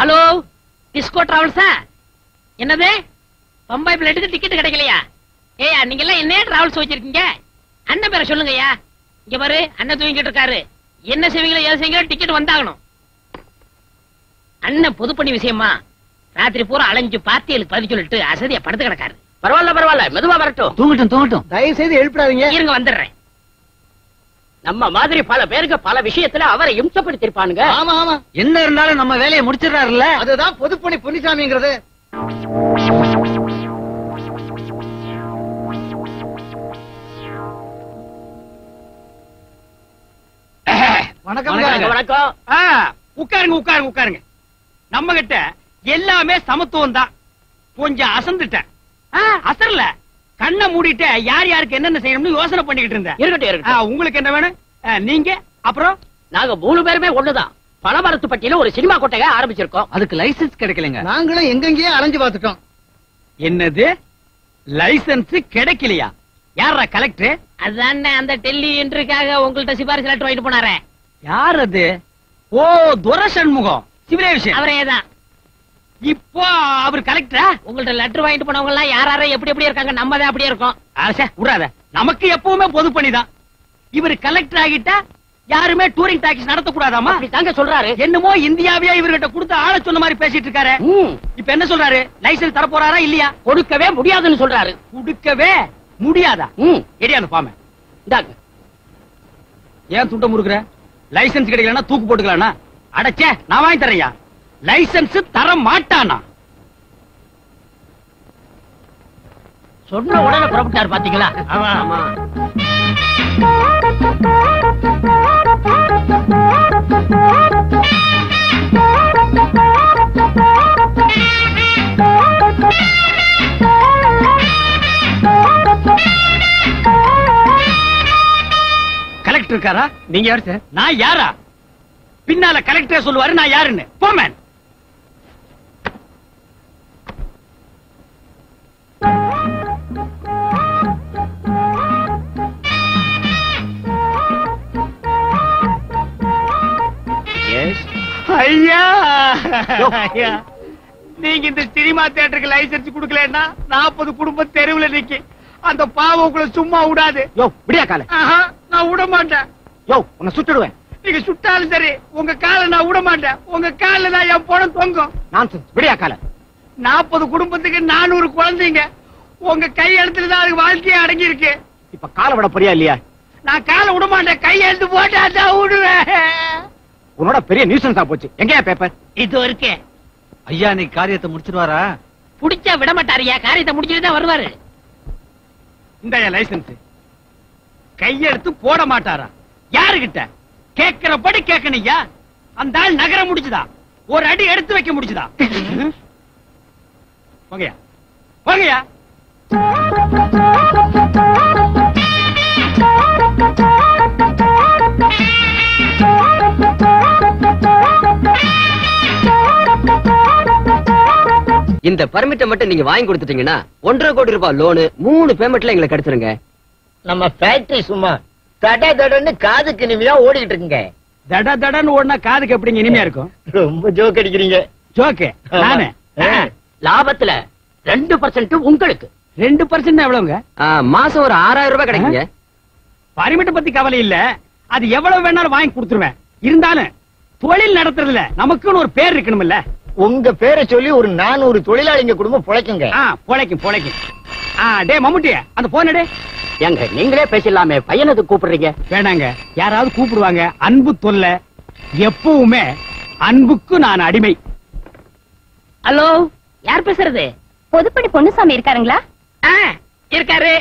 Hello, disco டிராவல்ஸா? என்னது, பம்பாய் பிளேட்டுக்கு ticket கிடைக்கலையா? ஏயா, நீங்க எல்லாம் என்ன டிராவல்ஸ் வச்சிருக்கீங்க? அண்ணன் பேரை சொல்லுங்கய்யா. இங்க பாரு, அண்ணன் தூங்கிட்டு இருக்காரு. என்ன செய்வீங்களோ ஏது செய்வீங்களோ டிக்கெட் வந்தாகணும். அண்ணன் பொதுப்பணி விஷயமா ராத்திரி பூரா அலைஞ்சு பார்ட்டிகளுக்கு பதில் சொல்லிட்டு அசதியா படுத்து கிடக்காரு. பரவாயில்ல பரவாயில்ல, மெதுவா வரட்டும். தூங்கட்டும். தயவு செய்து எழுப்பிடாதீங்க. இருங்க, வந்துடுறேன். நம்ம மாதிரி பல பேருக்கு பல விஷயத்துல அவரை இம்சப்படுத்திருப்பானுங்க. ஆமா ஆமா, என்ன இருந்தாலும் நம்ம வேலையை முடிச்சிடறாருல்ல. அதுதான் பொதுப்பணி பொன்னிசாமிங்கிறது. வணக்கம். வணக்கம். உட்காருங்க உட்காருங்க உட்காருங்க. நம்ம கிட்ட எல்லாமே சமத்துவம் தான். கொஞ்சம் அசந்துட்டேன். அசரல, கண்ணை மூடிட்டு யார் யாருக்கு என்னென்ன செய்யணும்னு யோசனை பண்ணிக்கிட்டு இருந்தேன். இருக்கட்டும். உங்களுக்கு என்ன வேணும்? நீங்க அப்புறம் நாங்க 3 பேருமே ஒண்ணுதான். பனமரத்துப்பட்டியில ஒரு சினிமா கொட்டகை ஆரம்பிச்சிருக்கோம். அதுக்கு லைசன்ஸ் கிடைக்கலங்க. நாங்களும் எங்கெங்கேயே அலைஞ்சு பார்த்துட்டோம். என்னது, லைசன்ஸ் கிடைக்கலையா? யாரா கலெக்டர்? அதான் அந்த டெல்லி என்ட்ரிக்காக உங்கள்ட்ட சிபாரிசு லெட்டர் வாங்கிட்டு போனாரே. யார் அது? ஓ, துரசண்முகம், சிவிலேஷன். அவரேதான். இப்போ அவர் கலெக்டரா? உங்கள்ட்ட லெட்டர் வாங்கிட்டு போனவங்க எல்லாம் யாரார எப்படி எப்படி இருக்காங்க, நம்ம தான் அப்படியே இருக்கோம். விடாத, நமக்கு எப்பவுமே பொது பணிதான். இவர் கலெக்டர் ஆகிட்டா யாருமே டூரிங் டாக்ஸி நடத்த கூடாதாமா? தாங்க சொல்றாரு. என்னமோ இந்தியாவே இவர்கிட்ட கொடுத்து ஆள சொன்ன மாதிரி பேசிட்டு இருக்காரு. இப்ப என்ன சொல்றாரு? லைசன்ஸ் தர போறாரா இல்லையா? கொடுக்கவே முடியாதுன்னு சொல்றாரு. கொடுக்கவே முடியாதா? எடியா அந்த பாம இந்தாங்க. ஏன் துண்ட முறுக்குற? லைசன்ஸ் கிடைக்கலன்னா தூக்கு போட்டுக்கலாம்னா? அடச்சே, நான் வாங்கி தரையா. லைசன்ஸ் தர மாட்டானா? சொன்ன உடனே புறப்பட்டார் பாத்தீங்களா? ஆமா ஆமா. கலெக்டர் இருக்காரா? நீங்க யாரு சார்? நான் யாரா? பின்னால கலெக்டர் சொல்லுவாரு நான் யாருன்னு. போமேன். ஐயா, நீங்க இந்த சினிமா தியேட்டருக்கு லைசன்ஸ் கொடுக்கலன்னா 40 குடும்பம் தெருவுல நிக்கி. அந்த பாவம் உங்களை சும்மா விடாது. விடியா கால. நான் விட மாட்டேன். உன்னை சுட்டுடுவேன். நீங்க சுட்டாலும் சரி, உங்க காலை நான் விட மாட்டேன். உங்க காலில் தான் என் பணம் தொங்கும். விடியா கால. 40 குடும்பத்துக்கு 400 குழந்தைங்க. உங்க கையெழுத்துல தான் அதுக்கு வாழ்க்கையே அடங்கி இருக்கு. இப்ப காலை விட போறியா இல்லையா? நான் காலை விட மாட்டேன். கையெழுத்து போட்டா தான் விடுவேன். உன்னோட பெரிய நியூசன்ஸா போச்சு. எங்கயா பேப்பர்? இது இருக்கு. ஐயா, நீ காரியத்தை முடிச்சிருவாரா? புடிச்சா விட மாட்டாரியா. காரியத்தை முடிச்சுட்டு தான் வருவாரு. இந்த லைசன்ஸ் கையெழுத்து போட மாட்டாரா? யாருகிட்ட? கேட்கிறபடி கேட்கணையா. அந்த ஆள் நகர முடிச்சுதா? ஒரு அடி எடுத்து வைக்க முடிச்சுதா? போங்கயா போங்கயா. இந்த பர்மிட்டை மட்டும் நீங்க வாங்கி கொடுத்துட்டீங்கன்னா 1.5 கோடி ரூபாய் லோனு 3 பேமெண்ட்ல எங்களுக்கு கிடைச்சிருங்க. நம்ம ஃபேக்டரி சும்மா தட தடன்னு காதுக்கு இனிமையா ஓடிக்கிட்டு இருக்குங்க. தட தடன்னு ஓடினா காதுக்கு எப்படிங்க இனிமையா இருக்கும்? ரொம்ப ஜோக் அடிக்கிறீங்க. ஜோக்கு நானு. லாபத்துல 2% உங்களுக்கு. 2% எவ்வளவுங்க? மாசம் ஒரு 6000 ரூபாய் கிடைக்குங்க. பர்மிட்டை பத்தி கவலை இல்ல. அது எவ்வளவு வேணாலும் வாங்கி கொடுத்துருவேன். இருந்தாலும் தொழில் நடத்துறதுல நமக்குன்னு ஒரு பேர் இருக்கணும்ல. உங்க பேரை சொல்லி ஒரு 400 தொழிலாளிங்க குடும்பம் பொழைக்குங்க. பொழைக்கும் பொழைக்கும். டே மம்முட்டி, அந்த போன் எடு. ஏங்க நீங்களே பேசலாமே, பையனுக்கு கூப்பிடுறீங்க? வேணாங்க, யாராவது கூப்பிடுவாங்க. அன்பு தொல்லை. எப்பவுமே அன்புக்கு நான் அடிமை. ஹலோ, யார் பேசுறது? பொதுப்பணி பொன்னுசாமி இருக்காருங்களா? இருக்காரு.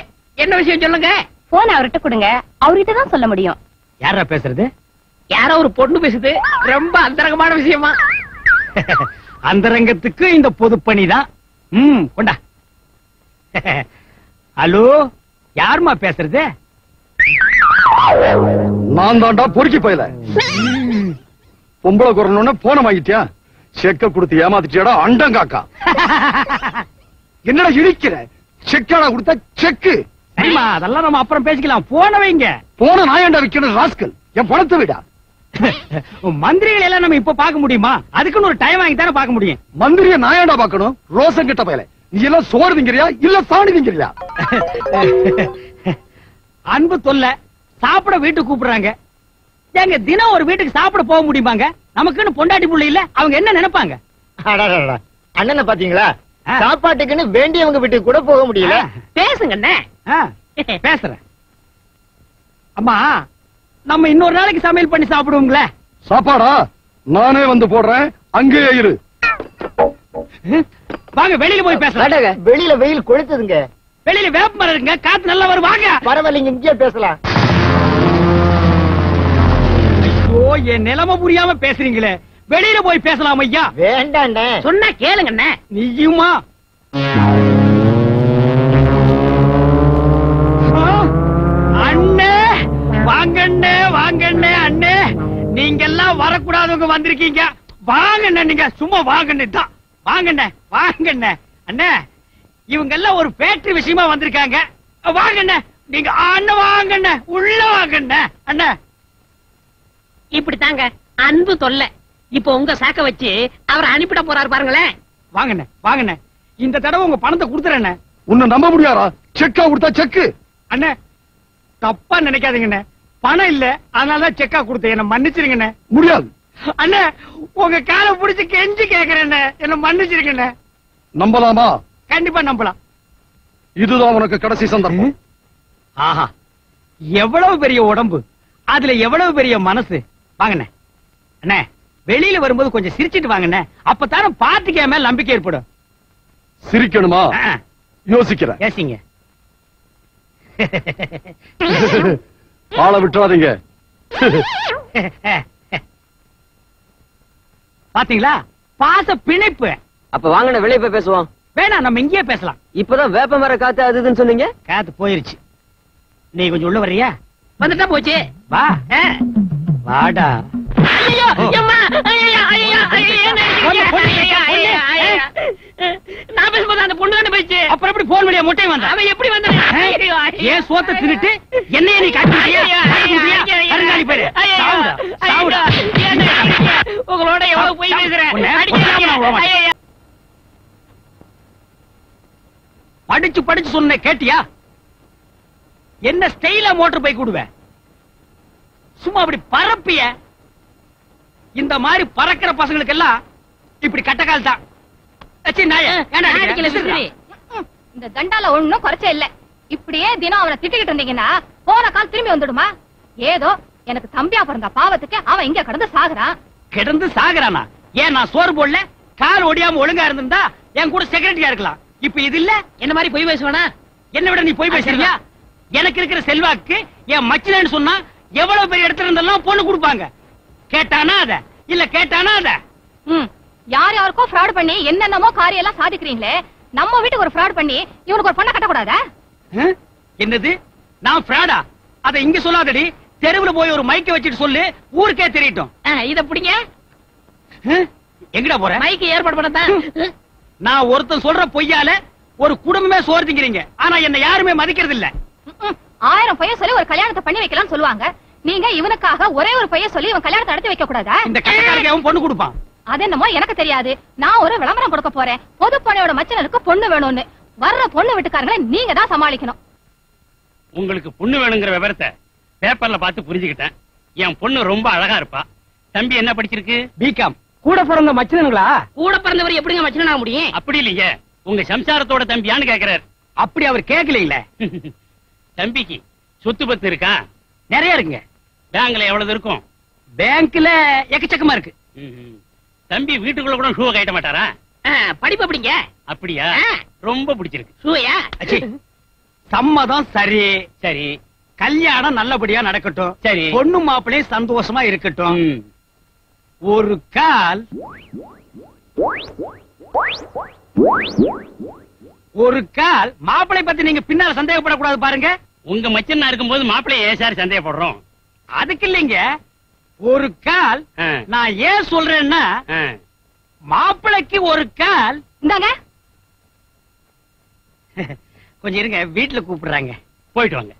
என்ன விஷயம் சொல்லுங்க. போன் அவர்கிட்ட கொடுங்க. அவர்கிட்ட தான் சொல்ல முடியும். யாரா பேசுறது? யாரோ ஒரு பொண்ணு பேசுது. ரொம்ப அந்தரங்கமான விஷயமா. அந்தரங்கத்துக்கு இந்த பொதுப்பணிதான். கொண்டா. ஹலோ, யாருமா பேசுறது? நான் தாண்டா பொறுக்கி போயல. பொம்பளை குரணுன்னு போன வாங்கிட்டியா? செக்க கொடுத்து ஏமாத்திட்டியாடா அண்டங்காக்கா. என்னடா இடிக்கிற? செக்காடா கொடுத்தா செக்கு. சரிமா, அதெல்லாம் நம்ம அப்புறம் பேசிக்கலாம். போன வைங்க. போன நான் ஏன்டா விக்கணும் ராஸ்கல்? என் பணத்தை விடா. மந்திரிகள் எல்லாம் நம்ம இப்ப பார்க்க முடியுமா? அதுக்குன்னு ஒரு டைம் வாங்கி தானே பார்க்க முடியும். மந்திரிய நாயாண்டா பாக்கணும்? ரோசம் கிட்ட பயல, நீ எல்லாம் சோறு திங்கிறியா இல்ல சாணி திங்கிறியா? அன்பு தொல்லை, சாப்பிட வீட்டுக்கு கூப்பிடுறாங்க. எங்க தினம் ஒரு வீட்டுக்கு சாப்பிட போக முடியுமாங்க? நமக்குன்னு பொண்டாட்டி புள்ள இல்ல, அவங்க என்ன நினைப்பாங்க? அடடடடா. அண்ணனை பாத்தீங்களா? சாப்பாட்டுக்குன்னு வேண்டியவங்க வீட்டுக்கு கூட போக முடியல. பேசுங்க அண்ணே. பேசுறேன். அம்மா, நம்ம இன்னொரு நாளைக்கு சமையல் பண்ணி சாப்பிடுவோங்களே. சாப்பாடா? நானே வந்து போடுறேன், அங்கேயே இரு. வாங்க வெளியில போய் பேசலாம். வெளியில வெயில் கொளுத்துதுங்க. வெளியில வேப்ப மரம் இருக்குங்க, காத்து நல்லா வரும். வாங்க. பரவாயில்லைங்க, இங்கேயே பேசலாம். ஐயோ, என் நிலைமை புரியாம பேசுறீங்களே. வெளியில போய் பேசலாம் ஐயா. வேண்டாண்ட சொன்னா கேளுங்க அண்ணே. நீயுமா? அண்ணே வாங்கண்ணே, வாங்கண்ணே. அண்ணே, நீங்க எல்லாம் வரக்கூடாதவங்க வந்திருக்கீங்க. வாங்கண்ணே, நீங்க சும்மா வாங்கண்ணே தான். வாங்கண்ணே, வாங்கண்ணே. அண்ணே, இவங்க எல்லாம் ஒரு ஃபேக்டரி விஷயமா வந்திருக்காங்க. வாங்கண்ணே, நீங்க அண்ணன் வாங்கண்ணே, உள்ள வாங்கண்ணே. அண்ணே, இப்படித்தாங்க அன்பு தொல்லை. இப்ப உங்க சாக்க வச்சு அவரை அனுப்பிட போறாரு பாருங்களேன். வாங்கண்ணே, வாங்கண்ணே. இந்த தடவை உங்க பணத்தை கொடுத்துறேண்ணே. உன்னை நம்ப முடியாதா? செக்கா கொடுத்தா செக்கு. அண்ணே, தப்பா நினைக்காதீங்கண்ணே. பணம் இல்ல, அதனாலதான் செக்கா கொடுத்தேன். என்ன மன்னிச்சிருங்கண்ணே. முடியாது. அண்ணே, உங்க காலை பிடிச்சு கெஞ்சி கேக்குறேண்ணே. என்ன மன்னிச்சிருங்கண்ணே. நம்பலாமா? கண்டிப்பா நம்பலாம். இதுதான் உனக்கு கடைசி சந்தர்ப்பம். ஆஹா, எவ்வளவு பெரிய உடம்பு, அதுல எவ்வளவு பெரிய மனசு. வாங்கண்ணே. அண்ணே, வெளியில வரும்போது கொஞ்சம் சிரிச்சிட்டு வாங்கண்ணே. அப்பதானே பாத்துக்கே மேல நம்பிக்கை ஏற்படும். சிரிக்கணுமா? யோசிக்கிறேன். ஏசிங்க. ஆளை விட்டுறாதீங்க. பாத்தீங்களா, பாச பிணைப்பு. அப்ப வாங்கண்ணே வெளியே போய் பேசுவோம். வேணாம், நம்ம இங்கேயே பேசலாம். இப்பதான் வேப்ப மர காத்து அது இதுன்னு சொன்னீங்க. காத்து போயிருச்சு. நீ கொஞ்சம் உள்ள வர்றியா? வந்துட்டா போச்சு. வா. வாடா. ஐயோ, அம்மா, ஐயோ, ஐயோ, ஐயோ, என்ன இருக்கீங்க? ஐயோ, ஐயோ, ஐயோ. நான் பேசும்போது அந்த பொண்ணு தானே போயிடுச்சு. அப்புறம் எப்படி போன் வழியா மொட்டை வந்தா? அவன் எப்படி வந்தான்? ஐயோ, ஐயோ. ஏன் சோத்த தின்னுட்டு என்னைய நீ காட்டுறியா? அருங்காலி பேரு. சாவுடா, சாவுடா. உங்களோட எவ்வளவு போய் பேசுறேன். படிச்சு படிச்சு சொன்ன கேட்டியா? என்ன ஸ்டைலா மோட்டர் பைக் விடுவேன்? சும்மா அப்படி பறப்பிய. இந்த மாதிரி பறக்கிற பசங்களுக்கு எல்லாம் இப்படி கட்டக்கால் தான். இந்த தண்டால ஒண்ணும் குறைச்சே இல்ல. இப்படியே தினம் அவனை திட்டிக்கிட்டு இருந்தீங்கன்னா போன கால் திரும்பி வந்துடுமா? ஏதோ எனக்கு தம்பியா பிறந்த பாவத்துக்கு அவன் இங்க கடந்து சாகுறான். கிடந்து சாகுறானா? ஏன் நான் சோறு போடல, கால் ஒடியாம ஒழுங்கா இருந்திருந்தா என் கூட செக்ரட்டரியா இருக்கலாம். இப்ப இது இல்ல. என்ன மாதிரி போய் பேசுவானா? என்ன விட நீ போய் பேசுறியா? எனக்கு இருக்கிற செல்வாக்கு என் மச்சினன்னு சொன்னா எவ்வளவு பெரிய இடத்துல இருந்தாலும் பொண்ணு கொடுப்பாங்க. கேட்டானா அத இல்ல கேட்டானா அத. யார் யாருக்கோ ஃப்ராட் பண்ணி என்னென்னமோ காரியம் எல்லாம் சாதிக்கிறீங்களே, நம்ம வீட்டுக்கு ஒரு ஃப்ராட் பண்ணி இவனுக்கு ஒரு பொண்ணை கட்டக்கூடாதா? என்னது, நான் ஃப்ராடா? அத இங்க சொல்லாதடி. தெருவுல போய் ஒரு மைக்க வச்சுட்டு சொல்லு, ஊருக்கே தெரியட்டும். இத பிடிங்க. எங்கடா போற? மைக்கு ஏற்பாடு பண்ணதான். நான் ஒருத்தன் சொல்ற பொய்யால ஒரு குடும்பமே சோறு திங்கிறீங்க. ஆனா என்ன யாருமே மதிக்கிறது இல்ல. 1000 பையன் சொல்லி ஒரு கல்யாணத்தை பண்ணி வைக்கலாம் சொல்லுவாங்க. நீங்க இவனுக்காக ஒரே ஒரு பையன் சொல்லி இவன் கல்யாணத்தை நடத்தி வைக்க கூடாதா? இந்த கட்டக்காரங்க அவன் பொண்ணு கொடுப்பான். அது என்னமோ எனக்கு தெரியாது. நான் ஒரு விளம்பரம் கொடுக்க போறேன். பொது பொண்ணையோட மச்சனனுக்கு பொண்ணு வேணும்னு. வர்ற பொண்ணு வீட்டுக்காரங்களை நீங்க தான் சமாளிக்கணும். உங்களுக்கு பொண்ணு வேணுங்கிற விவரத்தை பேப்பர்ல பார்த்து புரிஞ்சுக்கிட்டேன். என் பொண்ணு ரொம்ப அழகா இருப்பா. தம்பி என்ன படிச்சிருக்கு? பிகாம். கூட பிறந்த மச்சனங்களா? கூட பிறந்தவர் எப்படிங்க மச்சனா முடியும்? அப்படி இல்லைங்க, உங்க சம்சாரத்தோட தம்பியான்னு கேக்குறாரு. அப்படி அவர் கேட்கல. தம்பிக்கு சொத்து பத்து இருக்கா? நிறைய இருக்குங்க. பேங்க்ல எவ்வளவு இருக்கும்? பேங்க்ல எக்கச்சக்கமா இருக்கு. தம்பி வீட்டுக்குள்ள கூட ஷூ கட்ட மாட்டாரா? படிப்பு அப்படிங்க. அப்படியா? ரொம்ப பிடிச்சிருக்கு. ஷூயா? சம்மதம் சரி சரி. கல்யாணம் நல்லபடியா நடக்கட்டும். சரி. பொண்ணு மாப்பிள்ளை சந்தோஷமா இருக்கட்டும். ஒரு கால் மாப்பிள்ளை பத்தி நீங்க பின்னால சந்தேகப்படக்கூடாது பாருங்க. உங்க மச்சனா இருக்கும்போது மாப்பிள்ளை ஏன் சார் சந்தேகப்படுறோம்? அதுக்கு இல்லைங்க. ஒரு கால் நான் ஏன் சொல்றேன்னா, மாப்பிள்ளைக்கு ஒரு கால். இந்தாங்க கொஞ்சம் இருங்க, வீட்டுல கூப்பிடுறாங்க. போயிட்டு வாங்க.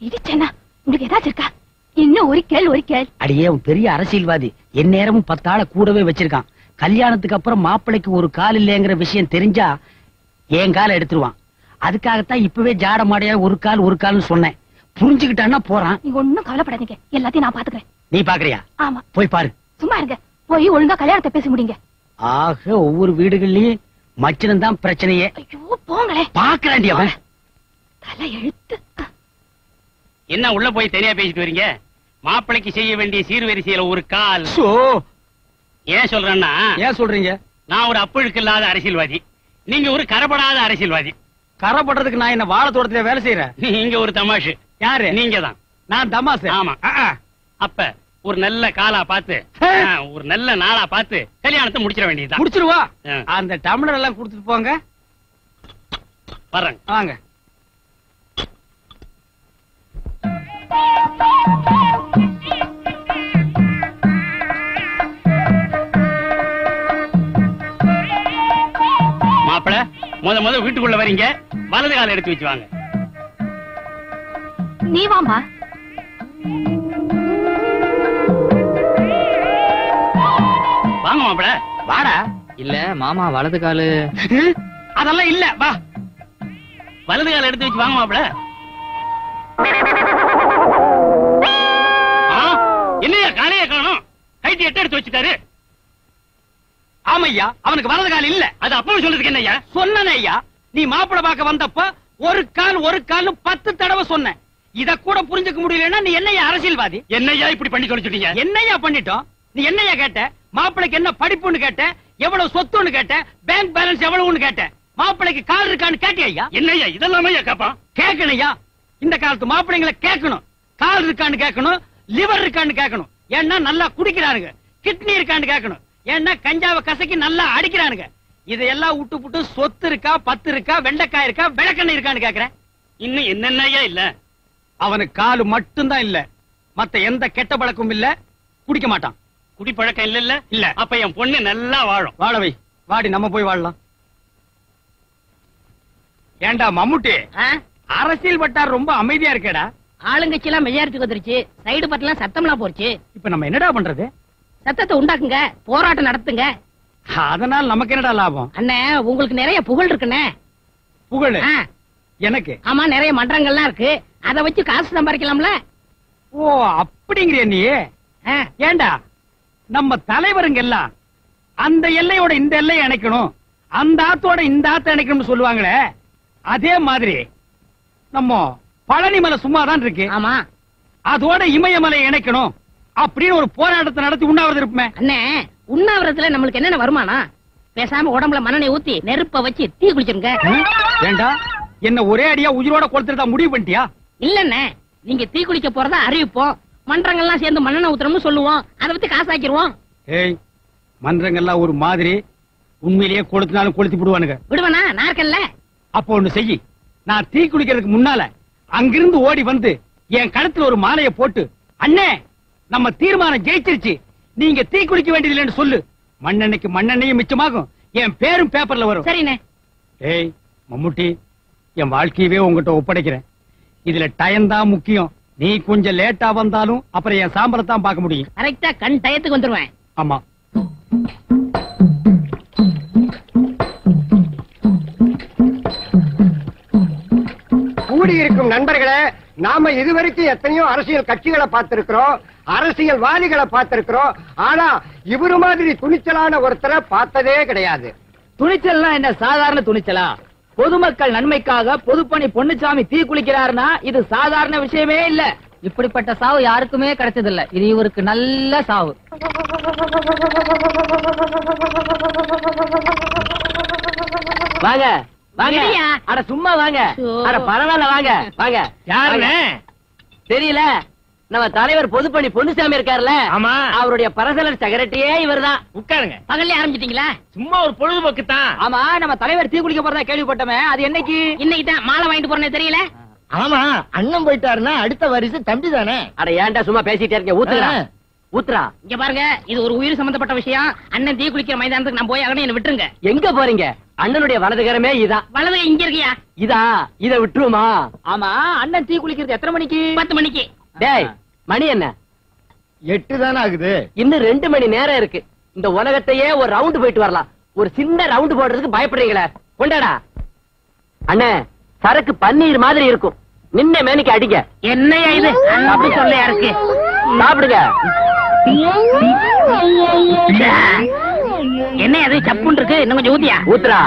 இடிச்சேனா உங்களுக்கு ஏதாச்சும் இருக்கா? இன்னும் ஒரு கேள். அடியே உன் பெரிய அரசியல்வாதி எந்நேரமும் 10 ஆளை கூடவே வச்சிருக்கான். கல்யாணத்துக்கு அப்புறம் மாப்பிள்ளைக்கு ஒரு கால் இல்லைங்கிற விஷயம் தெரிஞ்சா என் காலை எடுத்துருவான். அதுக்காகத்தான் இப்பவே ஜாட மாடையா ஒரு கால்னு சொன்னேன். புரிஞ்சுக்கிட்டான்னா போறான். நீங்க ஒண்ணும் கவலைப்படாதீங்க, எல்லாத்தையும் நான் பாத்துக்கிறேன். நீ பாக்குறியா? ஆமா. போய் பாரு. சும்மா இருங்க, போய் ஒழுங்கா கல்யாணத்தை பேசி முடிங்க. ஆக ஒவ்வொரு வீடுகள்லயும் மச்சினம் தான் பிரச்சனையே. ஐயோ போங்களே. பாக்குறாண்டி அவன் தலை எழுத்து. என்ன உள்ள போய் தனியா பேசிட்டு வரீங்க? மாப்பிளைக்கு செய்ய வேண்டிய சீர்வரிசையில ஒரு கால். ஏன் சொல்றேன்னா, ஏன் சொல்றீங்க? நான் ஒரு அப்புழுக்கு இல்லாத அரசியல்வாதி, நீங்க ஒரு கரப்படாத அரசியல்வாதி. கரப்படுறதுக்கு நான் என்ன வாழ தோட்டத்துல வேலை செய்யறேன்? நீங்க ஒரு தமாஷு. யாரு? நீங்க தான். நான் தமாஷு. ஆமா. அப்ப ஒரு நல்ல காலா பார்த்து, ஒரு நல்ல நாளா பார்த்து கல்யாணத்தை முடிச்சிட வேண்டியதுதான். முடிச்சிருவா. அந்த டம்ளர் எல்லாம் கொடுத்துட்டு போங்க. வர்றேன். வாங்க. மாப்பிள முத வீட்டுக்குள்ள வரீங்க, வலது கால எடுத்து வச்சு வாங்க. நீ வாமா. வாங்க மாப்பிள. வாடா. இல்ல மாமா வலது காலு. அதெல்லாம் இல்ல, வா. வலது கால எடுத்து வச்சு வாங்க மாப்பிள. என்னையா காலையே காணும்? கைட்டு எட்ட எடுத்து வச்சுட்டாரு. ஆமையா, அவனுக்கு வலது கால் இல்ல. அது அப்பவும் சொல்றதுக்கு என்னய்யா? சொன்னேன் ஐயா, நீ மாப்பிள பார்க்க வந்தப்ப ஒரு கால் 10 தடவை சொன்னேன். இத கூட புரிஞ்சுக்க முடியலன்னா நீ என்னையா அரசியல்வாதி? என்னையா இப்படி பண்ணி சொல்லிட்டீங்க? என்னையா பண்ணிட்டோம்? நீ என்னையா கேட்ட? மாப்பிளைக்கு என்ன படிப்புன்னு கேட்ட, எவ்வளவு சொத்துன்னு கேட்ட, பேங்க் பேலன்ஸ் எவ்வளவுன்னு கேட்ட, மாப்பிளைக்கு கால் இருக்கான்னு கேட்டியா? என்னையா இதெல்லாமே கேட்பான்? கேட்கணையா? இந்த காலத்து மாப்பிள்ளைங்களை கேட்கணும். கால் இருக்கான்னு கேட்கணும், லிவர் இருக்கான்னு கேட்கணும். ஏன்னா நல்லா குடிக்கிறானுங்க. கிட்னி இருக்கான்னு கேட்கணும். ஏன்னா கஞ்சாவை கசக்கி நல்லா அடிக்கிறானுங்க. இதையெல்லாம் விட்டு புட்டு சொத்து இருக்கா, 10 இருக்கா, வெண்டைக்காய் இருக்கா, விளக்கெண்ணெய் இருக்கான்னு கேக்குறேன். இன்னும் என்னென்னையா இல்ல? அவனுக்கு காலு மட்டும்தான் இல்ல, மத்த எந்த கெட்ட பழக்கமும் இல்ல. குடிக்க மாட்டான். குடிப்பழக்கம் இல்ல. இல்ல. அப்ப என் பொண்ணு நல்லா வாழும். வாழவை. வாடி, நம்ம போய் வாழலாம். ஏண்டா மம்முட்டி, அரசியல் வட்டார் ரொம்ப அமைதியா இருக்கேடா. ஆளுங்கட்சி எல்லாம் மெஜாரிட்டிக்கு வந்துருச்சு, சைடு பட்டெல்லாம் சத்தம்லாம் போச்சு. இப்ப நம்ம என்னடா பண்றது? சத்தத்தை உண்டாக்குங்க, போராட்டம் நடத்துங்க. அதனால நமக்கு என்னடா லாபம்? அண்ணே, உங்களுக்கு நிறைய புகழ் இருக்குண்ணே. புகழ் எனக்கு? ஆமா, நிறைய மன்றங்கள்லாம் இருக்கு, அத வச்சு காசு சம்பாதிக்கலாம்ல. ஓ அப்படிங்கிற நீ? ஏண்டா நம்ம தலைவருங்க எல்லாம் அந்த எல்லையோட இந்த எல்லையை இணைக்கணும், அந்த ஆத்தோட இந்த ஆத்த இணைக்கணும்னு சொல்லுவாங்களே, அதே மாதிரி நம்ம பழனிமலை சும்மாதான் இருக்கு. ஆமா, அதோட இமயமலை இணைக்கணும் அப்படின்னு ஒரு போராட்டத்தை நடத்தி உண்ணாவிரதம் இருப்போமே. அண்ணே, உண்ணாவிரதத்துல நம்மளுக்கு என்னென்ன வருமானம்? பேசாம உடம்புல மண்ணெண்ணெய் ஊத்தி நெருப்ப வச்சு தீ குளிச்சிருங்க. ஏண்டா என்ன ஒரே அடியா உயிரோட கொளுத்துறதா முடிவு பண்ணிட்டியா? இல்லண்ணே, நீங்க தீ குளிக்க போறதா அறிவிப்போம், மன்றங்கள்லாம் சேர்ந்து மண்ணெண்ணெய் ஊத்துறோம்னு சொல்லுவோம், அதை பத்தி காசாக்கிடுவோம். ஏய், மன்றங்கள்லாம் ஒரு மாதிரி, உண்மையிலேயே கொளுத்தினாலும் கொளுத்தி விடுவானுங்க. விடுவனா? நான் இருக்கேன்ல. அப்போ ஒண்ணு செய்யி, நான் தீ குளிக்கிறதுக்கு முன்னால அங்கிருந்து ஓடி வந்து என் கழுத்துல ஒரு மாலையை போட்டு, அண்ணே நம்ம தீர்மானம் ஜெயிச்சிருச்சு, நீங்க தீ குளிக்க வேண்டியதில்லைன்னு சொல்லு. மண்ணெண்ணைக்கு மண்ணெண்ணையும் மிச்சமாகும், என் பேரும் பேப்பர்ல வரும். சரிண்ணே. ஏய் மம்முட்டி, என் வாழ்க்கையவே உங்ககிட்ட ஒப்படைக்கிறேன். இதுல டைம் தான் முக்கியம். நீ கொஞ்சம் லேட்டா வந்தாலும் அப்புறம் என் சாம்பலத்தான் பார்க்க முடியும். கரெக்டா கண் டயத்துக்கு வந்துருவேன். ஆமா. கூடியிருக்கும் நண்பர்களே, நாம இதுவரைக்கும் எத்தனையோ அரசியல் கட்சிகளை பார்த்திருக்கிறோம், அரசியல்வாதிகளை பார்த்திருக்கிறோம். ஆனா இவரு மாதிரி துணிச்சலான ஒருத்தரை பார்த்ததே கிடையாது. துணிச்சல்லாம் என்ன சாதாரண துணிச்சலா? பொதுமக்கள் நன்மைக்காக பொதுப்பணி பொன்னுச்சாமி தீ குளிக்கிறாருன்னா இது சாதாரண விஷயமே இல்ல. இப்படிப்பட்ட சாவு யாருக்குமே கிடைச்சதில்ல. இது இவருக்கு நல்ல சாவு. வாங்க வாங்க. அட சும்மா வாங்க. அட பரவாயில்ல வாங்க வாங்க. யாருன்னு தெரியல? நம்ம தலைவர் பொதுப்பணி பொன்னுசாமி இருக்காருல்ல, ஆமா, அவருடைய பரசலர் செக்ரட்டரியே இவர்தான். உட்காருங்க. பகல்ல ஆரம்பிச்சிட்டீங்களா? சும்மா ஒரு பொழுதுபோக்கு தான். ஆமா, நம்ம தலைவர் தீ குளிக்க போறதா கேள்விப்பட்டமே, அது என்னைக்கு? இன்னைக்கு தான் மாலை வாங்கிட்டு போறேன்னு தெரியல. ஆமா, அண்ணன் போயிட்டாருன்னா அடுத்த வரிசை தம்பி தானே. அட ஏன்டா சும்மா பேசிட்டே இருக்க? ஊத்துறா ஊத்துறா. இங்க பாருங்க, இது ஒரு உயிர் சம்பந்தப்பட்ட விஷயம். அண்ணன் தீ குளிக்கிற மைதானத்துக்கு நான் போய் ஆகணும், என்ன விட்டுருங்க. எங்க போறீங்க? அண்ணனுடைய வலதுகரமே இதா. வலது இங்க இருக்கியா? இதா, இத விட்டுருமா? ஆமா, அண்ணன் தீ குளிக்கிறது எத்தனை மணிக்கு? 10 மணிக்கு. டேய் மணி என்ன 8 தானே ஆகுது. இன்னும் 2 மணி நேரம் இருக்கு. இந்த உலகத்தையே ஒரு ரவுண்ட் போயிட்டு வரலாம். ஒரு சின்ன ரவுண்ட் போடுறதுக்கு பயப்படுறீங்களே, கொண்டாடா. அண்ணே, சரக்கு பன்னீர் மாதிரி இருக்கும். நின்ன மேனிக்கு அடிங்க. என்னையா இது அப்படி சொல்லையா இருக்கு? சாப்பிடுங்க. என்ன அது சப்புன்னு இருக்கு? இன்னும் கொஞ்சம் ஊத்தியா? ஊத்துறா.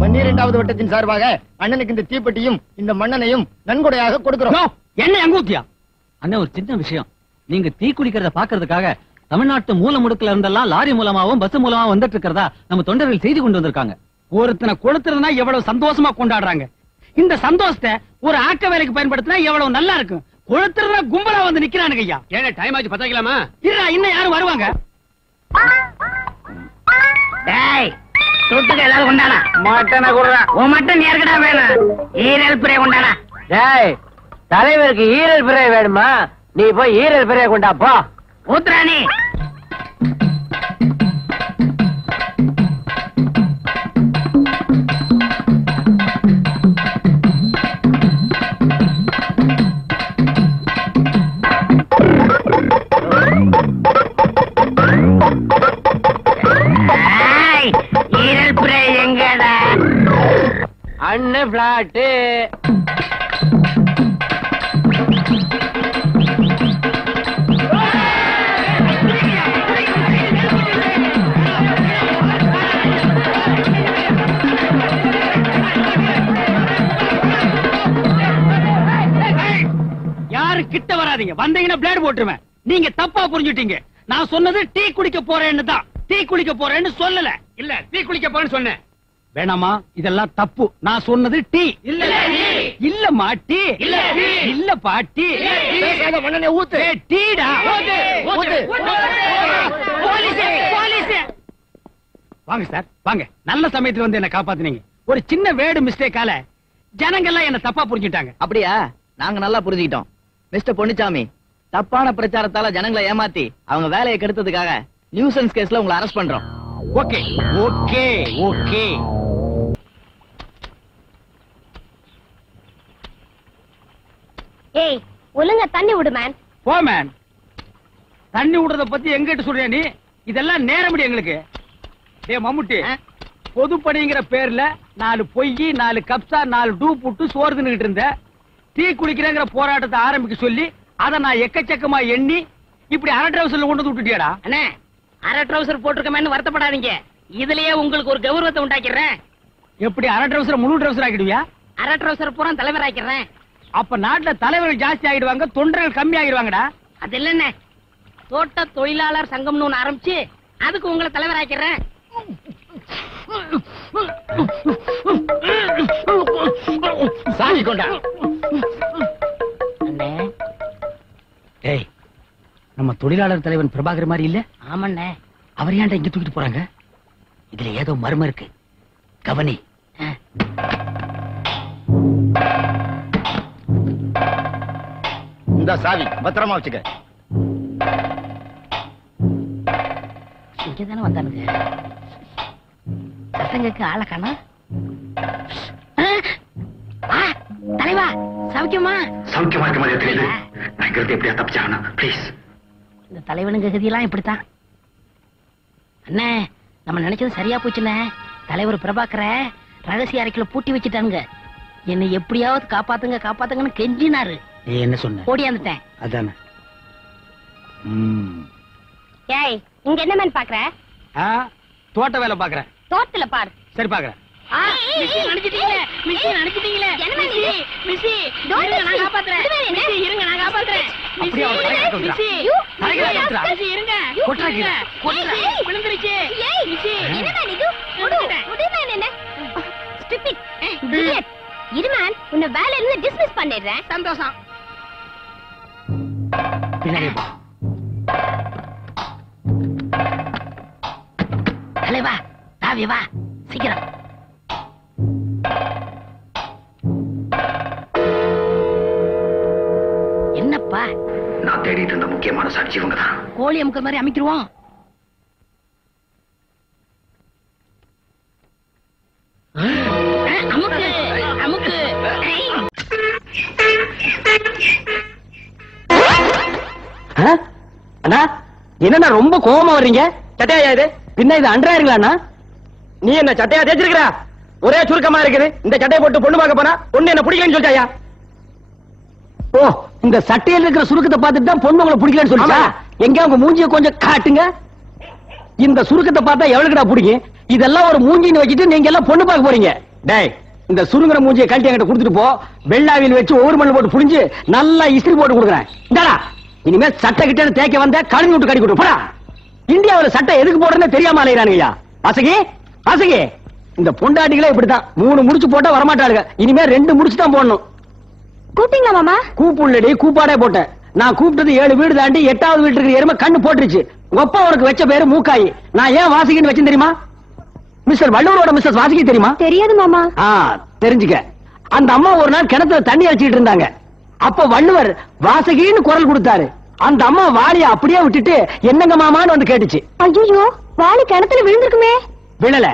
12வது வட்டத்தின் சார்பாக அண்ணனுக்கு இந்த தீப்பெட்டியும் இந்த மண்ணனையும் நன்கொடையாக கொடுக்கிறோம். என்ன எங்க ஊத்தியா? அண்ணா, ஒரு சின்ன விஷயம். நீங்க தீ குளிக்கிறத பாக்குறதுக்காக தமிழ்நாட்டு மூல முடுக்குல இருந்தெல்லாம் லாரி மூலமாவும் பஸ் மூலமா வந்துட்டு இருக்கிறதா நம்ம தொண்டர்கள் செய்தி கொண்டு வந்திருக்காங்க. ஒருத்தனை கொளுத்துறதுனா எவ்வளவு சந்தோஷமா கொண்டாடுறாங்க. இந்த சந்தோஷத்தை ஒரு ஆக்க வேலைக்கு பயன்படுத்தினா எவ்வளவு நல்லா இருக்கும். கொளுத்துறதுனா கும்பலா வந்து நிக்கிறானுங்க ஐயா. ஏன்னா டைம் ஆச்சு, பத்தாக்கலாமா? இருடா, இன்னும் யாரும் வருவாங்க. டேய் தொட்டுக்க ஏதாவது கொண்டாடா. மட்டனை குடுறா. உன் மட்டன் யாருக்கடா வேணும்? ஈரல் பிரே கொண்டாடா. டேய், தலைவருக்கு ஈரல் பிறை வேணுமா? நீ போய் ஈரல் பிறைய கொண்டாப்பா. ஊத்துறானி. ஈரல் பிரே எங்கடா? அண்ணன் பிளாட்டு. யாரு கிட்ட வராதீங்க. வந்தீங்கன்னா பிளேட் போட்டுருவேன். நீங்க தப்பா புரிஞ்சுட்டீங்க. நான் சொன்னது டீ குடிக்க போறேன்னு தான். டீ குளிக்க போறேன்னு சொல்லல. இல்ல, தீ குளிக்க போறேன்னு சொன்னேன். வேணாமா, இதெல்லாம் தப்பு. நான் சொன்னது டீ. இல்லம்மா டீ. இல்ல பாட்டி. மண்ணனை ஊத்து. டீடா. வாங்க சார், வாங்க. நல்ல சமயத்துல வந்து என்ன காப்பாத்துனீங்க. ஒரு சின்ன வேர்டு மிஸ்டேக்கால ஜனங்கள்லாம் என்ன தப்பா புரிஞ்சுட்டாங்க. அப்படியா? நாங்க நல்லா புரிஞ்சுக்கிட்டோம். மிஸ்டர் பொன்னுச்சாமி, தப்பான பிரச்சாரத்தால ஜனங்களை ஏமாத்தி அவங்க வேலையை கெடுத்ததுக்காக நியூசன்ஸ் கேஸ்ல உங்களை அரெஸ்ட் பண்றோம். Okay okay okay. ஏய், ஒழுங்கா தண்ணி விடு மேன். போ மேன். தண்ணி விடுறத பத்தி எங்கிட்ட சொல்றியா நீ? இதெல்லாம் நேரமடி எங்களுக்கு. டேய் மம்முட்டி, பொதுப்பணிங்கிற பேர்ல 4 பொய், 4 கப்சா, 4 டூ புட்டு சோறு தின்னுகிட்டு இருந்த. டீ குளிக்கிறேங்கிற போராட்டத்தை ஆரம்பிக்க சொல்லி அதை நான் எக்கச்சக்கமா எண்ணி இப்படி அரை ட்ரவுசர்ல கொண்டு வந்து விட்டுட்டியாடா. அண்ணே, அரை ட்ரவுசர் போட்டிருக்கமேன்னு வருத்தப்படாதீங்க. இதுலயே உங்களுக்கு ஒரு கௌரவத்தை உண்டாக்கிறேன். எப்படி அரை ட்ரவுசர் முழு ட்ரவுசர் ஆக்கிடுவியா? அரை ட்ரவுசர் பூரா தலைவர் ஆக்கிறேன். அப்ப நாட்டுல தலைவர்கள் ஜாஸ்தி ஆகிடுவாங்க, தொண்டர்கள் கம்மி ஆகிடுவாங்கடா. அது இல்லண்ணே, தோட்ட தொழிலாளர் சங்கம்னு ஒண்ணு ஆரம்பிச்சு அதுக்கு உங்களை தலைவர் ஆக்கிறேன். சாமி கொண்டா. அண்ணே, டேய், நம்ம தொழிலாளர் தலைவன் பிரபாகர் மாதிரி இல்ல? ஆமண்ணே. அவர் ஏன்டா இங்க தூக்கிட்டு போறாங்க? இதுல ஏதோ மர்மம் இருக்கு. கவனி. இந்த சாவி பத்திரமா வச்சுக்க. இங்கதானே வந்தானுங்க. பசங்களுக்கு ஆளை காணோம். தலைவா, சௌக்கியமா? சௌக்கியமா இருக்க மாதிரி தெரியுது. நான் எப்படியா தப்பிச்சாகணும் ப்ளீஸ். இந்த தலைவனுங்க கதியெல்லாம் இப்படித்தான். அண்ணே, நம்ம நினைச்சது சரியா போச்சுண்ணே. தலைவர் பிரபாகர ரகசிய அறைக்குள்ள பூட்டி வச்சுட்டாங்க. என்னை எப்படியாவது காப்பாத்துங்க காப்பாத்துங்கன்னு கெஞ்சினாரு. நீ என்ன சொன்ன? ஓடியாந்துட்டேன். அதானே. ஏய், இங்க என்ன மேன் பாக்குற? தோட்ட வேலை பாக்குறேன். தோட்டத்துல பாரு. சரி பாக்குறேன். அடிச்சிட்டீங்களே, அடிச்சிட்டீங்களே. இருங்க, நான் காப்பாத்துறேன். இருங்க, நான் காப்பாத்துறேன். அப்படியே அவன் தலையில கட்டுறா. தலையில கட்டுறா. இருங்க, கொட்டுறா கீழே. விழுந்துருச்சு. என்ன மேன் இது? முடி மேன் என்ன? ஸ்டூபிட். இடியட். இரு மேன், உன்னை வேலையில இருந்து டிஸ்மிஸ் பண்ணிடுறேன். சந்தோஷம். பின்னாடியே போ. தலைவா, தாவி வா சீக்கிரம். என்னப்பா? நான் தேடிட்டு இருந்த முக்கியமான சாட்சி இவங்க தான். கோழி அமுக்கிற மாதிரி அமைக்கிருவோம். அமுக்கு அமுக்கு. அண்ணா என்ன ரொம்ப கோவமா வர்றீங்க? சட்டையா இது? பின்ன இது அண்டராயிருங்களா? நீ என்ன சட்டையா தேய்ச்சிருக்கிற? ஒரே சுருக்கமா இருக்குது. இந்த சட்டையை போட்டு பொண்ணு பார்க்க போனா பொண்ணு என்ன பிடிக்கலன்னு சொல்லிட்டாயா? ஓ, இந்த சட்டையில இருக்கிற சுருக்கத்தை பார்த்துட்டு தான் பொண்ணு உங்களை பிடிக்கலன்னு சொல்லிட்டா? எங்க உங்க மூஞ்சியை கொஞ்சம் காட்டுங்க. இந்த சுருக்கத்தை பார்த்தா எவ்வளவுடா பிடிக்கும்? இதெல்லாம் ஒரு மூஞ்சின்னு வச்சுட்டு நீங்க எல்லாம் பொண்ணு பார்க்க போறீங்க. டேய், இந்த சுருங்குற மூஞ்சியை கழட்டி என்கிட்ட கொடுத்துட்டு போ. வெள்ளாவில் வச்சு ஒவ்வொரு மண்ணு போட்டு புடிஞ்சு நல்லா இஸ்திரி போட்டு கொடுக்குறேன். இந்தாடா, இனிமே சட்டை கிட்ட தேய்க்க வந்த கழுவி விட்டு கடி கொடுப்பா. இந்தியாவில் சட்டை எதுக்கு போடுறேன்னு தெரியாம அலையிறானுங்கய்யா. வாசகி வாசகி, இந்த பொண்டாட்டிகளே இப்படித்தான். 3 முடிச்சு போட்டா வரமாட்டாளுங்க. இனிமே 2 முடிச்சு தான் போடணும். கூப்பிட்டீங்களா மாமா? கூப்புள்ளடி, கூப்பாடே போட்டேன். நான் கூப்பிட்டது 7 வீடு தாண்டி 8வது வீட்டுக்கு இருக்கிற எருமை கண்ணு போட்டுருச்சு. ஒப்பா உனக்கு வச்ச பேரு மூக்காயி. நான் ஏன் வாசகின்னு வச்சேன் தெரியுமா? மிஸ்டர் வள்ளூரோட மிஸ்ஸஸ் வாசகி தெரியுமா? தெரியாது மாமா. தெரிஞ்சுக்க. அந்த அம்மா ஒரு நாள் கிணத்துல தண்ணி அடிச்சிட்டு இருந்தாங்க. அப்ப வள்ளுவர் வாசகின்னு குரல் கொடுத்தாரு. அந்த அம்மா வாளிய அப்படியே விட்டுட்டு என்னங்க மாமான்னு வந்து கேட்டுச்சு. ஐயோ, வாளி கிணத்துல விழுந்திருக்குமே. விழல,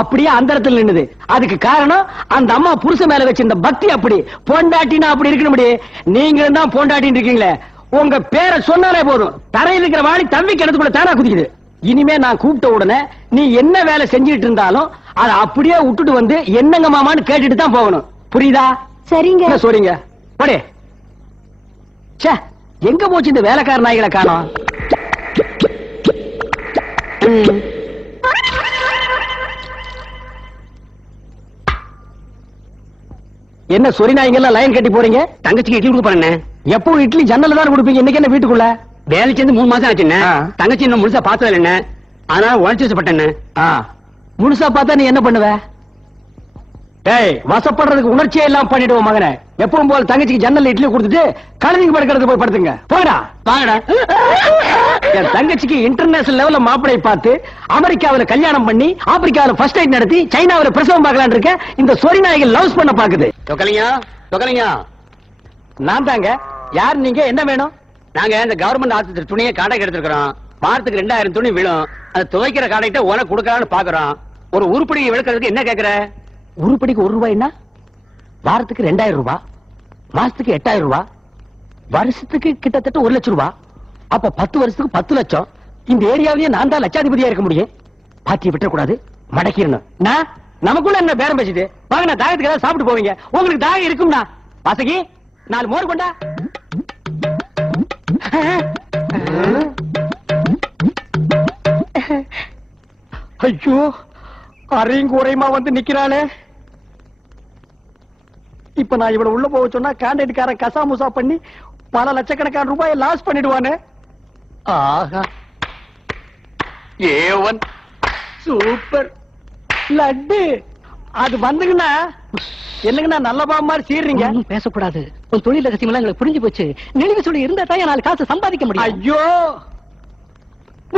அப்படியே அந்தரத்தில் நின்னுது. அதுக்கு காரணம் அந்த அம்மா புருஷ மேல வச்சிருந்த பக்தி. அப்படி பொண்டாட்டினா அப்படி இருக்கணும். நீங்க தான் பொண்டாட்டின்னு இருக்கீங்களே, உங்க பேரை சொன்னாலே போதும் தரையில் இருக்கிற வாளி தம்பி கிணத்துக்குள்ள தானா குதிக்குது. இனிமே நான் கூப்பிட்ட உடனே நீ என்ன வேலை செஞ்சுட்டு இருந்தாலும் அதை அப்படியே விட்டுட்டு வந்து என்னங்க மாமான்னு கேட்டுட்டு தான் போகணும். புரியுதா? சரிங்க. சொல்றீங்க போடே. எங்க போச்சு இந்த வேலைக்கார நாய்களை காணோம்? என்ன சொரி நாய்ங்கெல்லாம் லைன் கட்டி போறீங்க? தங்கச்சிக்கு இட்லி கொடுக்க போறேன். எப்போ இட்லி ஜன்னல தான் கொடுப்பீங்க, இன்னைக்கு என்ன வீட்டுக்குள்ள? வேலை சேர்ந்து 3 மாசம் ஆச்சுன்னு. தங்கச்சி இன்னும் முழுசா பார்த்தது என்ன, அதனால உழைச்சு வச்சப்பட்டேன்னு. முழுசா பார்த்தா நீ என்ன பண்ணுவ? ஏய், வசப்படுறதுக்கு உணர்ச்சியே எல்லாம் பண்ணிடுவோம் மகனே. எப்பவும் போல தங்கச்சிக்கு ஜன்னல் இட்லி கொடுத்துட்டு கழுதிக்கு படுக்கிறது போய் படுத்துங்க. போடா வாங்கடா. என் தங்கச்சிக்கு இன்டர்நேஷனல் லெவல்ல மாப்பிளை பார்த்து அமெரிக்காவில கல்யாணம் பண்ணி ஆப்பிரிக்காவில ஃபர்ஸ்ட் நைட் நடத்தி சைனாவில பிரசவம் பார்க்கலான்னு இருக்க. இந்த சொரி நாய்கள் லவ்ஸ் பண்ண பாக்குது. தொகலிங்க நான் தாங்க. யார் நீங்க? என்ன வேணும்? நாங்க இந்த கவர்மெண்ட் ஆஸ்பத்திரி துணியை காடைக்கு எடுத்துக்கிறோம். வாரத்துக்கு 2000 துணி விழும். அது துவைக்கிற காடைக்கிட்ட உனக்கு கொடுக்கலான்னு பாக்குறோம். ஒரு உருப்படி விளக்கிறதுக்கு என்ன கேக்குற? உருப்படிக்கு 1 ரூபாய்னா வாரத்துக்கு 2000 ரூபாய், மாசத்துக்கு 8000 ரூபாய், வருஷத்துக்கு கிட்டத்தட்ட 1 லட்சம் ரூபாய். அப்ப 10 வருஷத்துக்கு 10 லட்சம். இந்த ஏரியாவிலேயே நான் தான் லட்சாதிபதியா இருக்க முடியும். பாத்தியை விட்டுறக்கூடாது, மடக்கிடணும். நான் நமக்குள்ள என்ன பேரம் பேசிட்டு வாங்க. நான் தாகத்துக்கு ஏதாவது சாப்பிட்டு போவீங்க. உங்களுக்கு தாகம் இருக்கும்னா வாசகி 4 மோர் கொண்டா. ஐயோ, அரையும் குறையுமா வந்து நிக்கிறாளே. இப்ப நான் இவளை உள்ள போக சொன்னா கான்ட்ராக்ட்காரன் கசாமுசா பண்ணி பல லட்சக்கணக்கான ரூபாயை லாஸ் பண்ணிடுவானே. ஆஹா, ஏவன் சூப்பர் லட்டு. அது வந்துங்கண்ணா என்னங்கண்ணா நல்ல பாம்பு மாதிரி சீர்றீங்க. பேசக்கூடாது. உன் தொழில் ரகசியம் எல்லாம் எங்களுக்கு புரிஞ்சு போச்சு. நெளிவு சொல்லி இருந்தா தான் 4 காசு சம்பாதிக்க முடியும். ஐயோ,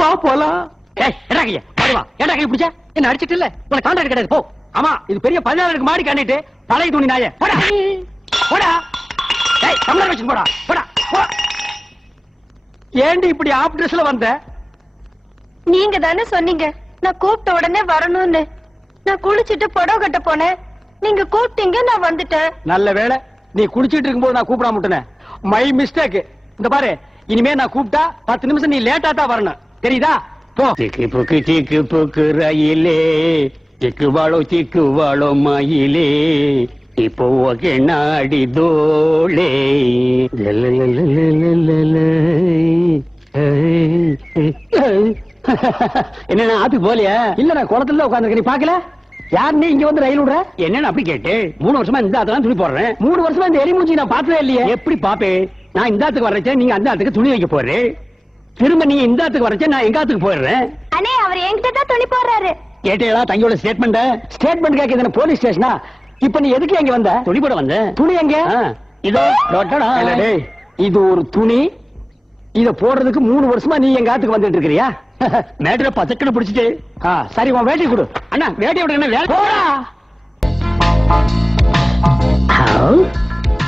வா போலாம். என்ன அடிச்சிட்டு இல்ல, உனக்கு கான்ட்ராக்ட் கிடையாது. போ. ஆமா, இது பெரிய 14 மாடி காண்டிட்டு பழைய துணி நாயே. போடா போடா. டேய், டம்ளர் வச்சு போடா. போடா போ. ஏண்டி இப்படி ஆப் ட்ரெஸ்ல வந்த? நீங்க தானே சொன்னீங்க நான் கூப்பிட்ட உடனே வரணும்னு. நான் குளிச்சிட்டு புடவை கட்ட போனேன். நீங்க கூப்பிட்டீங்க, நான் வந்துட்டேன். நல்ல வேளை நீ குளிச்சிட்டு இருக்கும்போது நான் கூப்பிடாம விட்டேன். My mistake. இந்த பாரு, இனிமே நான் கூப்பிட்டா 10 நிமிஷம் நீ லேட்டா தான் வரணும். தெரியுதா? போ. சிக்கு புக்கு ரயிலே, சிக்கு வாழோ மயிலே, இப்போ நாடி தோளே. என்ன ஆத்துக்கு போலியா? இல்ல, நான் குளத்துல உட்கார்ந்து. நீ பாக்கல? யார் நீ இங்க வந்து ரயில் விடுற? என்னன்னு அப்படி கேட்டு 3 வருஷமா இந்த ஆத்துல துணி போடுறேன். 3 வருஷமா இந்த எரிமூஞ்சி நான் பார்த்ததே இல்லையே. எப்படி பாப்பேன்? நான் இந்த ஆத்துக்கு வர்றேன், நீங்க அந்த ஆத்துக்கு துணி வைக்க போறேன். திரும்ப நீங்க இந்த ஆத்துக்கு வர்றேன், நான் எங்க ஆத்துக்கு போயிடுறேன். அண்ணே, அவர் என்கிட்ட தான் துணி போடுறாரு. கேட்டீங்களா தங்கியோட ஸ்டேட்மெண்ட்? ஸ்டேட்மெண்ட் கேட்க போலீஸ் ஸ்டேஷனா? இப்ப நீ எதுக்கு எங்க வந்த? துணி போட வந்த. துணி எங்க? இதோ. இது ஒரு துணி. இத போடுறதுக்கு 3 வருஷமா நீ எங்க ஆத்துக்கு வந்துட்டு இருக்கிறியா? மேட்ர பசக்கனை பிடிச்சிட்டு. சரி, உன் வேட்டி கொடு. அண்ணா வேட்டி விடுங்க. வேலை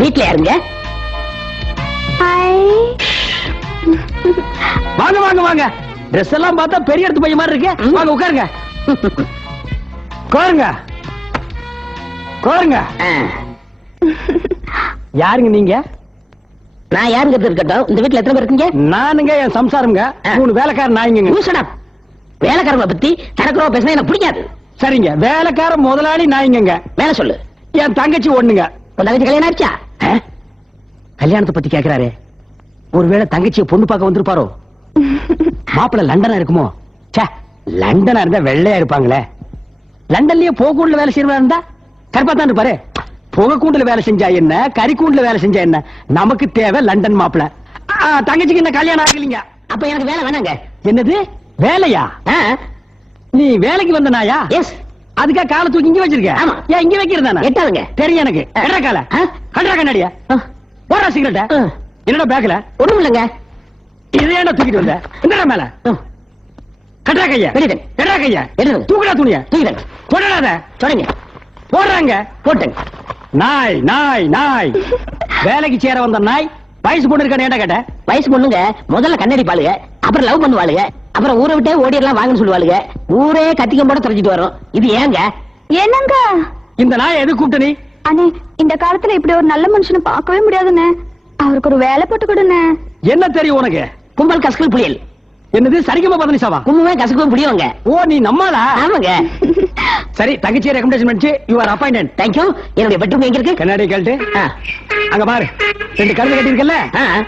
வீட்டுல இருங்க. வாங்க வாங்க வாங்க. ட்ரெஸ் எல்லாம் பார்த்தா பெரிய இடத்து பையன் மாதிரி இருக்கு. வாங்க உட்காருங்க. கோருங்க கோருங்க. யாருங்க நீங்க? நான் யாருங்கிறது இருக்கட்டும், இந்த வீட்டுல எத்தனை பேர் இருக்கீங்க? நானுங்க என் சம்சாரம்ங்க 3 வேலைக்கார நாய்ங்க. வேலைக்காரங்களை பத்தி தரக்குறவா பேசினா எனக்கு பிடிக்காது. சரிங்க, வேலைக்கார முதலாளி நாய்ங்க. வேலை சொல்லு. என் தங்கச்சி ஒண்ணுங்க. தங்கச்சி கல்யாணம் ஆச்சா? கல்யாணத்தை பத்தி கேக்குறாரு. ஒருவேளை தங்கச்சியை பொண்ணு பார்க்க வந்திருப்பாரோ? மாப்பிள்ள லண்டனா இருக்குமோ? லண்டனா இருந்தா வெள்ளையா இருப்பாங்களே. லண்டன்லயே போகக்கூண்டுல வேலை செய்யறவா இருந்தா கருப்பா தான் இருப்பாரு. புகைக்கூண்டுல வேலை செஞ்சா என்ன, கறிக்கூண்டுல வேலை செஞ்சா என்ன, நமக்கு தேவை லண்டன் மாப்பிள்ள. தங்கச்சிக்கு என்ன கல்யாணம் ஆகலைங்க. அப்ப எனக்கு வேலை வேணாங்க. என்னது வேலையா? நீ வேலைக்கு வந்த நாயா? எஸ். அதுக்கா காலை தூக்கி இங்க வச்சிருக்க? ஆமா. ஏன் இங்க வைக்கிறதானே? எட்டாதுங்க. தெரியும் எனக்கு. கட்டுற கால கட்டுற கண்ணாடியா போடுறா சிகரெட்ட. என்னடா பேக்ல? ஒண்ணும் இல்லைங்க. இதே என்ன தூக்கிட்டு வந்த? இந்த மேல கட்டுறா கையா? கட்டுறா கையா? தூக்குடா துணியா? தூக்கிடுங்க. போடாத சொல்லுங்க. போடுறாங்க. போட்டுங்க. நாய் நாய் நாய் வேலைக்கு சேர வந்த நாய் வயசு பொண்ணு இருக்கானு என்ன கேட்ட? வயசு பொண்ணுங்க முதல்ல கண்ணாடி பாளுங்க, அப்புறம் லவ் பண்ணுவாளுங்க, அப்புறம் ஊரை விட்டே ஓடிடலாம் வாங்கன்னு சொல்லுவாளுங்க. ஊரே கத்திக்கம் போட தெரிஞ்சிட்டு வரும். இது ஏங்க? என்னங்க இந்த நாய் எது கூப்பிட்ட நீ? அண்ணே, இந்த காலத்துல இப்படி ஒரு நல்ல மனுஷனை பார்க்கவே முடியாதுண்ணே. அவருக்கு ஒரு வேலை போட்டு கொடுண்ணே. என்ன தெரியும் உனக்கு? கும்பல் கசக்கல் புயல். என்னது சரிகமா பதினிசாவா? கும்பமே கசக்கவும் புரியுங்க. ஓ, நீ நம்மளா? ஆமாங்க. சரி, தங்கச்சியை ரெக்கமெண்டேஷன் பண்ணிச்சு. You are appointed. தேங்க்யூ. என்னுடைய பெட்ரூம் எங்க இருக்கு? கண்ணாடி கழட்டு. அங்க பாரு, 2 கழுதை கட்டி இருக்கல,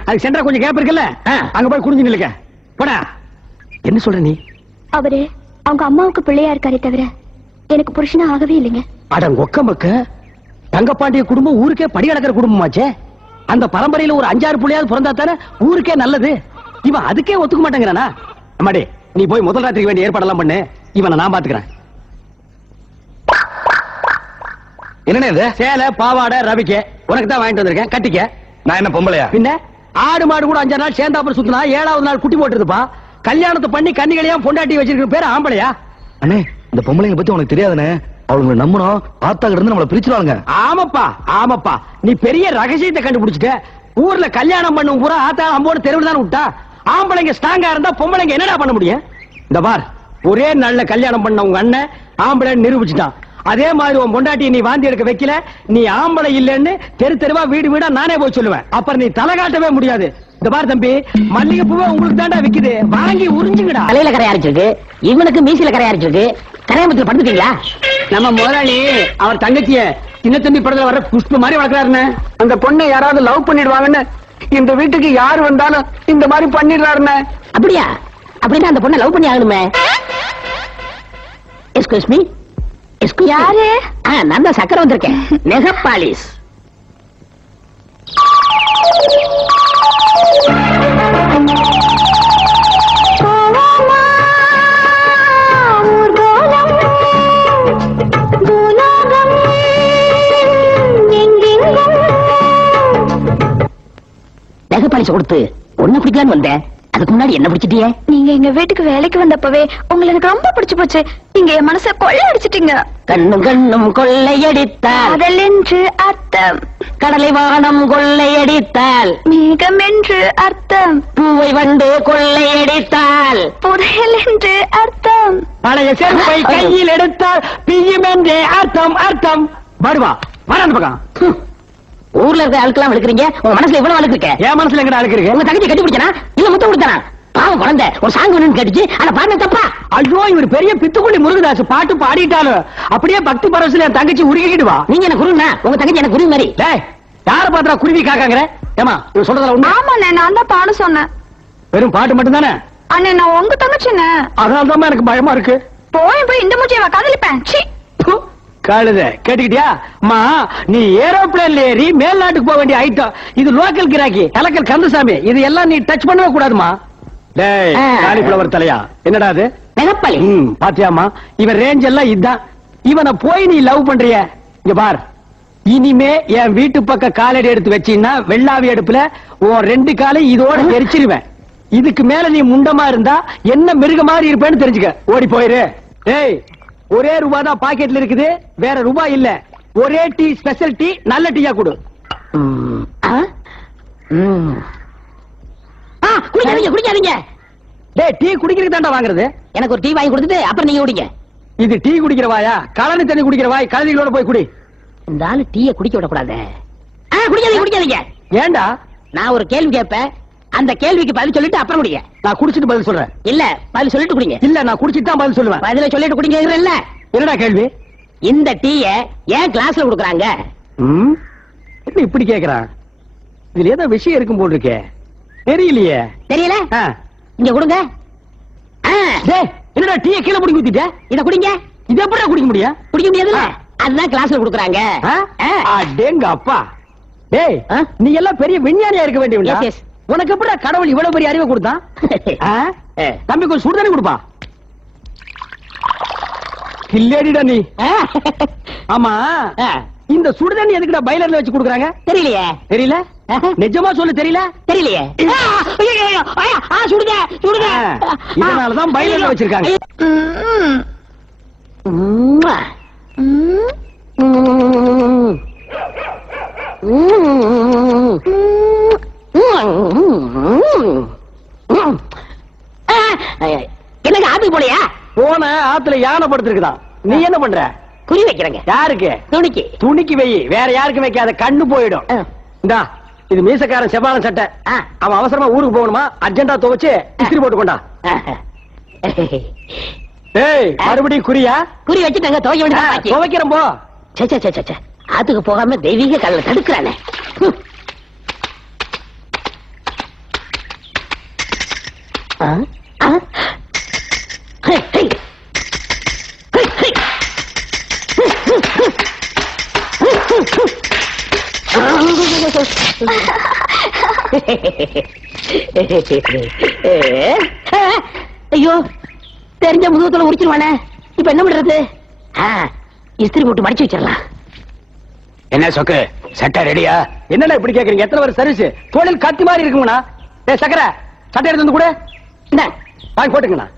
அதுக்கு சென்டரா கொஞ்சம் கேப் இருக்குல்ல, அங்க போய் குடிஞ்சு நில்லுங்க. போடா. என்ன சொல்ற நீ? அவரு அவங்க அம்மாவுக்கு பிள்ளையா இருக்காரே தவிர எனக்கு புருஷனா ஆகவே இல்லைங்க. அட ஒக்கம்பக்க, தங்கப்பாண்டிய குடும்பம் ஊருக்கே படி அடக்கிற குடும்பமாச்சே. அந்த பரம்பரையில ஒரு 5-6 புள்ளையாவது பிறந்தா தானே ஊருக்கே நல்லது. இவன் அதுக்கே ஒத்துக்க மாட்டேங்கிறானா? அம்மாடி, நீ போய் முதல் ராத்திரிக்கு வேண்டிய ஏற்பாடெல்லாம் பண்ணு. இவனை நான் பாத்துக்கிறேன். என்ன இது? சேலை பாவாடை ரவிக்க உனக்கு தான் வாங்கிட்டு வந்திருக்கேன், கட்டிக்க. நான் என்ன பொம்பளையா? பின்ன ஆடு மாடு கூட 5 நாள் சேர்ந்தாப்புல சுத்தினா 7வது நாள் குட்டி போட்டுருப்பா. கல்யாணத்தை பண்ணி கன்னிகளையா பொண்டாட்டி வச்சிருக்க பேரு ஆம்பளையா? அண்ணே, இந்த பொம்பளைங்க பத்தி உனக்கு தெரியாதுண்ணே. அவங்களை நம்பணும், ஆத்தாக்கிட்ட இருந்து நம்மள பிரிச்சுடுவாங்க. ஆமாப்பா ஆமாப்பா, நீ பெரிய ரகசியத்தை கண்டுபிடிச்சிட்ட. ஊர்ல கல்யாணம் பண்ணும் பூரா ஆத்தா அம்போட தெருவில் தானே விட்டா. ஆம்பளைங்க ஸ்ட்ராங்கா இருந்தா பொம்பளைங்க என்னடா பண்ண முடியும்? இந்த பார், ஒரே நாள்ல கல்யாணம் பண்ண உங்க அண்ணன் ஆம்பளை நிரூபிச்சுட்டான். அதே மாதிரி உன் பொண்டாட்டி நீ வாந்தி எடுக்க வைக்கல, நீ ஆம்பளை இல்லன்னு தெரு தெருவா வீடு வீடா நானே போய் சொல்லுவேன். அப்புறம் நீ தலை காட்டவே முடியாது. இந்த பார் தம்பி, மல்லிகை பூவை உங்களுக்கு தாண்டா விக்குது, வாங்கி உறிஞ்சுங்கடா. தலையில கரையா அரைச்சிருக்கு, இவனுக்கு மீசில கரையா அரைச்சிருக்கு. கரையாமத்துல படுத்துட்டீங்களா? நம்ம முதலாளி அவர் தங்கச்சிய சின்ன தம்பி படத்துல வர புஷ்ப மாதிரி வளர்க்கிறாருன்னு. அந்த பொண்ணை யாராவது லவ் பண்ணிடுவாங்கன்னு இந்த வீட்டுக்கு யாரு வந்தாலும் இந்த மாதிரி பண்ணிடுறாருன்னு. அப்படியா? அப்படின்னா அந்த பொண்ணை லவ் பண்ணி ஆகணுமே. Excuse me. யாரு? நான் தான் சக்கரை வந்திருக்கேன். நெகப்பாலிஸ். நெகப்பாலிஸ் கொடுத்து ஒண்ணு பிடிக்கலான்னு வந்தேன். அதுக்கு முன்னாடி என்ன பிடிச்சிட்டியே? நீங்க எங்க வீட்டுக்கு வேலைக்கு வந்தப்பவே உங்களை எனக்கு ரொம்ப பிடிச்சு போச்சு. நீங்க என் மனச கொள்ளை அடிச்சிட்டீங்க. கண்ணும் கண்ணும் கொள்ளையடித்தால் கடல் என்று அர்த்தம், கடலை வானம் கொள்ளையடித்தால் மேகம் என்று அர்த்தம், பூவை வண்டு கொள்ளையடித்தால் புதையல் என்று அர்த்தம், பழைய செருப்பை கையில் எடுத்தால் பிய்யும் என்றே அர்த்தம். அர்த்தம் வருவா வர அந்த பக்கம். ஊர்ல இருக்க ஆட்கெல்லாம் வளர்க்குறீங்க, உங்க மனசுல இவ்வளவு வளர்க்குறீங்க. என் மனசுல எங்கடா அழுக்கிறீங்க? உங்க தங்கச்சி கட்டி பிடிச்சனா இல்ல முத்தம் கொடுத்தானா? பாவம் குழந்தை ஒரு சாங் வேணும்னு கேட்டுச்சு, அதை பாருங்க தப்பா? ஐயோ, இவர் பெரிய பித்துக்குள்ளி முருகதாசு, பாட்டு பாடிட்டாலும் அப்படியே பக்தி பரவசில என் தங்கச்சி உருகிடுவா. நீங்க என்ன குருனா, உங்க தங்கச்சி எனக்கு குருவி மாதிரி. டேய், யார பாத்திரா குருவி காக்காங்கற? ஏமா இவன் சொல்றதல உண்மை? ஆமாண்ணே, நான் தான் பாட சொன்னேன். வெறும் பாட்டு மட்டும் தானே? அண்ணே, நான் உங்க தங்கச்சிண்ணே. அதனால தான் எனக்கு பயமா இருக்கு. போய் இந்த மூச்சியை காதலிப்பேன். கழுத கேட்டுக்கிட்டியா? அம்மா, நீ ஏரோப்ளேன்ல ஏறி மேல்நாட்டுக்கு போக வேண்டிய ஐட்டம் இது. லோக்கல் கிராக்கி கலக்கல் கந்தசாமி, இது எல்லாம் நீ டச் பண்ணவே கூடாதுமா. டேய் காலிஃபிளவர் தலையா, என்னடா அது? நெகப்பாலி. பாத்தியாமா, இவன் ரேஞ்ச் எல்லாம் இதுதான். இவனை போய் நீ லவ் பண்றிய? இங்க பார், இனிமே என் வீட்டு பக்கம் காலடி எடுத்து வச்சீன்னா வெள்ளாவி அடுப்புல உன் 2 காலை இதோட எரிச்சிருவேன். இதுக்கு மேல நீ முண்டமா இருந்தா என்ன மிருக மாதிரி இருப்பேன்னு தெரிஞ்சுக்க. ஓடி போயிரு. டேய், ஒரே ரூபா தான் பாக்கெட்ல இருக்குது, வேற ரூபாய் இல்ல. ஒரே டீ, ஸ்பெஷல் டீ, நல்ல டீயா கொடு. குடிக்காதீங்க குடிக்காதீங்க. டேய், டீ குடிக்கிறதுக்கு தாண்டா வாங்குறது. எனக்கு ஒரு டீ வாங்கி கொடுத்துட்டு அப்புறம் நீங்க குடிங்க. இது டீ குடிக்கிற வாயா? கலனி தண்ணி குடிக்கிற வாய். கலனிகளோட போய் குடி. இந்த ஆளு டீயை குடிக்க விடக்கூடாது. குடிக்காதீங்க குடிக்காதீங்க. ஏண்டா நான் ஒரு கேள்வி கேட்பேன், அந்த கேள்விக்கு பதில் சொல்லிட்டு அப்புறம் குடிங்க. நான் குடிச்சிட்டு பதில் சொல்றேன். இல்ல பதில் சொல்லிட்டு குடிங்க. இல்ல நான் குடிச்சிட்டு தான் பதில் சொல்லுவேன். பதில சொல்லிட்டு குடிங்கறல்ல. என்னடா கேள்வி? இந்த டீய ஏன் கிளாஸ்ல குடுக்குறாங்க? என்ன இப்படி கேக்குறான்? இதுல ஏதோ விஷயம் இருக்கும் போல் இருக்கே. தெரியலையே. தெரியல? இங்க கொடுங்க. டேய், என்னடா டீய கீழ புடி ஊத்திட்ட? இத குடிங்க. இத எப்படிடா குடிக்க முடியும்? குடிக்க முடியாதுல்ல? அதுதான் கிளாஸ்ல குடுக்குறாங்க. அடேங்க அப்பா. டேய், நீ எல்லாம் பெரிய விஞ்ஞானியா இருக்க வேண்டியவன்டா. Yes, yes. உனக்கு எப்படிடா கடவுள் இவ்வளவு பெரிய அறிவை கொடுத்தான்? தம்பி கொஞ்சம் சுடுதண்ணி கொடுப்பா. இல்லடிடா நீ. ஆமா, இந்த சுடுதண்ணி எதுக்குடா பைலர்ல வச்சு குடுக்குறாங்க? தெரியலையே. தெரியல? நிஜமா சொல்லு, தெரியல? தெரியலையே. சுடுங்க சுடுங்க. இதனாலதான் பைலர்ல வச்சிருக்காங்க. எனக்கு ஆத்துக்கு போலையா? போன ஆத்துல யானை படுத்திருக்குதான். நீ என்ன பண்ற? குறி வைக்கிறேங்க. யாருக்கு? துணிக்கு. துணிக்கு வை, வேற யாருக்கும் வைக்காத, கண்ணு போயிடும். இந்தா, இது மீசக்காரன் செவ்வாழ சட்டை. அவன் அவசரமா ஊருக்கு போகணுமா, அர்ஜென்டா துவைச்சு இஸ்திரி போட்டு கொண்டா. ஏய், மறுபடியும் குறியா? குறி வச்சுட்டாங்க, துவைக்க வேண்டியது. துவைக்கிறோம் போ. ஆத்துக்கு போகாம தெய்வீக கல்ல தடுக்கிறானே. ஐயோ, தெரிஞ்ச முதுகத்துல உரிச்சிருவானே. இப்ப என்ன பண்றது? இஸ்திரி போட்டு மடிச்சு வச்சிடலாம். என்ன சொக்கு, சட்டை ரெடியா? என்னடா இப்படி கேக்குறீங்க? எத்தனை வருஷம் சர்வீஸ்? தொழில் கத்தி மாதிரி இருக்குங்கண்ணா. சக்கரை சட்டை எடுத்து வந்து கூட வாங்கி போட்டுங்கண்ணா.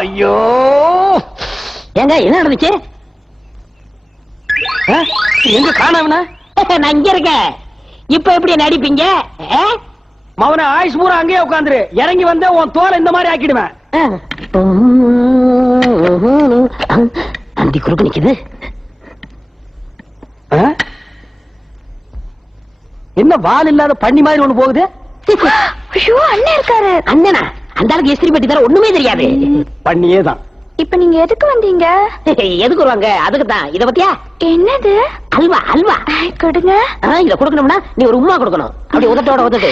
ஐயோ, ஏங்க என்ன நடந்துச்சு? எங்க காணவனா? நான் இங்க இருக்கேன். இப்ப எப்படி நடிப்பீங்க? மவன ஆயுஷ் பூரா அங்கேயே உட்காந்துரு. இறங்கி வந்த உன் தோலை இந்த மாதிரி ஆக்கிடுவேன். அந்தி குறுக்கு நிக்குது. என்ன வால் இல்லாத பண்ணி மாதிரி ஒண்ணு போகுது? ஐயோ, அண்ணன் இருக்காரு. அண்ணனா? அந்த ஆளுக்கு இஸ்திரி பெட்டி தர ஒண்ணுமே தெரியாது. பண்ணியே தான். இப்ப நீங்க எதுக்கு வந்தீங்க? எதுக்கு வருவாங்க? அதுக்கு தான். இத பத்தியா? என்னது? அல்வா. அல்வா கொடுங்க. இத கொடுக்கணும்னா நீ ஒரு உம்மா கொடுக்கணும். அப்படி உதட்டோட உதட்டு.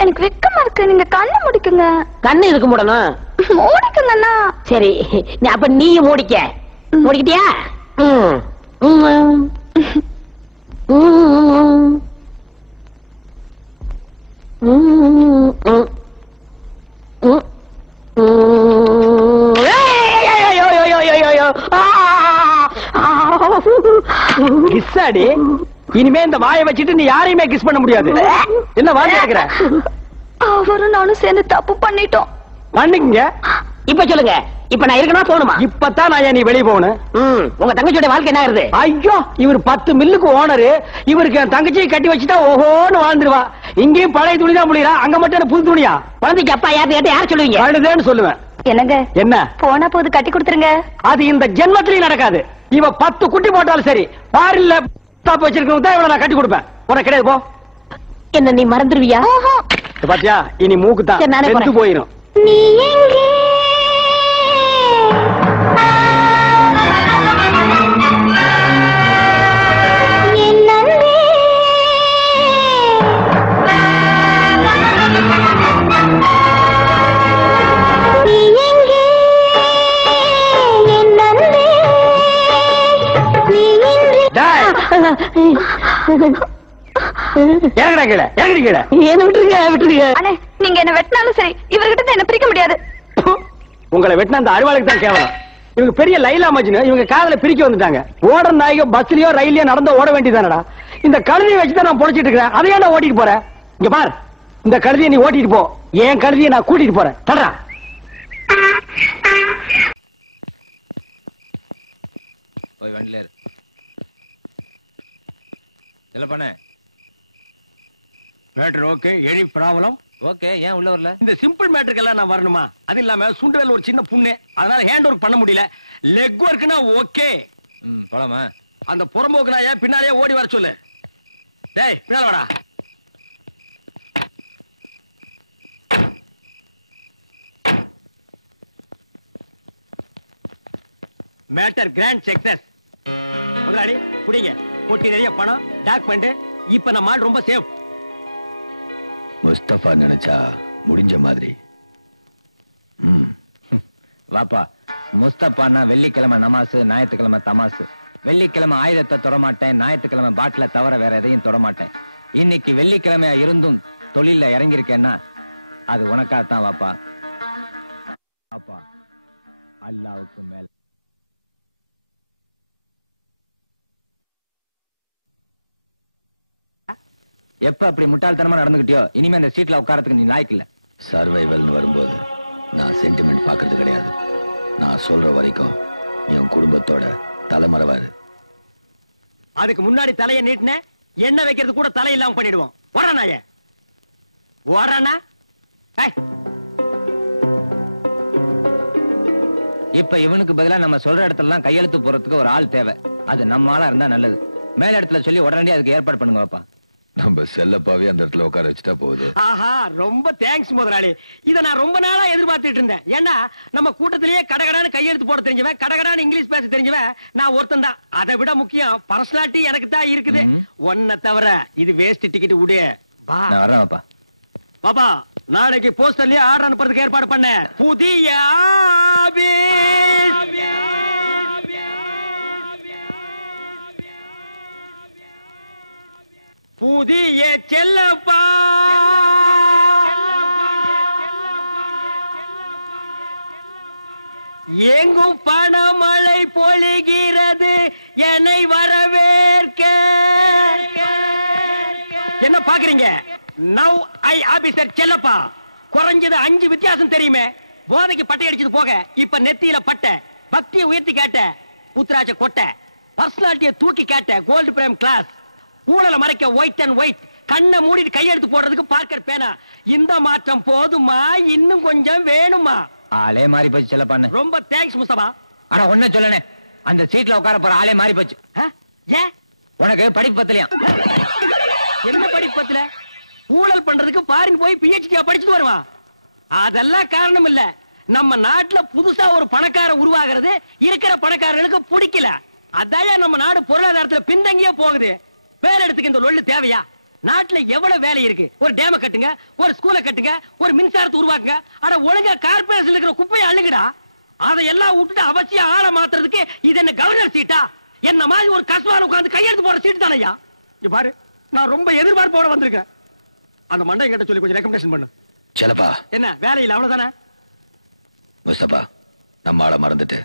எனக்கு வெக்கமா இருக்கு. நீங்க கண்ணை முடிக்குங்க. கண்ணு எதுக்கு மூடணும்? மூடிக்குங்கண்ணா. சரி, அப்ப நீயும் மூடிக்க. மூடிக்கிட்டியா? கிஸ்ஸாடி, இனிமே இந்த வாயை வச்சுட்டு நீ யாரையுமே கிஸ் பண்ண முடியாது. என்ன வாய் கேக்குற? அவரும் நானும் சேர்ந்து தப்பு பண்ணிட்டோம். பண்ணிக்கங்க. இப்ப சொல்லுங்க, இப்ப நான் இருக்கணும் போகணுமா? இப்பதான் நான் நீ வெளியே போகணும். உங்க தங்கச்சியோட வாழ்க்கை என்ன ஆகுது? ஐயோ, இவர் 10 மில்லுக்கு ஓனரு. இவருக்கு என் தங்கச்சியை கட்டி வச்சுட்டா ஓஹோன்னு வாழ்ந்துருவா. இங்கேயும் பழைய துணிதான் முடியல, அங்க மட்டும் என்ன புது துணியா? குழந்தைக்கு அப்பா யாரு கேட்ட யார் சொல்லுவீங்க? அழுதேன்னு சொல்லுவேன். என்னங்க? என்ன போனா போது கட்டி கொடுத்துருங்க. அது இந்த ஜென்மத்திலையும் நடக்காது. இவ 10 குட்டி போட்டாலும் சரி, பாரில்ல வச்சிருக்கவங்க தான் இவளை நான் கட்டி கொடுப்பேன். உனக்கு கிடையாது, போ. என்ன நீ மறந்துருவியா? பாத்தியா, இனி மூக்கு தான் செத்து போயிரும். நீ எங்கே? நீங்க என்ன வெட்டினாலும் சரி, இவர்கிட்ட என்ன பிரிக்க முடியாது. உங்களை வெட்டின அந்த அறுவாளுக்கு தான் கேவலம். இவங்க பெரிய லைலா மஜ்னு, இவங்க காதல பிரிக்க வந்துட்டாங்க. ஓடுற நாய்க பஸ்லயோ ரயில்லயோ நடந்து ஓட வேண்டியதானடா. இந்த கழுதியை வச்சுதான் நான் பொழைச்சிட்டு இருக்கிறேன். அதையே நான் ஓட்டிட்டு போறேன். இங்க பார், இந்த கழுதியை நீ ஓட்டிட்டு போ, என் கழுதியை நான் கூட்டிட்டு போறேன். தடா. போய் வண்டில செல்லப்பானே. Matter okay. Any problem? Okay. ஏன் உள்ள வரல? இந்த சிம்பிள் மேட்டருக்கெல்லாம் நான் வரணுமா? அது இல்லாம சுண்டுவேல் ஒரு சின்ன புண்ணு, அதனால ஹேண்ட் ஒர்க் பண்ண முடியல. லெக் ஒர்க்னா ஓகே. போலாமா? அந்த புறம்போக்கு நாய பின்னாலே ஓடி வர சொல்லு. டேய் பின்னால வாடா. Matter grand success. முதலாளி புடிங்க. பொட்டி நிறைய பணம், டாக்குமெண்ட். இப்ப நம்ம ஆள் ரொம்ப சேஃப். முஸ்தபா நினைச்சா முடிஞ்ச மாதிரி. வாப்பா, முஸ்தபான்னா வெள்ளிக்கிழமை நமாசு, ஞாயிற்றுக்கிழமை தமாசு. வெள்ளிக்கிழமை ஆயுதத்தை தொடமாட்டேன், ஞாயிற்றுக்கிழமை பாட்டில தவிர வேற எதையும் தொடமாட்டேன். இன்னைக்கு வெள்ளிக்கிழமையா இருந்தும் தொழில இறங்கியிருக்கேன்னா அது உனக்காகத்தான் வாப்பா. வாப்பா, அல்லாவுக்கு மேல. எப்ப அப்படி முட்டாள்தனமா நடந்துகிட்டியோ இனிமே அந்த சீட்ல உட்காரத்துக்கு நீ லாய்க்கு இல்ல. சர்வைவல்னு வரும்போது நான் சென்டிமெண்ட் பாக்குறது கிடையாது. நான் சொல்ற வரைக்கும் என் குடும்பத்தோட தலைமறைவாரு. அதுக்கு முன்னாடி தலையை நீட்டின என்ன வைக்கிறது கூட தலை இல்லாம பண்ணிடுவோம். ஓடனாய ஓடனா. இப்ப இவனுக்கு பதிலா நம்ம சொல்ற இடத்துல எல்லாம் கையெழுத்து போறதுக்கு ஒரு ஆள் தேவை. அது நம்ம ஆளா இருந்தா நல்லது. மேல இடத்துல சொல்லி உடனே அதுக்கு ஏற்பாடு பண்ணுங்க வாப்பா. நம்ம செல்லப்பாவே அந்த இடத்துல உட்கார வச்சுட்டா போகுது. ஆஹா, ரொம்ப தேங்க்ஸ் முதலாளி. இத நான் ரொம்ப நாளா எதிர்பார்த்துட்டு இருந்தேன். ஏன்னா நம்ம கூட்டத்திலேயே கடகடான்னு கையெழுத்து போட தெரிஞ்சவன், கடகடான்னு இங்கிலீஷ் பேச தெரிஞ்சவன் நான் ஒருத்தன் தான். அதை விட முக்கியம் பர்சனாலிட்டி எனக்கு தான் இருக்குது. ஒன்ன தவிர இது வேஸ்ட் டிக்கெட் விடு. நான் வரேன் வாப்பா. பாப்பா, நாளைக்கு போஸ்டர்லயே ஆர்டர் அனுப்புறதுக்கு ஏற்பாடு பண்ண. புதிய புதிய செல்லப்பா எங்கும் பணமழை பொழிகிறது என்னை வரவேற்க. என்ன பாக்குறீங்க? Now I officer Chellappa. குறைஞ்சது 5 வித்தியாசம் தெரியுமே. போதைக்கு பட்டை அடிச்சது போக இப்ப நெத்தியில பட்டை, பக்தியை உயர்த்தி கேட்ட புத்ராஜ கொட்டை, பர்சனாலிட்டியை தூக்கி கேட்ட கோல்டு பிரேம் கிளாஸ், ஊழல மறைக்க ஒயிட் அண்ட் ஒயிட், கண்ணை மூடிட்டு கையெழுத்து போடுறதுக்கு பார்க்கர் பேனா. இந்த மாற்றம் போதுமா? இன்னும் கொஞ்சம் வேணுமா? ஆளே மாறி போச்சு செல்லப்பான்னு. ரொம்ப தேங்க்ஸ் முஸ்தபா. ஆனா ஒன்ன சொல்லனே, அந்த சீட்ல உட்கார போற ஆளே மாறி போச்சு. ஏன்? உனக்கு படிப்பு பத்தலையா? என்ன படிப்பு பத்தல? ஊழல் பண்றதுக்கு பாரின் போய் PhD படிச்சுட்டு வருவான். அதெல்லாம் காரணம் இல்ல. நம்ம நாட்டுல புதுசா ஒரு பணக்கார உருவாகிறது இருக்கிற பணக்காரர்களுக்கு பிடிக்கல. அதான் நம்ம நாடு பொருளாதாரத்துல பின்தங்கியே போகுது. வேலை எடுத்துக்கு இந்த லொள்ளு தேவையா? நாட்டுல எவ்வளவு வேலை இருக்கு. ஒரு டேம கட்டுங்க, ஒரு ஸ்கூலை கட்டுங்க, ஒரு மின்சாரத்தை உருவாக்குங்க. ஆனா ஒழுங்கா கார்பரேஷன் இருக்கிற குப்பையை அள்ளுங்கடா. அதையெல்லாம் விட்டுட்டு அவசியம் ஆளை மாத்துறதுக்கு இது என்ன கவர்னர் சீட்டா? என்ன மாதிரி ஒரு கஸ்வால உட்கார்ந்து கையெழுத்து போற சீட்டு தானையா? இங்க பாரு, நான் ரொம்ப எதிர்பார்ப்போட வந்திருக்கேன். அந்த மண்டை கிட்ட சொல்லி கொஞ்சம் ரெக்கமெண்டேஷன் பண்ணு. செல்லப்பா, என்ன வேலையில் அவ்வளவுதானே? முஸ்தபா, நம்ம ஆளை மறந்துட்டு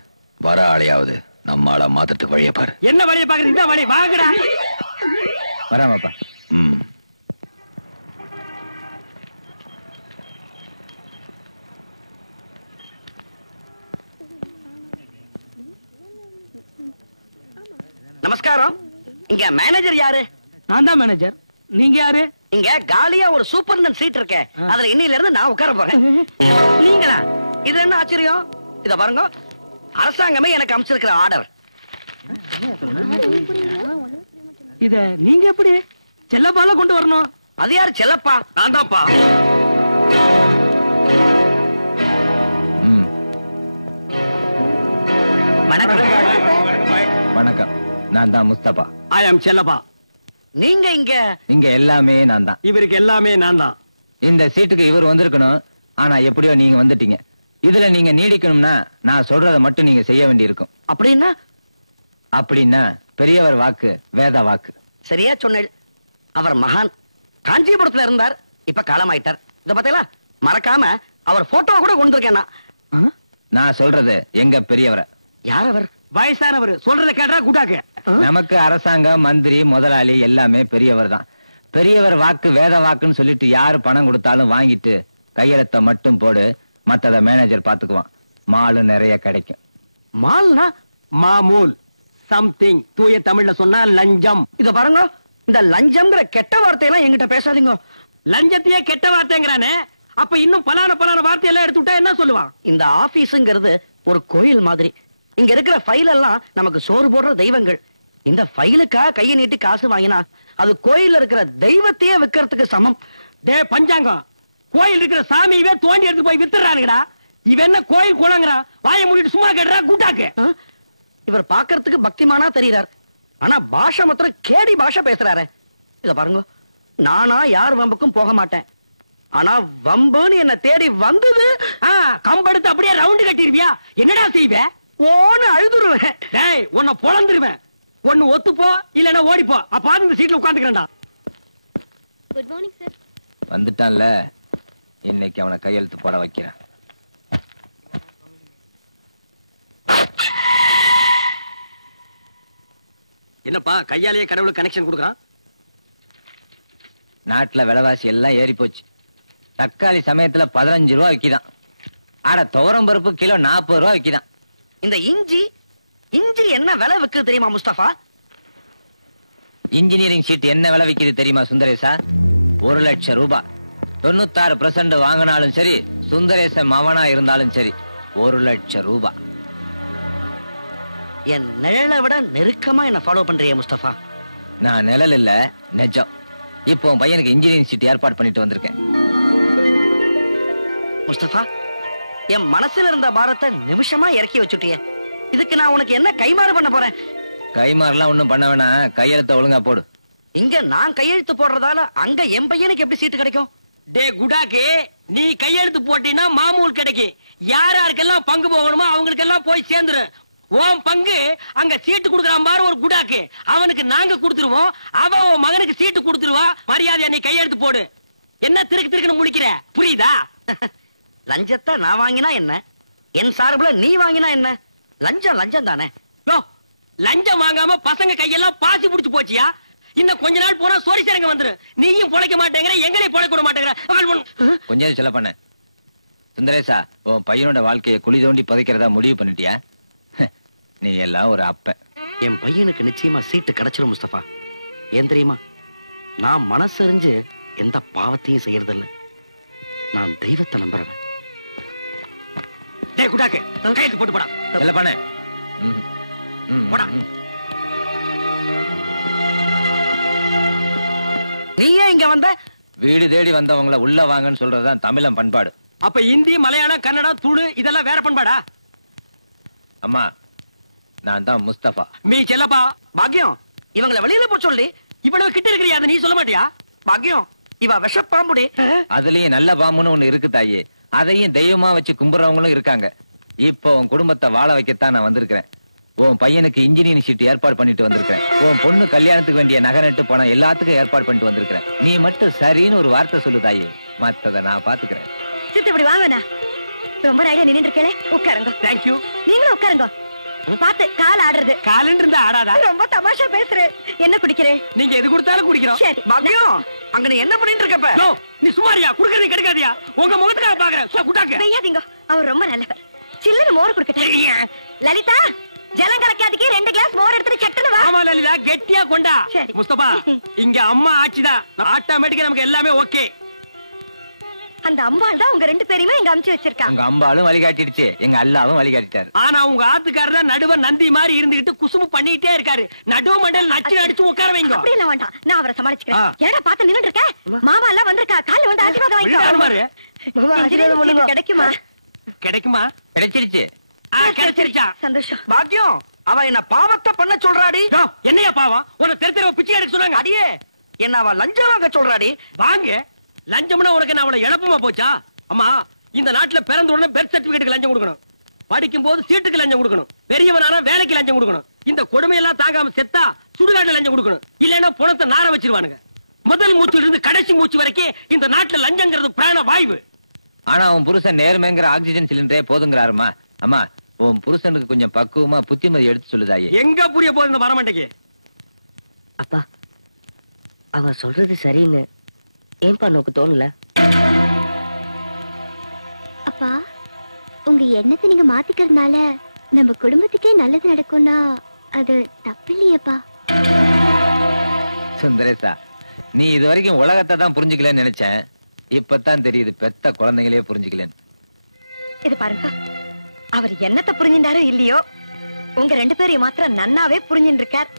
வர ஆளையாவது நம்ம ஆளை மாத்துறதுக்கு வழியை பாரு. என்ன வழியை பாக்குறது? இந்த வழி வாங்கடா. வராமாப்பா. நமஸ்காரம். இங்க மேனேஜர் யாரு? நான் தான் மேனேஜர். நீங்க யாரு? இங்க காலியா ஒரு சூப்பர்டன் சீட் இருக்க, அதுல இன்னில இருந்து நான் உட்கார போறேன். நீங்களா? இது என்ன ஆச்சரியம்? இத பாருங்க, அரசாங்கமே எனக்கு அமைச்சிருக்கிற ஆர்டர். இத நீங்க எப்படி செல்லப்பால கொண்டு வரணும்? அது யாரு செல்லப்பா? நான் தான்ப்பா. வணக்கம். நான் தான் முஸ்தபா. ஐ அம் செல்லப்பா. நீங்க இங்க எல்லாமே நான் தான். இவருக்கு எல்லாமே நான் தான். இந்த சீட்டுக்கு இவர் வந்திருக்கணும். ஆனா எப்படியோ நீங்க வந்துட்டீங்க. இதுல நீங்க நீடிக்கணும்னா நான் சொல்றத மட்டும் நீங்க செய்ய வேண்டி இருக்கும். அப்படின்னா பெரியவர் வாக்கு வேத வாக்கு. சரியா சொன்ன. அவர் மகான். காஞ்சிபுரத்துல இருந்தார், இப்ப காலமாயிட்டார். இத பாத்தீங்களா? மறக்காம அவர் போட்டோ கூட கொண்டு இருக்கேன். நான் சொல்றது எங்க பெரியவரை. யார் அவர்? வயசானவர். சொல்றத கேட்டா கூட்டாக்கு. நமக்கு அரசாங்கம், மந்திரி, முதலாளி எல்லாமே பெரியவர் தான். பெரியவர் வாக்கு வேத வாக்குன்னு சொல்லிட்டு யாரு பணம் கொடுத்தாலும் வாங்கிட்டு கையெழுத்த மட்டும் போடு, மத்தத மேனேஜர் பாத்துக்குவான். மாலு நிறைய கிடைக்கும். மால்னா மாமூல், சம்திங். தூய தமிழ்ல சொன்னா லஞ்சம். இத பாருங்க, இந்த லஞ்சம்ங்கிற கெட்ட வார்த்தையெல்லாம் என்கிட்ட பேசாதீங்க. லஞ்சத்தையே கெட்ட வார்த்தைங்கிறானே, அப்ப இன்னும் பலான வார்த்தையெல்லாம் எடுத்து விட்டா என்ன சொல்லுவான்? இந்த ஆபீஸ்ங்கிறது ஒரு கோயில் மாதிரி. இங்க இருக்கிற ஃபைல் எல்லாம் நமக்கு சோறு போடுற தெய்வங்கள். இந்த ஃபைலுக்கா கையை நீட்டி காசு வாங்கினா அது கோயில்ல இருக்கிற தெய்வத்தையே விக்கிறதுக்கு சமம். டே பஞ்சாங்கம், கோயில் இருக்கிற சாமியவே தோண்டி எடுத்து போய் வித்துறானுங்கடா. இவன் என்ன கோயில் குளங்கிறான்? வாயை மூடிட்டு சும்மா கேட்டுறா கூட்டாக்கு. இவர் பாக்குறதுக்கு பக்திமானா தெரியறார், ஆனா பாஷை மாத்திரம் கேடி பாஷை பேசுறாரு. இத பாருங்க, நானா யார் வம்புக்கும் போக மாட்டேன். ஆனா வம்புன்னு என்ன தேடி வந்தது, கம்பெடுத்து அப்படியே ரவுண்டு கட்டிருவியா? என்னடா செய்வ? ஓன்னு அழுதுருவேன். டேய், உன்னை பொழந்துருவேன். ஒன்னு ஒத்துப்போ, இல்லன்னா ஓடிப்போ. அப்ப இந்த சீட்ல உட்கார்ந்துக்கிறேன்டா. Good morning sir. வந்துட்டான்ல, இன்னைக்கு அவனை கையெழுத்து போட வைக்கிறேன். என்னப்பா கையாலேயே கடவுளுக்கு கனெக்ஷன் கொடுக்குறான்? நாட்டுல விலைவாசி எல்லாம் ஏறி போச்சு. தக்காளி சமயத்துல 15 ரூபா விக்கிதான். ஆட துவரம் பருப்பு கிலோ 40 ரூபா விக்கிதான். இந்த இஞ்சி என்ன விலை விக்குது தெரியுமா முஸ்தபா? இன்ஜினியரிங் ஷீட் என்ன விலை விக்குது தெரியுமா சுந்தரேசா? 1 லட்சம் ரூபாய். 96% வாங்கினாலும் சரி, சுந்தரேசன் மவனா இருந்தாலும் சரி, 1 லட்சம் ரூபாய். என் நிழலை விட நெருக்கமா என்ன ஃபாலோ பண்றிய முஸ்தபா? நான் நிழல் இல்ல, நெஜம். இப்போ உன் பையனுக்கு இன்ஜினியரிங் ஷீட் ஏற்பாடு பண்ணிட்டு வந்திருக்கேன். முஸ்தபா, என் மனசுல இருந்த பாரத்தை நிமிஷமா இறக்கி வச்சுட்டிய. இதுக்கு நான் உனக்கு என்ன கைமாறு பண்ண போறேன்? கைமாறலாம் ஒண்ணும் பண்ண வேணாம், கையெழுத்த ஒழுங்கா போடு. இங்க நான் கையெழுத்து போடுறதால அங்க என் பையனுக்கு எப்படி சீட்டு கிடைக்கும்? டே குடாக்கு, நீ கையெழுத்து போட்டீங்கன்னா மாமூல் கிடைக்கும். யாராருக்கெல்லாம் பங்கு போகணுமோ அவங்களுக்கெல்லாம் போய் சேர்ந்துரு. உன் பங்கு அங்க சீட்டு கொடுக்கறான் பாரு ஒரு குடாக்கு, அவனுக்கு நாங்க கொடுத்துருவோம். அவன் உன் மகனுக்கு சீட்டு கொடுத்துருவா. மரியாதையா நீ கையெழுத்து போடு. என்ன திருக்கு முழிக்கிற? புரியுதா? லஞ்சத்தை நான் வாங்கினா என்ன, என் சார்புல நீ வாங்கினா என்ன? லஞ்சம் லஞ்சம் தானே. லஞ்சம் வாங்காம பசங்க கையெல்லாம் பாசி புடிச்சு போச்சியா? இன்னும் கொஞ்ச நாள் போனா சோரி சரங்க வந்துரு. நீயும் பொழைக்க மாட்டேங்கிற, எங்களையும் பொழைக்க விட மாட்டேங்கிற. கொஞ்சம் சொல்ல பண்ண சுந்தரேசா, உன் பையனோட வாழ்க்கையை குழி தோண்டி புதைக்கிறதா முடிவு பண்ணிட்டியா? நீ எல்லாம் ஒரு அப்ப. என் பையனுக்கு நிச்சயமா சீட்டு கிடைச்சிடும் முஸ்தபா. ஏன் தெரியுமா? நான் மனசறிஞ்சு எந்த பாவத்தையும் செய்யறதில்ல. நான் தெய்வத்தை நம்புறேன். டேய் குடாக்கு, கையெழுத்து போட்டு போடா. சொல்ல பண்ண போடா. நீ ஏன் இங்க வந்த? வீடு தேடி வந்தவங்கள உள்ள வாங்கன்னு சொல்றதுதான் தமிழன் பண்பாடு. அப்ப இந்தி, மலையாளம், கன்னடம், துளு இதெல்லாம் வேற பண்பாடா? அம்மா, நான் தான் முஸ்தபா. மீ செல்லப்பா. பாக்கியம், இவங்களை வெளியில போ சொல்லி. இவ்வளவு கிட்ட இருக்கிறியா, அதை நீ சொல்ல மாட்டியா? பாக்கியம், இவ விஷப்பாம்புடி. அதுலயும் நல்ல பாம்புன்னு ஒண்ணு இருக்கு தாயே. அதையும் தெய்வமா வச்சு கும்பிடுறவங்களும் இருக்காங்க. இப்போ உன் குடும்பத்தை வாழ வைக்கத்தான் நான் வந்திருக்கிறேன். உன் பையனுக்கு இன்ஜினியரிங் ஷீட் ஏற்பாடு பண்ணிட்டு வந்திருக்கேன். உன் பொண்ணு கல்யாணத்துக்கு வேண்டிய நகை நட்டு பணம் எல்லாத்துக்கும் ஏற்பாடு பண்ணிட்டு வந்திருக்கிறேன். நீ மட்டும் சரின்னு ஒரு வார்த்தை சொல்லு தாயே, மத்தத நான் பாத்துக்கிறேன். சித்தப்படி வாங்கண்ணா. ரொம்ப ரைடா நின்று இருக்கே. உட்காருங்க. தேங்க்யூ. நீங்களும் உட்காருங்க. பாத்து கால் ஆடுறது. காலன் இருந்தா ஆடாதா? ரொம்ப தமாஷா பேசுறேன். என்ன குடிக்கிறேன்? நீங்க எது கொடுத்தாலும் குடிக்கிறோம். சரி. பாக்கியம், அங்க நீ என்ன பண்ணிட்டு இருக்கப்ப? நீ சுமாரியா? குடுக்கறது கிடைக்காதியா? உங்க முகத்துக்காக பாக்குறேன். குட்டாக்க வையாதீங்க, அவர் ரொம்ப நல்லவர். சில்லற மோர் குடுக்கட்டேன். லலிதா, ஜலம் கலக்காதீங்க. 2 கிளாஸ் மோர் எடுத்துட்டு சட்டுன்னு வா. ஆமா லலிதா, கெட்டியா கொண்டா. முஸ்தபா, இங்க அம்மா ஆட்சிதான். ஆட்டோமேட்டிக்கா நமக்கு எல்லாமே ஓகே. அந்த அம்பாள் தான் உங்க 2 பேரையுமே இங்க அனுப்பிச்சு வச்சிருக்கா. உங்க அம்பாலும் வழிகாட்டிடுச்சு, எங்க அல்லாவும் வழிகாட்டிட்டாரு. ஆனா உங்க ஆத்துக்காரர் தான் நடுவ நந்தி மாதிரி இருந்துகிட்டு குசுமு பண்ணிட்டே இருக்காரு. நடுவு மண்டல் நச்சு அடிச்சு உட்கார வைங்க. அப்படி எல்லாம் வேண்டாம், நான் அவரை சமாளிச்சுக்கிறேன். ஏடா பார்த்து நின்னுட்டு இருக்க? மாமா எல்லாம் வந்திருக்கா. கால்ல வந்து ஆசீர்வாதம் வாங்கிக்கோ. கிடைக்குமா? கிடைக்குமா? கிடைச்சிருச்சு. கிடைச்சிருச்சா? சந்தோஷம். பாக்கியம், அவ என்ன பாவத்தை பண்ண சொல்றாடி. என்னையா பாவம்? உன்னை தெரு பிச்சை எடுக்க சொன்னாங்க. அடியே, என்ன அவ லஞ்சம் வாங்க சொல்றாடி. வாங்க. லஞ்சம்னா உனக்கு நான் அவளை இழப்பமா போச்சா? அம்மா, இந்த நாட்டுல பிறந்த உடனே பெர்த் சர்டிபிகேட்டுக்கு லஞ்சம் கொடுக்கணும். படிக்கும் போது சீட்டுக்கு லஞ்சம் கொடுக்கணும். பெரியவனானா வேலைக்கு லஞ்சம் கொடுக்கணும். இந்த கொடுமையெல்லாம் தாங்காம செத்தா சுடுகாட்டுல லஞ்சம் கொடுக்கணும். இல்லன்னா பணத்தை நார வச்சிருவானுங்க. முதல் மூச்சுல இருந்து கடைசி மூச்சு வரைக்கும் இந்த நாட்டுல லஞ்சங்கிறது பிராண வாய்வு. ஆனா உன் புருஷன் நேர்மைங்கிற ஆக்சிஜன் சிலிண்டரே போதுங்கிறாருமா. அம்மா, உன் புருஷனுக்கு கொஞ்சம் பக்குவமா புத்திமதி எடுத்து சொல்லுதாயே. எங்க புரிய போகுது இந்த வரமாட்டேக்கு? அப்பா, அவ சொல்றது சரின்னு ஏன்பா நோக்கு தோணல? அப்பா, உங்க எண்ணத்தை நீங்க மாத்திக்கிறதுனால நம்ம குடும்பத்துக்கே நல்லது நடக்கும்னா அது தப்பு இல்லையப்பா. சுந்தரேசா, நீ இது வரைக்கும் உலகத்தை தான் புரிஞ்சுக்கலன்னு நினைச்சேன். இப்பதான் தெரியுது பெத்த குழந்தைங்களே புரிஞ்சுக்கலன்னு. இது பாருங்க, அவர் என்னத்தை புரிஞ்சின்றாரோ இல்லையோ, உங்க 2 பேரையும் மாத்திரம் நன்னாவே புரிஞ்சுட்டு இருக்கார்.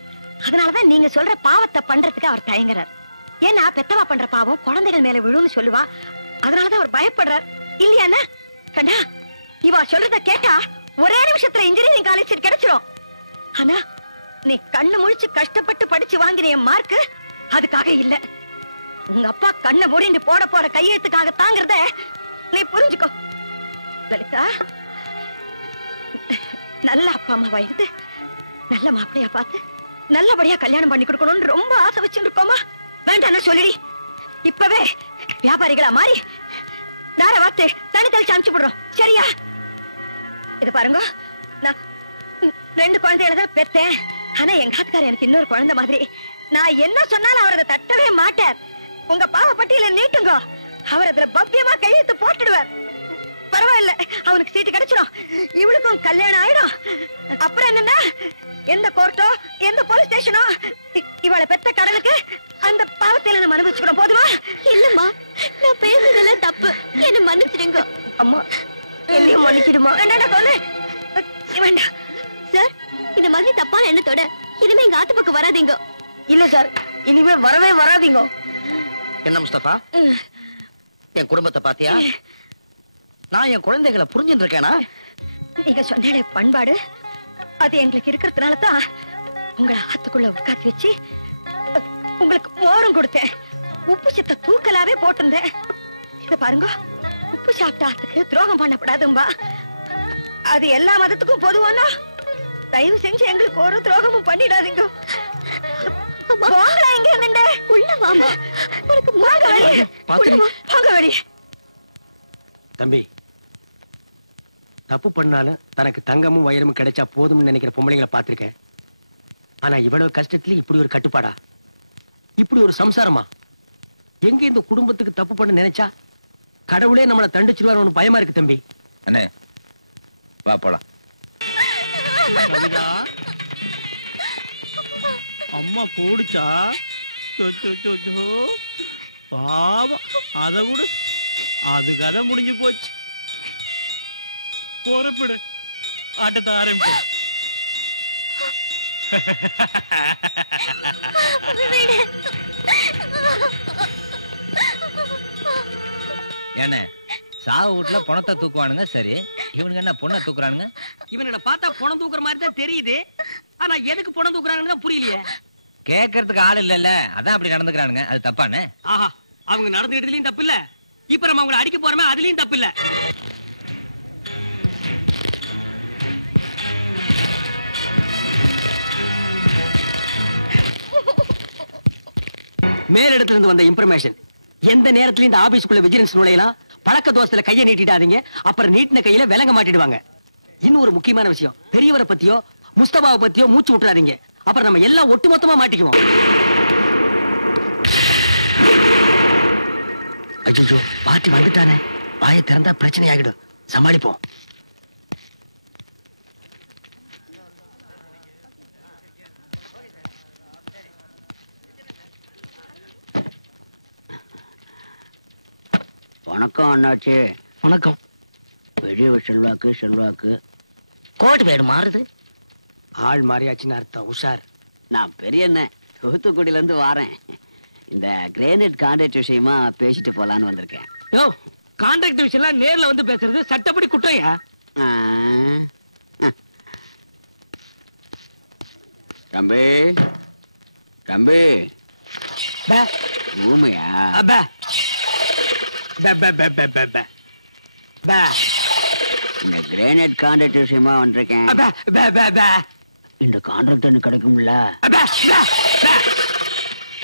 அதனாலதான் நீங்க சொல்ற பாவத்தை பண்றதுக்கு அவர் தயங்குறார். ஏன்னா பெத்தவா பண்ற பாவம் குழந்தைகள் மேல விழுன்னு சொல்லுவா. அதனாலதான் அவர் பயப்படுறார். இல்லையாண்ணா? கண்டா, இவா சொல்றத கேட்டா ஒரே நிமிஷத்துல இன்ஜினியரிங் காலேஜ் சீட் கிடைச்சிடும். ஆனா நீ கண்ணு முழிச்சு கஷ்டப்பட்டு படிச்சு வாங்கின என் மார்க்கு அதுக்காக இல்ல, உங்க அப்பா கண்ணை மூடிட்டு போட போற கையெழுத்துக்காக தாங்கிறத நீ புரிஞ்சுக்கோ. லலிதா, நல்ல அப்பா அம்மாவா இருந்து நல்ல மாப்பிளையா பார்த்து நல்லபடியா கல்யாணம் பண்ணி கொடுக்கணும்னு ரொம்ப ஆசை வச்சுட்டு இருக்கோமா? வேண்டாம் சொல்லிடி. இப்பவே வியாபாரிகளா மாறி தார வார்த்தை தனி தெளிச்சு அனுப்பிச்சு விடுறோம். சரியா? இது பாருங்க, நான் 2 குழந்தைகளை தான் பெத்தேன். ஆனா எங்க ஆத்துக்காரர் எனக்கு இன்னொரு குழந்தை மாதிரி. நான் என்ன சொன்னாலும் அவர் அதை தட்டவே மாட்டார். உங்க பாவப்பட்டியல நீட்டுங்க, அவர் அதுல பவ்யமா கையெழுத்து போட்டுடுவார். பரவாயில்ல, அவனுக்கு சீட்டு கிடைச்சிடும், இவளுக்கும் கல்யாணம் ஆயிடும். அப்புறம் என்னன்னா, எந்த கோர்ட்டோ எந்த போலீஸ் ஸ்டேஷனோ இவளை பெத்த கடனுக்கு அந்த பாவத்தையில நம்ம அனுபவிச்சுக்கிறோம். போதுமா? இல்லம்மா, நான் பேசுறதெல்லாம் தப்பு, என்ன மன்னிச்சிடுங்க. அம்மா, என்னையும் மன்னிச்சிடுமா? வேண்டாம் சொல்லு. வேண்டாம் சார், இந்த மாதிரி தப்பான எண்ணத்தோட இனிமே எங்க ஆத்து பக்கம் வராதீங்க. இல்ல சார், இனிமே வரவே வராதீங்க. என்ன முஸ்தபா, என் குடும்பத்தை பாத்தியா? நான் என் குழந்தைகளை புரிஞ்சுட்டு இருக்கேனா? நீங்க சொன்ன பண்பாடு அது எங்களுக்கு இருக்கிறதுனால தான் உங்களை ஆத்துக்குள்ள உட்காந்து வச்சு உங்களுக்கு மோரும் கொடுத்தேன். உப்பு சத்த தூக்கலாவே போட்டிருந்தேன். இத பாருங்க, உப்பு சாப்பிட்ட ஆத்துக்கு துரோகம் பண்ணப்படாதும்பா. அது எல்லா மதத்துக்கும் பொதுவானா? தயவு செஞ்சு எங்களுக்கு ஒரு துரோகமும் பண்ணிடாதீங்க. வாங்கலாம், இங்க நின்று உள்ள வாமா. வாங்க வெளி. தம்பி, தப்பு பண்ணாலும் தனக்கு தங்கமும் வயிறும் கிடைச்சா போதும்னு நினைக்கிற பொம்பளைங்களை பார்த்திருக்கேன். ஆனா இவ்வளவு கஷ்டத்துல இப்படி ஒரு கட்டுப்பாடா, இப்படி ஒரு சம்சாரமா? எங்க இந்த குடும்பத்துக்கு தப்பு பண்ண நினைச்சா கடவுளே நம்மளை தண்டிச்சிருவாரு பயமா இருக்கு தம்பி. அண்ணே வா போலாம். அம்மா போடுச்சா? பாவம், அத கூட அது கதை முடிஞ்சு போச்சு. பொறுப்பிடு, ஆட்டத்தை ஆரம்பிப்போம். என்ன சாவு வீட்டுல பணத்தை தூக்குவானுங்க, சரி, இவனுங்க என்ன பொண்ணை தூக்குறானுங்க? இவனை பார்த்தா பணம் தூக்குற மாதிரி தான் தெரியுது. ஆனா எதுக்கு பணம் தூக்குறாங்கன்னு தான் புரியலையே. கேட்கறதுக்கு ஆள் இல்லல்ல, அதான் அப்படி நடந்துக்கிறானுங்க. அது தப்பானே? ஆஹா, அவங்க நடந்துகிட்டதுலயும் தப்பு இல்ல, இப்ப நம்ம அவங்களை அடிக்க போறோமே அதுலயும் தப்பு இல்ல. மேலிடத்துல இருந்து வந்த இன்ஃபர்மேஷன், எந்த நேரத்துல இந்த ஆபீஸ்க்குள்ள விஜிலன்ஸ் நுழையலாம், பழக்க தோசையில கையை நீட்டிடாதீங்க, அப்புறம் நீட்டின கையில விலங்க மாட்டிடுவாங்க. இன்னும் ஒரு முக்கியமான விஷயம், பெரியவரை பத்தியோ முஸ்தபாவை பத்தியோ மூச்சு விட்டுறாதீங்க, அப்புறம் நம்ம எல்லாம் ஒட்டுமொத்தமா மாட்டிக்குவோம். ஐயோ, பாட்டி வந்துட்டானே, வாயை திறந்தா பிரச்சனை ஆகிடும், சமாளிப்போம். வணக்கம் அண்ணாச்சி. வணக்கம். பெரிய செல்வாக்கு செல்வாக்கு கோட்டு பேடு மாறுது. ஆள் மாறியாச்சுன்னு அர்த்தம், உஷார். நான் பெரிய அண்ணன், தூத்துக்குடியில இருந்து வாரேன். இந்த கிரானைட் கான்ட்ராக்ட் விஷயமா பேசிட்டு போலான்னு வந்திருக்கேன். யோ, கான்ட்ராக்ட் விஷயம் நேர்ல வந்து பேசுறது சட்டப்படி குற்றம்யா. தம்பி தம்பி ஊமையா? இந்த கிரானைட் கான்ட்ராக்ட் விஷயமா வந்திருக்கேன். இந்த கான்ட்ராக்ட் எனக்கு கிடைக்கும்ல?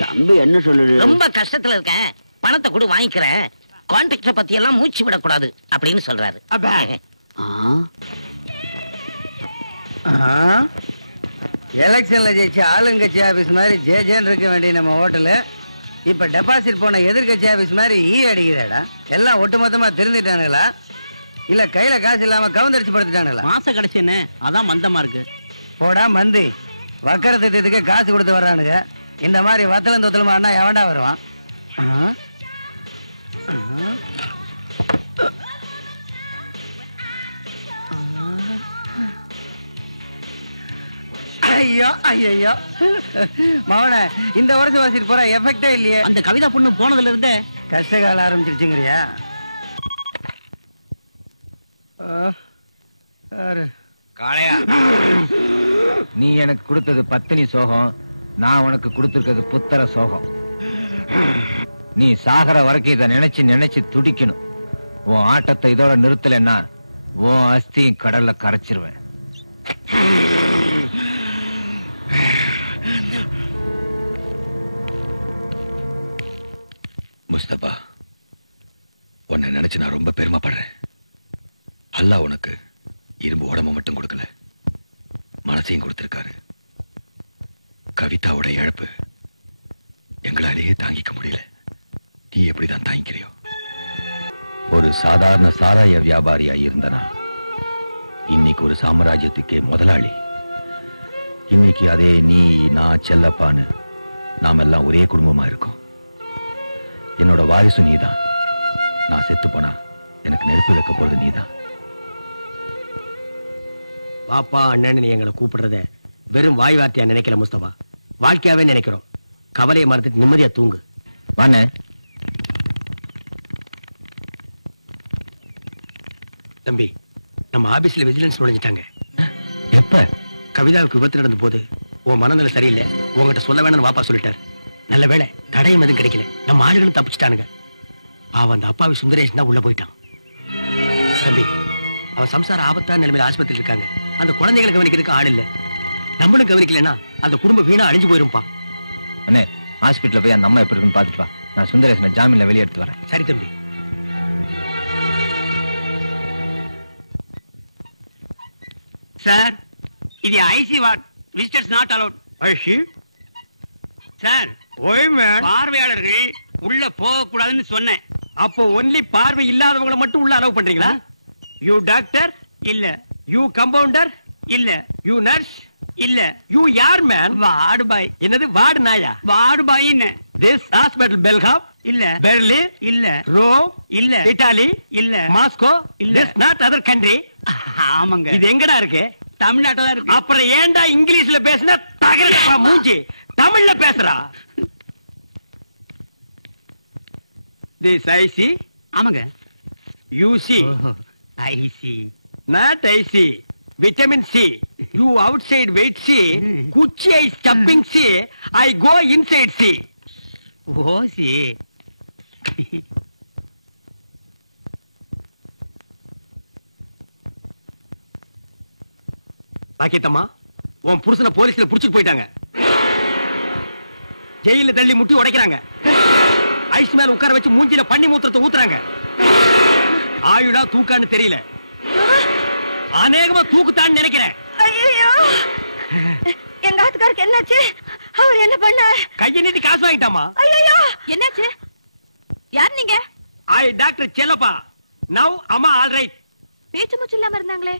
தம்பி என்ன சொல்லுது? ரொம்ப கஷ்டத்துல இருக்கேன், பணத்தை கூட வாங்கிக்கிறேன், கான்ட்ராக்ட பத்தி எல்லாம் மூச்சு விடக்கூடாது அப்படின்னு சொல்றாரு. எலெக்ஷன்ல ஜெயிச்ச ஆளுங்கட்சி ஆபீஸ் மாதிரி ஜேஜேன்னு இருக்க வேண்டிய நம்ம ஹோட்டலு இப்ப டெபாசிட் போன எதிர்கட்சி ஆபீஸ் மாதிரி அடிக்கிறாடா. எல்லாம் ஒட்டுமொத்தமா திருந்திட்டானுங்களா இல்ல கையில காசு இல்லாம கவுந்தரிச்சு படுத்துட்டானுங்களா? மாசம் கடைசி என்ன, அதான் மந்தமா இருக்கு. போடா மந்தி, வக்கர திட்டத்துக்கு காசு கொடுத்து வர்றானுங்க, இந்த மாதிரி வத்தலம் தொத்தலமா அண்ணா எவன்டா வருவான்? ஐயோ ஐயோ மவன இந்த வருஷ வாசிட்டு போற எஃபெக்டே இல்லையே. அந்த கவிதா பொண்ணு போனதுல இருந்தே கஷ்டகாலம் ஆரம்பிச்சிருச்சுங்கிறியா? காளையா, நீ எனக்கு கொடுத்தது பத்தினி சோகம், நான் உனக்கு கொடுத்திருக்கிறது புத்தர சோகம். நீ சாகர வரைக்கும் இதை நினைச்சு நினைச்சு துடிக்கணும். உன் ஆட்டத்தை இதோட நிறுத்தலைன்னா உன் அஸ்தியும் கடல்ல கரைச்சிருவேன். முஸ்தபா, உன்னை நினைச்சு நான் ரொம்ப பெருமைப்படுறேன். அல்லாஹ் உனக்கு இரும்பு உடம்பு மட்டும் கொடுக்கல, மனசையும் கொடுத்திருக்காரு. கவிதாவோட இழப்பு எங்களாலேயே தாங்கிக்க முடியல. நீ எப்படிதான் தாங்கிக்கிறியோ? ஒரு சாதாரண சாராய வியாபாரியா இருந்தனா இன்னைக்கு ஒரு சாம்ராஜ்யத்துக்கே முதலாளி. இன்னைக்கு அதே நீ, நான், செல்லப்பான்னு நாம எல்லாம் ஒரே குடும்பமா இருக்கோம். என்னோட வாரிசு நீதான். நான் செத்து போனா எனக்கு நெருப்பு வைக்க போறது நீதான். பாப்பா அண்ணன் நீ எங்களை கூப்பிடுறத வெறும் வாய் வார்த்தையா நினைக்கல முஸ்தபா, வாழ்க்கையாவே நினைக்கிறோம். கவலையை மறந்துட்டு நிம்மதியா தூங்கு. வாண்ணே. தம்பி, நம்ம ஆபீஸ்ல விஜிலன்ஸ் நுழைஞ்சிட்டாங்க. எப்ப? கவிதாவுக்கு விபத்து நடந்த போது உன் மனநிலை சரியில்லை, உங்ககிட்ட சொல்ல வேணும்னு வாப்பா சொல்லிட்டார். நல்ல வேளை தடையும் எதுவும் கிடைக்கல, நம்ம ஆளுகளும் தப்பிச்சுட்டானுங்க. அவன் அந்த அப்பாவி சுந்தரேஷ் தான் உள்ள போயிட்டான். தம்பி, அவன் சம்சார ஆபத்தான நிலைமையில ஆஸ்பத்திரி இருக்காங்க. அந்த குழந்தைகளை கவனிக்கிறதுக்கு ஆள் இல்ல. நம்மளும் கவனிக்கலன்னா அந்த குடும்ப வீணா அழிஞ்சு போயிரும்பா. அண்ணே, ஹாஸ்பிட்டல் போய் அந்த அம்மா எப்படி இருக்குன்னு பாத்துட்டு வா. நான் சுந்தரேசனை ஜாமீன்ல வெளியே எடுத்து வரேன். சரி தம்பி. சார், இது IC ward, visitors not allowed. IC sir, பார்வையாளர்கள் உள்ள போக கூடாதுன்னு சொன்னேன். அப்போ ஒன்லி பார்வை இல்லாதவங்களை மட்டும் உள்ள அலோவ் பண்றீங்களா? யூ டாக்டர் இல்ல. யூ கம்பவுண்டர் இல்ல. யூ நர்ஸ் இல்ல. யூ யார் மேன்? Ward boy. என்னது வார்டு நாயா? வார்டு பாய்ன்னு. திஸ் ஹாஸ்பிடல் பெல்காம் இல்ல. பெர்லின் இல்ல. ரோம் இல்ல. இத்தாலி இல்ல. மாஸ்கோ இல்ல. This not other country. ஆமாங்க. இது எங்கடா இருக்கு? தமிழ்நாட்டுல இருக்கு. அப்புறம் ஏன்டா இங்கிலீஷ்ல பேசுனா தகரப்பா மூஞ்சி, தமிழ்ல பேசுறா. This I see. ஆமாங்க. You see. I see not IC. Vitamin C. You outside wait C. Kuchi I stuffing C. I go inside C. ஓசி. பாக்கியத்தம்மா, உன் புருஷனை போலீஸ்ல புடிச்சுட்டு போயிட்டாங்க. ஜெயில தள்ளி முட்டி உடைக்கிறாங்க. ஐஸ் மேல உட்கார வச்சு மூஞ்சில பண்ணி மூத்திரத்தை ஊத்துறாங்க. ஆயுடா தூக்கான்னு தெரியல, அநேகமா தூக்குத்தான்னு நினைக்கிறேன். ஐயோ, எங்க ஆத்துக்காருக்கு என்னாச்சு? அவர் என்ன பண்ண? கையை நீட்டி காசு வாங்கிட்டாமா. ஐயோ, என்னாச்சு? யார் நீங்க? ஐ டாக்டர் செல்லப்பா. நவ் அம்மா ஆல் ரைட். பேச்சு மூச்சு இல்லாம இருந்தாங்களே,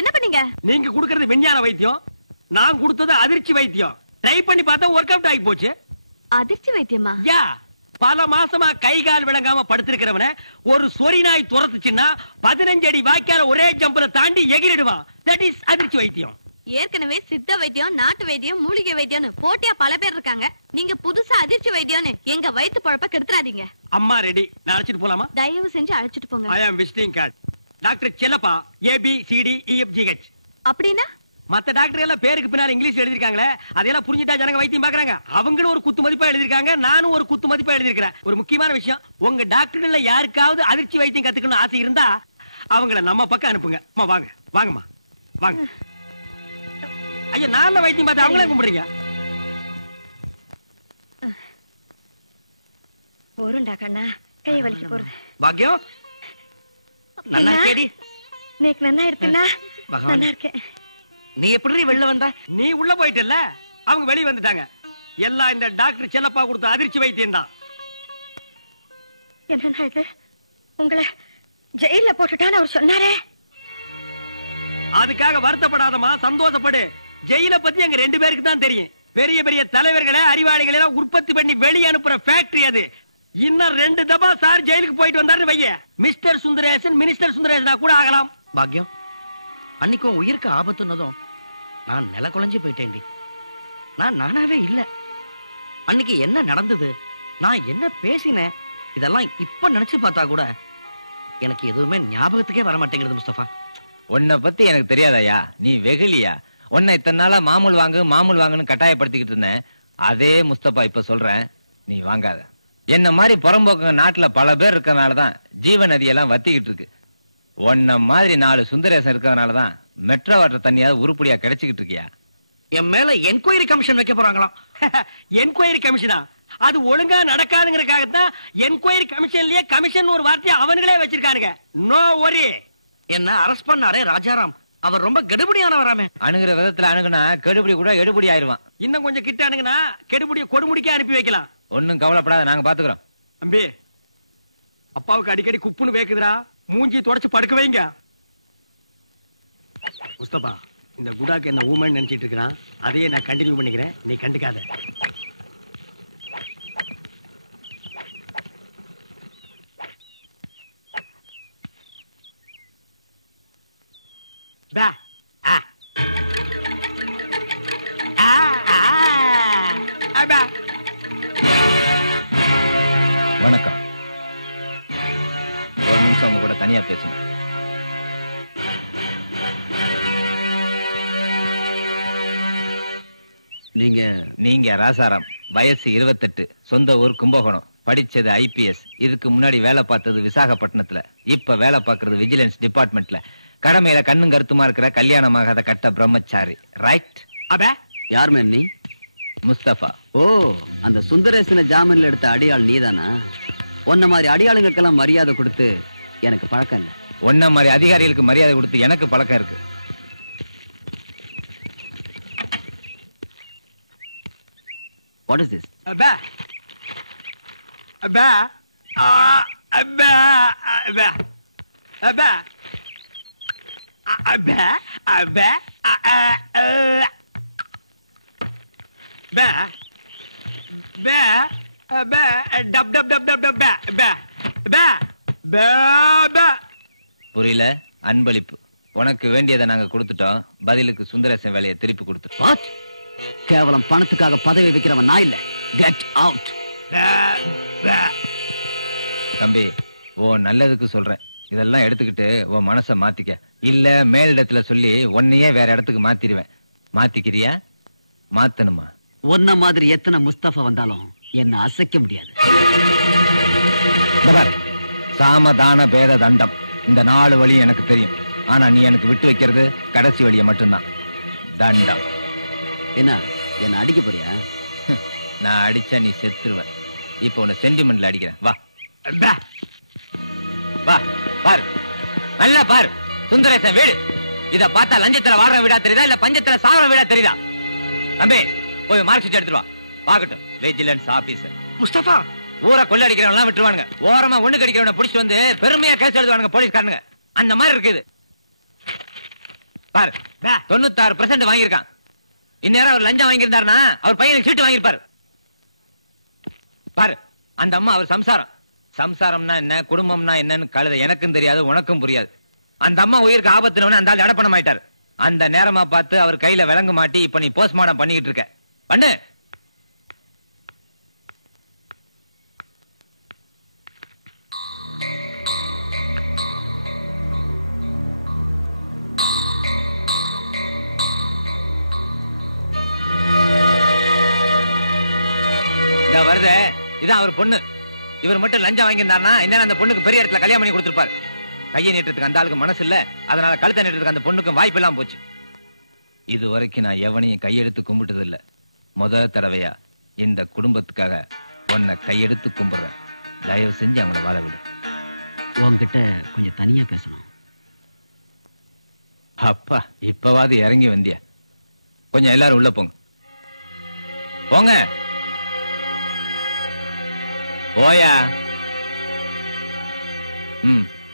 என்ன பண்ணீங்க? நீங்க கொடுக்கறது விஞ்ஞான வைத்தியம், நான் கொடுத்தது அதிர்ச்சி வைத்தியம். ட்ரை பண்ணி பார்த்தா ஒர்க் அவுட் ஆகி போச்சு. அதிர்ச்சி வைத்தியமா? யா, பல மாசமா கை கால் விளங்காம படுத்திருக்கிறவன ஒரு சொறி நாய் துரத்துச்சுன்னா 15 அடி வாய்க்கால ஒரே ஜம்பல தாண்டி எகிரிடுவான். தட் இஸ் அதிர்ச்சி வைத்தியம். ஏற்கனவே சித்த வைத்தியம், நாட்டு வைத்தியம், மூலிகை வைத்தியம்னு போட்டியா பல பேர் இருக்காங்க. நீங்க புதுசா அதிர்ச்சி வைத்தியம்னு எங்க வயித்து பொழப்ப கெடுத்துறாதீங்க. அம்மா ரெடி, நான் அழைச்சிட்டு போலாமா? தயவு செஞ்சு அழைச்சிட்டு போங்க. ஐ ஆம் visiting card. Doctor Chellappa, ABCDEFGH. அப்படின்னா மத்த டாக்டர் எல்லாம் பேருக்கு பின்னால இங்கிலீஷ் எழுதிருக்காங்களே, அதெல்லாம் புரிஞ்சுட்டா ஜனங்க வைத்தியம் பாக்குறாங்க. அவங்களும் ஒரு குத்து மதிப்பா எழுதிருக்காங்க, நானும் ஒரு குத்து மதிப்பா எழுதிருக்கிறேன். ஒரு முக்கியமான விஷயம், உங்க டாக்டர்ல யாருக்காவது அதிர்ச்சி வைத்தியம் கத்துக்கணும் ஆசை இருந்தா அவங்கள நம்ம பக்கம் அனுப்புங்க. அம்மா வாங்க, வாங்கம்மா வாங்க. ஐயா, நல்ல வைத்தியம் பார்த்து அவங்களே கும்பிடுறீங்க. போறண்டா கண்ணா, கை வலிக்க போறது. பாக்கியம் நல்லா கேடி. நீக்கு நல்லா இருப்பீனா? நல்லா இருக்கேன். நீ எப்படி வெளில வந்த? நீ உள்ள போயிட்டல்ல, அவங்க வெளிய வந்துட்டாங்க. எல்லாம் இந்த டாக்டர் செல்லப்பா கொடுத்த அதிர்ச்சி வைத்தியம் தான். என்னன்னா இது? உங்களை ஜெயில போட்டுட்டான்னு அவர் சொன்னாரே. அதுக்காக வருத்தப்படாதமா, சந்தோஷப்படு. ஜெயில பத்தி எங்க 2 பேருக்கு தான் தெரியும். பெரிய பெரிய தலைவர்களை அறிவாளிகளை எல்லாம் உற்பத்தி பண்ணி வெளியே அனுப்புற ஃபேக்டரி அது. இன்னும் 2 தபா சார் ஜெயிலுக்கு போயிட்டு வந்தாரு வைய, மிஸ்டர் சுந்தரேசன் மினிஸ்டர் சுந்தரேசனா கூட ஆகலாம். பாக்யம், அன்னைக்கு உன் உயிருக்கு ஆபத்துனதும் நான் நில குலைஞ்சு போயிட்டேன்டி. நான் நானாவே இல்ல. அன்னைக்கு என்ன நடந்தது, நான் என்ன பேசினேன், இதெல்லாம் இப்ப நினைச்சு பார்த்தா கூட எனக்கு எதுவுமே ஞாபகத்துக்கே வர மாட்டேங்கிறது முஸ்தபா. உன்னை பத்தி எனக்கு தெரியாதயா, நீ வெகுலியா? உன்னை இத்தனை நாளா மாமூல் வாங்குன்னு கட்டாயப்படுத்திக்கிட்டு இருந்தேன். அதே முஸ்தபா இப்ப சொல்றேன், நீ வாங்காத. என்ன மாதிரி புறம்போக்குங்க நாட்டுல பல பேர் இருக்கறனாலதான் ஜீவ நதியெல்லாம் வத்திக்கிட்டு இருக்கு. உன்ன மாதிரி 4 சுந்தரேசன் இருக்கறனாலதான் மெட்ரோ வாட்டர் தண்ணியாவது உருப்படியா கிடைச்சுக்கிட்டு இருக்கியா? என் மேல என்கொயரி கமிஷன் வைக்க போறாங்களாம். என்கொயரி கமிஷனா? அது ஒழுங்கா நடக்காதுங்கிறதுக்காகத்தான் என்கொயரி கமிஷன்லயே கமிஷன் ஒரு வார்த்தையை அவங்களே வச்சிருக்கானுங்க. No worry. என்ன அரெஸ்ட் பண்ணாரே ராஜாராம், அவர் ரொம்ப கெடுபடியானவராமே. அணுகிற விதத்துல அணுகுனா கெடுபடி கூட எடுபடி ஆயிருவான். இன்னும் கொஞ்சம் கிட்ட அணுகுனா கெடுபடிய கொடுமுடிக்க அனுப்பி வைக்கலாம். ஒன்னும் கவலைப்படாத, நாங்க பாத்துக்கிறோம். அம்பி, அப்பாவுக்கு அடிக்கடி குப்புன்னு வேக்குதுடா, மூஞ்சி தொடச்சு படுக்க வைங்க. முஸ்தபா, இந்த குடாக்கு என்ன ஊமன்னு நினைச்சிட்டு இருக்கிறான், அதையே நான் கண்டினியூ பண்ணிக்கிறேன், நீ கண்டுக்காத. பா ஆ ஆ ஆ பா. வணக்கம். ஒரு நிமிஷம் உங்க கூட தனியா பேசணும். நீங்க ராசாராம், வயசு 28, சொந்த ஊர் கும்பகோணம், படிச்சது IPS, இதுக்கு முன்னாடி வேலை பார்த்தது விசாகப்பட்டினத்துல, இப்ப வேலை பார்க்கறது விஜிலன்ஸ் டிபார்ட்மெண்ட்ல. கடமையில கண்ணும் கருத்துமா இருக்கிற கல்யாணமாகாத கட்ட பிரம்மச்சாரி. ரைட்? அபே, யார் மேன் நீ? முஸ்தபா. ஓ, அந்த சுந்தரேசனை ஜாமீன்ல எடுத்த அடியாள் நீதானா? உன்ன மாதிரி அடியாளுங்களுக்கெல்லாம் மரியாதை கொடுத்து எனக்கு பழக்கம் இல்ல. உன்ன மாதிரி அதிகாரிகளுக்கு மரியாதை கொடுத்து எனக்கு பழக்கம் இருக்கு. What is this? Abba. Abba. Abba. Abba. Abba. Abba. Abba. Ba. Ba. Ba. Dab dab dab dab dab ba. Ba. Ba. Ba. Ba. புரியல? அன்பளிப்பு. உனக்கு வேண்டியதை நாங்க கொடுத்துட்டோம், பதிலுக்கு சுந்தரேசன் வேலையை திருப்பி கொடுத்துட்டோம். கேவலம் பணத்துக்காக பதவி வைக்கிறவன் நான் இல்ல. Get out. தம்பி, ஓ நல்லதுக்கு சொல்றேன். இதெல்லாம் எடுத்துக்கிட்டு உன் மனசை மாத்திக்க. இல்ல மேலிடத்துல சொல்லி உன்னையே வேற இடத்துக்கு மாத்திடுவேன். மாத்திக்கிறியா? மாத்தணுமா? ஒன்ன மாதிரி எத்தனை முஸ்தபா வந்தாலும் என்ன அசைக்க முடியாது. சாமதான பேத தண்டம், இந்த 4 வழி எனக்கு தெரியும். ஆனா நீ எனக்கு விட்டு வைக்கிறது கடைசி வழியை மட்டும்தான். தண்டம். என்ன அடிக்க போறியா? நான் அடிச்சா நீ செத்துருவ. இப்ப உன்னை சென்டிமெண்ட்ல அடிக்கிறேன். வா வா, பாரு, நல்லா பாரு. சுந்தரேசன் வீடு. இத பார்த்தா லஞ்சத்துல வாடுற வீடா தெரியுதா, இல்ல பஞ்சத்துல சாகுற வீடா தெரியுதா? தம்பி, போய் மார்க் ஷீட் எடுத்துட்டு வா. பாக்கட்டும் விஜிலன்ஸ் ஆபீசர். முஸ்தபா, ஊரை கொள்ள அடிக்கிறவங்க விட்டுருவானுங்க. ஓரமா ஒண்ணு கடிக்கிறவனை புடிச்சிட்டு வந்து பெருமையா கேஸ் எழுதுவானுங்க போலீஸ்காரனுங்க. அந்த மாதிரி இருக்குது. பாரு, 96% வாங்கியிருக்கான். இந்நேரம் அவர் லஞ்சம் வாங்கியிருந்தாருன்னா அவர் பையனுக்கு சீட்டு வாங்கியிருப்பாரு. பாரு, அந்த அம்மா அவர் சம்சாரம்னா என்ன, குடும்பம்னா என்னன்னு கழுத எனக்கும் தெரியாது, உனக்கும் புரியாது. அந்த அம்மா உயிருக்கு ஆபத்துனவன அந்த ஆள் அடப்பணம் ஆயிட்டாரு. அந்த நேரமா பார்த்து அவர் கையில விலங்கு மாட்டி இப்ப நீ போஸ்ட்மார்டம் பண்ணிக்கிட்டு இருக்க. பண்ணு. வருது, இதான் அவர் பொண்ணு. இவர் மட்டும் லஞ்சம் வாங்கியிருந்தாருன்னா என்ன அந்த பொண்ணுக்கு பெரிய இடத்துல கல்யாணம் பண்ணி கொடுத்திருப்பாரு. கையை நீட்டுறதுக்கு அந்த ஆளுக்கு மனசு இல்ல, அதனால கழுத்தை நீட்டுறதுக்கு அந்த பொண்ணுக்கு வாய்ப்பு எல்லாம் போச்சு. இது வரைக்கும் நான் எவனையும் கையெடுத்து கும்பிட்டது இல்ல. முதல் தடவையா இந்த குடும்பத்துக்காக உன்னை கையெடுத்து கும்பிடுறேன். தயவு செஞ்சு அவங்கள வாழ விடு. உன்கிட்ட கொஞ்சம் தனியா பேசணும். அப்பா, இப்பவாது இறங்கி வந்தியா? கொஞ்சம் எல்லாரும் உள்ள போங்க. போங்க. ஓயா.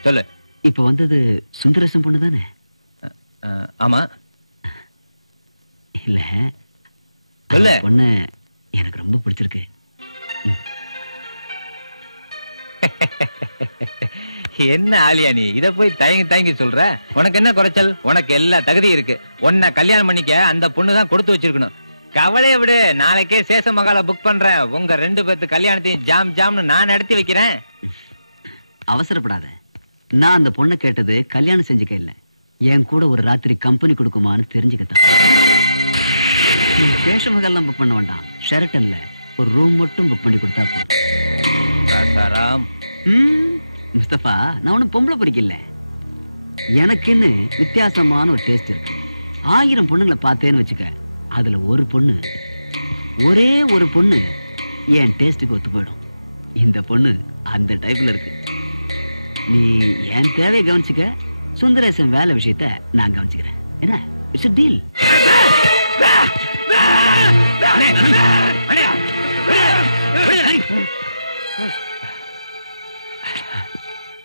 சொல்லு. இப்ப வந்தது சுந்தரேசன் பொண்ணு தானே? ஆமா. இல்ல, சொல்லு. பொண்ணு எனக்கு ரொம்ப பிடிச்சிருக்கு. என்ன ஆலியா நீ இத போய் தயங்கி தயங்கி சொல்ற? உனக்கு என்ன குறைச்சல்? உனக்கு எல்லா தகுதி இருக்கு. உன்னை கல்யாணம் பண்ணிக்க அந்த பொண்ணு தான் கொடுத்து வச்சிருக்கணும். கவலைய விடு, நாளைக்கே சேஷ மகால புக் பண்றேன். உங்க 2 பேத்து கல்யாணத்தையும் ஜாம் ஜாம்னு நான் நடத்தி வைக்கிறேன். அவசரப்படாத. நான் அந்த பொண்ணை கேட்டது கல்யாணம் செஞ்சுக்க இல்ல, என் கூட ஒரு ராத்திரி கம்பெனி கொடுக்குமான்னு தெரிஞ்சுக்கத்தான். சேஷமகல்லாம் புக் பண்ண வேண்டாம், ஷெரட்டன்ல ஒரு ரூம் மட்டும் புக் பண்ணி கொடுத்தா போதும். முஸ்தபா, நான் ஒன்னும் பொம்பளை பிடிக்கல. எனக்குன்னு வித்தியாசமான ஒரு டேஸ்ட் இருக்கு. 1000 பொண்ணுங்களை பார்த்தேன்னு வச்சுக்க, அதுல ஒரு பொண்ணு, ஒரே ஒரு பொண்ணு என் டேஸ்டுக்கு ஒத்து போயிடும். இந்த பொண்ணு அந்த டைப்ல இருக்கு. நீ என் தேவையை கவனிச்சுக்க, சுந்தரேசன் வேலை விஷயத்த நான் கவனிச்சுக்கிறேன். என்ன, இட்ஸ் a deal.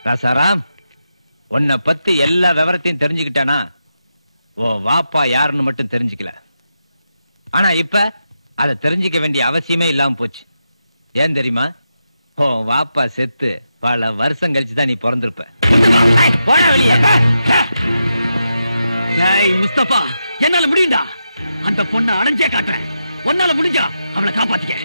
ராசாராம், உன்னை பத்தி எல்லா விவரத்தையும் தெரிஞ்சுக்கிட்டானா? ஓ வாப்பா யாருன்னு மட்டும் தெரிஞ்சுக்கல. ஆனா இப்ப அதை தெரிஞ்சுக்க வேண்டிய அவசியமே இல்லாம போச்சு. ஏன் தெரியுமா? ஓ வாப்பா செத்து பல வருஷம் கழிச்சுதான் நீ பிறந்திருப்ப. முஸ்தபா, என்னால முடியும்டா. அந்த பொண்ணை அடைஞ்சே காட்டுறேன். உன்னால முடிஞ்சா அவளை காப்பாத்திக்க.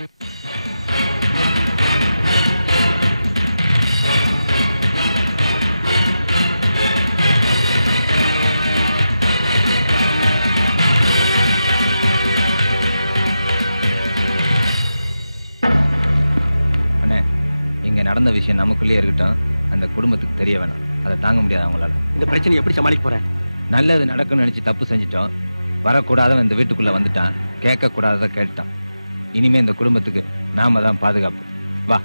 இங்க நடந்த விஷயம் நமக்குள்ளே இருக்கட்டும். அந்த குடும்பத்துக்கு தெரிய வேணாம். அதை தாங்க முடியாது அவங்களால. இந்த பிரச்சனை எப்படி சமாளிக்க போற? நல்லது நடக்கும்னு நினைச்சு தப்பு செஞ்சிட்டோம். வரக்கூடாதவன் இந்த வீட்டுக்குள்ள வந்துட்டான். கேட்க கூடாததை கேட்டான். இனிமே இந்த குடும்பத்துக்கு நாம தான் பாதுகாப்பு. வா.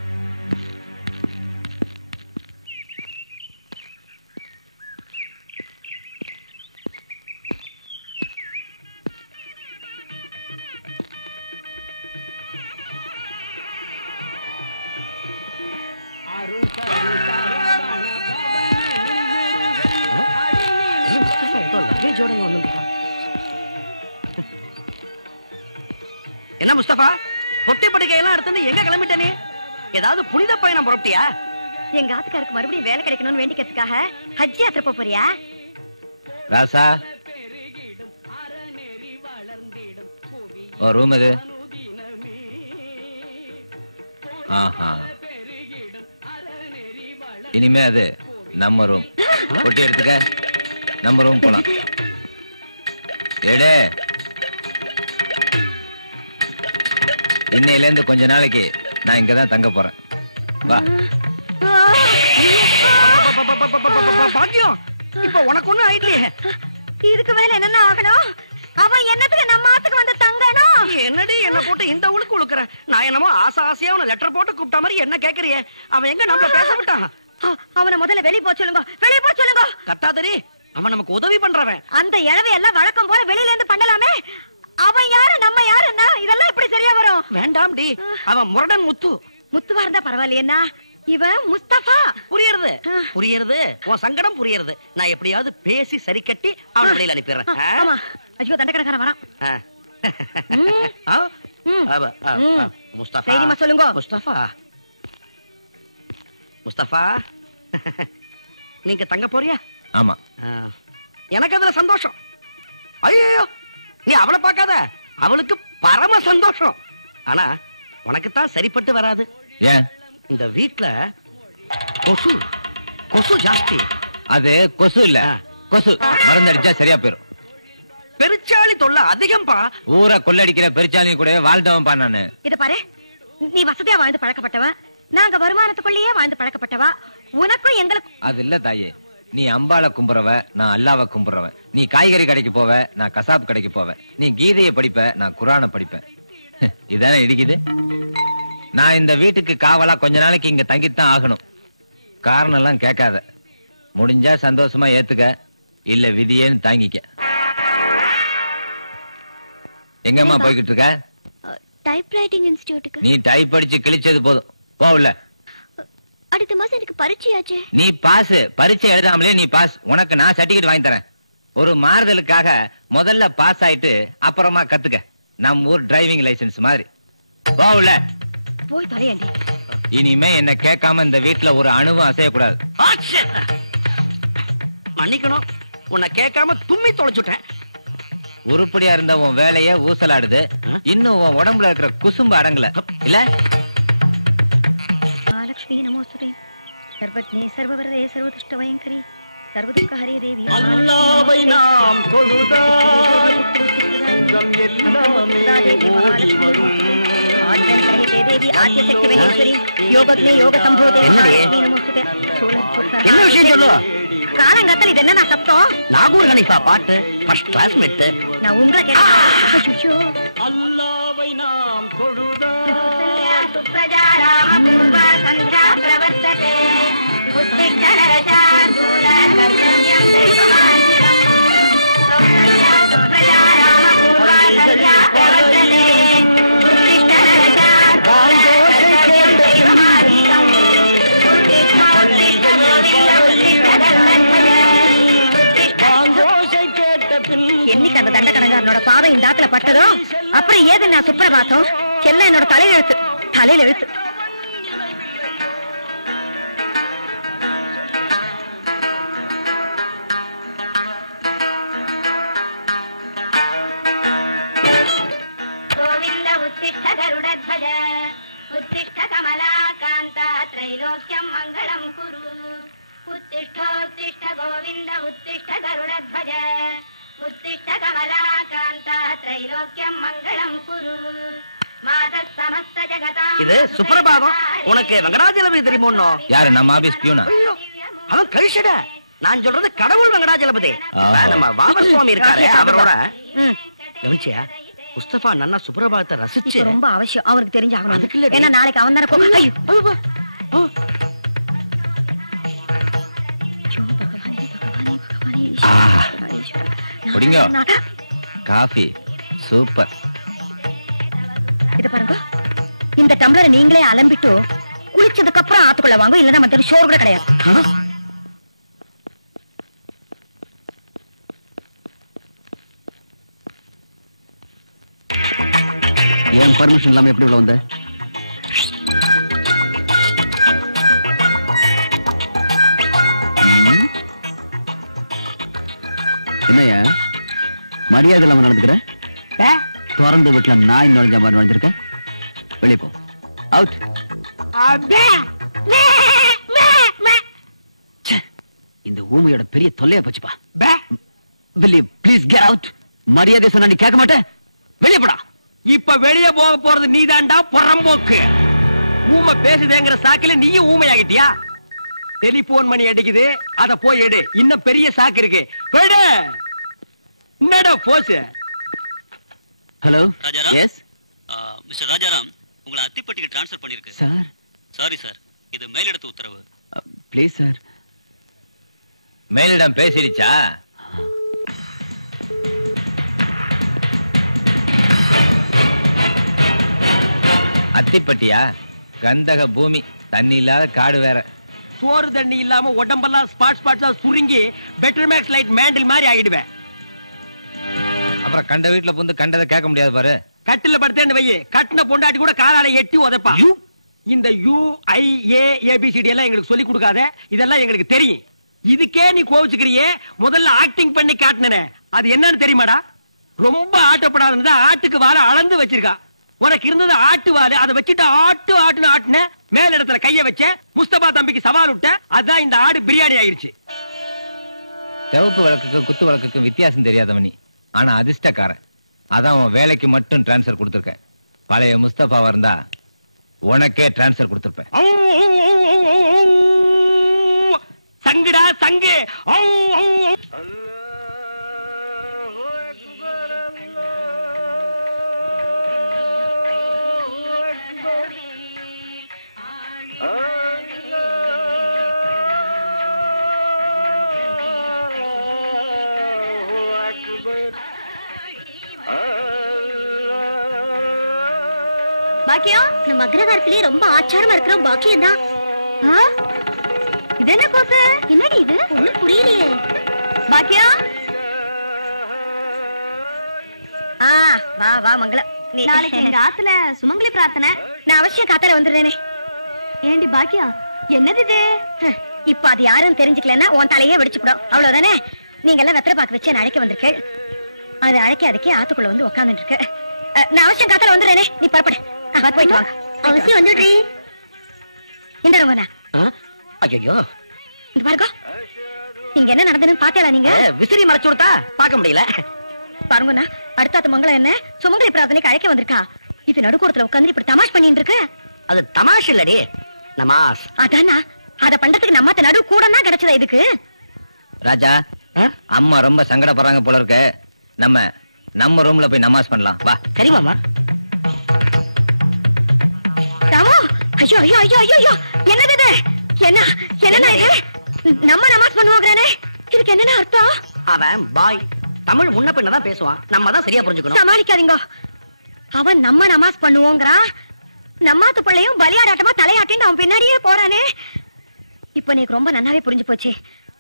என்ன முஸ்தபா, பொட்டி படுக்கையெல்லாம் எடுத்து எங்க கிளம்பிட்டனே? ஏதாவது புனித பயணம் புறப்பட்டியா? எங்க ஆத்துக்காருக்கு மறுபடியும் வேலை கிடைக்கணும்னு வேண்டிக்கிறதுக்காக ஹஜ் யாத்திரை போறியா? ராசா, ரூம் இது. ஆஹா, இனிமே அது நம்ம ரூம். பொட்டி எடுத்துக்க, நம்ம ரூம் போலாம். ஏடே, இன்னையில இருந்து கொஞ்ச நாளைக்கு நான் இங்கதான் தங்க போறேன். வா. பாக்கியம், இப்ப உனக்கு ஒண்ணும் ஆயிடலையே. இதுக்கு மேல என்ன ஆகணும்? அவன் என்னத்துக்கு நம்ம ஆத்துக்கு வந்து தங்கணும்? என்னடி என்ன போட்டு இந்த உழுக்கு உழுக்குற? நான் என்னமோ ஆசையா அவனை லெட்டர் போட்டு கூப்பிட்ட மாதிரி என்ன கேக்குறியே? அவன் எங்க நம்மள பேச விட்டான்? அவனை முதல்ல வெளிய போக சொல்லுங்க, வெளிய போக சொல்லுங்க. கட்டாதரி, அவன் நமக்கு உதவி பண்றவன். அந்த இழவை எல்லாம் வழக்கம் போல வெளியில இருந்து பண்ணலாமே. அவன் யாரு நம்ம யாருன்னா இதெல்லாம் எப்படி சரியா வரும்? வேண்டாம் டி, அவன் முரடன் முத்து. முத்துவா இருந்தா பரவாயில்லையா? இவன் முஸ்தபா. புரியுறது புரியுறது, உன் சங்கடம் புரியுறது. நான் எப்படியாவது பேசி சரி கட்டி அவனை வெளியில அனுப்பிடுறேன். ஆமா, ஐயோ தண்டக்கணக்காரன் வரான். முஸ்தபா, தைரியமா சொல்லுங்க. முஸ்தபா, முஸ்தபா, நீங்க தங்க போறியா? ஆமா. எனக்கு அதுல சந்தோஷம். ஐயோ, நீ அவளை பார்க்காத, அவளுக்கு பரம சந்தோஷம். ஆனா உனக்குத்தான் சரிப்பட்டு வராது. ஏன்? இந்த வீட்ல கொசு கொசு ஜாஸ்தி. அது கொசு இல்ல, கொசு மருந்து அடிச்சா சரியா போயிரும். பெருச்சாளி தொல்லை அதிகம்பா. ஊரை கொள்ளடிக்கிற பெருச்சாளி கூட வாழ்ந்தவன் பா நானு. இத பாரு, நீ வசதியா வாழ்ந்து பழக்கப்பட்டவன், நாங்க வருமானத்துக்குள்ளேயே வாழ்ந்து பழக்கப்பட்டவா. உனக்கும் எங்களுக்கும் அது இல்ல தாயே. நீ அம்பாளை கும்புறவ, நான் அல்லாவை கும்புறவன். நீ காய்கறி கடைக்கு போவ, நான் கசாப் கடைக்கு போவேன். நீ கீதையை படிப்ப, நான் குரானை படிப்பேன். இதானே இடிக்குது. நான் இந்த வீட்டுக்கு காவலா கொஞ்ச நாளைக்கு இங்க தங்கித்தான் ஆகணும். காரணம் எல்லாம் கேட்காத. முடிஞ்சா சந்தோஷமா ஏத்துக்க, இல்ல விதியேன்னு தாங்கிக்க. எங்கம்மா போய்கிட்டு இருக்க? டைப்ரைட்டிங் இன்ஸ்டிடியூட்டுக்கு. நீ டைப் படிச்சு கிழிச்சது போதும், போகல. அடுத்த மாசம் எனக்கு பரீட்சையாச்சே. நீ பாஸ். பரீட்சை எழுதாமலே நீ பாஸ். உனக்கு நான் சர்டிபிகேட் வாங்கி தரேன். ஒரு மாறுதலுக்காக முதல்ல பாஸ் ஆயிட்டு அப்புறமா கத்துக்க. நம்ம ஊர் டிரைவிங் லைசென்ஸ் மாதிரி. வா உள்ள. போய் தலையாண்டி. இனிமே என்ன கேட்காம இந்த வீட்டுல ஒரு அணுவும் அசையக்கூடாது. மன்னிக்கணும், உன்னை கேட்காம தும்மி தொலைச்சுட்டேன். உருப்படியா இருந்த உன் வேலைய ஊசலாடுது. இன்னும் உன் உடம்புல இருக்கிற குசும்பு அடங்கல இல்ல? மகாலட்சுமி நமோஸ்துதே. சர்வஜ்ஞே சர்வவரதே சர்வதுஷ்ட பயங்கரி சர்வதுக்கஹரே தேவி. அல்லாஹ்வை நாம் தொழுதால் நம் எல்லாமே ஓடி வரும். ஆத்யந்தரஹிதே தேவி ஆத்யசக்தி மகேஸ்வரி யோகக்னே யோக சம்போதே. மகாலட்சுமி நமோஸ்துதே. என்ன விஷயம் சொல்லு? காலங்கத்தல் இது என்ன சத்தம்? நாகூர் கணிப்பா பாட்டு ஃபர்ஸ்ட் கிளாஸ் மெட்டு. நான் உங்களை கேட்டேன். அல்லாஹ்வை நாம் தொழுதால் சுப்ரஜாராம பூர்வ சந்தியா பிரவர்த்ததே உத்திஷ்ட நரசார்தூல கர்த்தவ்யம் தெய்வமான்விதம். சுப்ரஜாராம பூர்வ சந்தியா பிரவர்த்ததே உத்திஷ்ட நரசார்தூல கர்த்தவ்யம் தெய்வமான்விதம். என்னைக்கு அந்த தண்டக்கணங்காரனோட பாவை இந்த ஆத்துல பட்டதோ அப்புறம் ஏது நான் சுப்பிரபாத்தம் எல்லாம் என்னோட தலையெழுத்து. தலையில எழுத்து. கோவிந்த உத்திஷ்ட கருடத்வஜ உத்திஷ்ட கமலாகாந்தா த்ரைலோக்யம் மங்களம் குரு. உத்திஷ்டோத்திஷ்ட கோவிந்த உத்திஷ்ட கருடத்வஜ உத்திஷ்ட கமலாகாந்தா த்ரைலோக்யம் மங்களம் குரு. மாதஸ் சமஸ்த ஜகதாம். இது சுப்பிரபாதம். உனக்கு வெங்கடாஜலபதி தெரியுமோ? யாரு? நம்ம ஆபீஸ் பியூனா? அவன் கழிச்சட. நான் சொல்றது கடவுள் வெங்கடாஜலபதி. நம்ம வாமசுவாமி இருக்காரு அவரோட. கவனிச்சியா? முஸ்தபா நன்னா சுப்பிரபாதத்தை ரசிச்சு ரொம்ப அவசியம் அவருக்கு தெரிஞ்சாகணும். ஏன்னா நாளைக்கு அவன் தானே. குடிங்க. Coffee super. இத பாருங்க, இந்த டம்ளரை நீங்களே அலம்பிட்டு குளிச்சதுக்கு அப்புறம் ஆத்துக்குள்ள வாங்க, இல்லன்னா மத்த ஷோர் கூட கிடையாது. ஏன் பர்மிஷன் இல்லாம எப்படி உள்ள வந்த? என்னையா மரியாதை இல்லாம நடந்துக்கிற? திறந்து வீட்டுல நாய் நுழைஞ்ச மாதிரி நுழைஞ்சிருக்க. வெளியே போ. அவுட். இந்த ஊமையோட பெரிய தொல்லையா போச்சுப்பா. Please get out. மரியாதை சொன்னா நீ கேட்க மாட்டேன். வெளியே போடா. இப்ப வெளியே போக போறது நீதாண்டா புறம்போக்கு. ஊமை பேசுதேங்கிற சாக்கில நீயும் ஊமையாகிட்டியா? டெலிபோன் மணி அடிக்குது, அத போய் எடு. இன்னும் பெரிய சாக்கு இருக்கு. போயிடு. என்னடா boss? Hello. Rajaram. Yes mister Rajaram, உங்களை அத்திப்பட்டிக்கு டிரான்ஸ்ஃபர் பண்ணிருக்கு. சார். சாரி சார், இது மேலிடத்து உத்தரவு. Please sir. மேலிடம் பேசிடுச்சா? அத்திப்பட்டியா? கந்தக பூமி, தண்ணி இல்லாத காடு வேற. சோறு தண்ணி இல்லாம உடம்பெல்லாம் ஸ்பாட் ஸ்பாட்ஸா சுருங்கி பெட்டர் மேக்ஸ் லைட் மேண்டில் மாதிரி ஆகிடுவேன். அப்புறம் கண்ட வீட்டுல புந்து கண்டதை கேட்க முடியாது பாரு. கட்டில படுத்தேன்னு வையே, கட்டின பொண்டாட்டி கூட காலால எட்டி உதைப்பா. இந்த UIAABCD எல்லாம் எங்களுக்கு சொல்லி கொடுக்காத. இதெல்லாம் எங்களுக்கு தெரியும். இதுக்கே நீ கோவிச்சுக்கிறியே. முதல்ல ஆக்டிங் பண்ணி காட்டினே, அது என்னன்னு தெரியுமாடா? ரொம்ப ஆட்டப்படாத ஆட்டுக்கு வார அளந்து வச்சிருக்கா. உனக்கு இருந்தது ஆட்டு வாரு, அதை வச்சுட்டு ஆட்டுன்னு ஆட்டுன. மேல இடத்துல கைய வச்ச, முஸ்தபா தம்பிக்கு சவால் விட்ட. அதான் இந்த ஆடு பிரியாணி ஆயிருச்சு. சிவப்பு வழக்குக்கும் குத்து வழக்குக்கும் வித்தியாசம் தெரியாதவனி. ஆனா அதிர்ஷ்டக்காரன். அதான் உன் வேலைக்கு மட்டும் டிரான்ஸ்பர் கொடுத்திருக்க. பழைய முஸ்தபாவா இருந்தா உனக்கே டிரான்ஸ்பர் கொடுத்திருப்பேன். சங்குடா சங்கு. பாக்கியம், நம்ம அக்ரகாரத்திலே ரொம்ப ஆச்சாரமா இருக்கிற பாக்கியம் தான். இது என்ன கோசு? என்னடி இது? ஒண்ணும் புரியலையே. பாக்கியம், வா வா மங்களம். நாளைக்கு எங்க ஆத்துல சுமங்கலி பிரார்த்தனை. நான் அவசியம் காத்தால வந்துடுறேனே. ஏண்டி பாக்கியா, என்னது இது? இப்ப அது யாரும் தெரிஞ்சுக்கலன்னா உன் தலையே வெடிச்சுடும். அவ்வளவுதானே. நீங்க எல்லாம் வெத்தலை பாக்கு வச்சு அழைக்க வந்திருக்கேன். அது அழைக்க ஆத்துக்குள்ள வந்து உட்காந்துட்டு இருக்கு. நான் அவசியம் காத்தால வந்துடுறேனே. நீ புறப்படு. போயிட்டு வாங்க. அவசியம் வந்துடுறீ. இந்த ரங்கண்ணா. ஐயோ, இங்க பாருங்க. நீங்க என்ன நடந்ததுன்னு பாத்தீங்களா? நீங்க விசிறி மறைச்சு கொடுத்தா பாக்க முடியல. பாருங்கண்ணா, அடுத்த மங்களம் என்ன சுமங்கலி பிரார்த்தனைக்கு அழைக்க வந்திருக்கா. இது நடுக்கூடத்துல உட்காந்து இப்படி தமாஷ் பண்ணிட்டு இருக்கு. அது தமாஷ் இல்லடி, நமாஸ். அதானா, அத பண்றதுக்கு நம்ம நடு கூட தான் கிடைச்சதா இதுக்கு. ராஜா, அம்மா ரொம்ப சங்கடப்படுறாங்க போல இருக்கு. நம்ம ரூம்ல போய் நமாஸ் பண்ணலாம் வா. சரி மாமா. ராமு, ஐயோ ஐயோ ஐயோ ஐயோ, என்னது இது? என்ன இது? நம்ம நமாஸ் பண்ணுவோங்கறானே, இதுக்கு என்ன அர்த்தம்? அவன் பாய் தமிழ் முன்ன பின்ன தான் பேசுவான். நம்ம தான் சரியா புரிஞ்சுக்கணும். சமாளிக்காதீங்க. அவன் நம்ம நமாஸ் பண்ணுவோங்கறா. நம்மாத்து பிள்ளையும் பலியாடாட்டமா தலையாட்டின்னு அவன் பின்னாடியே போறானே. இப்ப எனக்கு ரொம்ப நன்னாவே புரிஞ்சு போச்சு.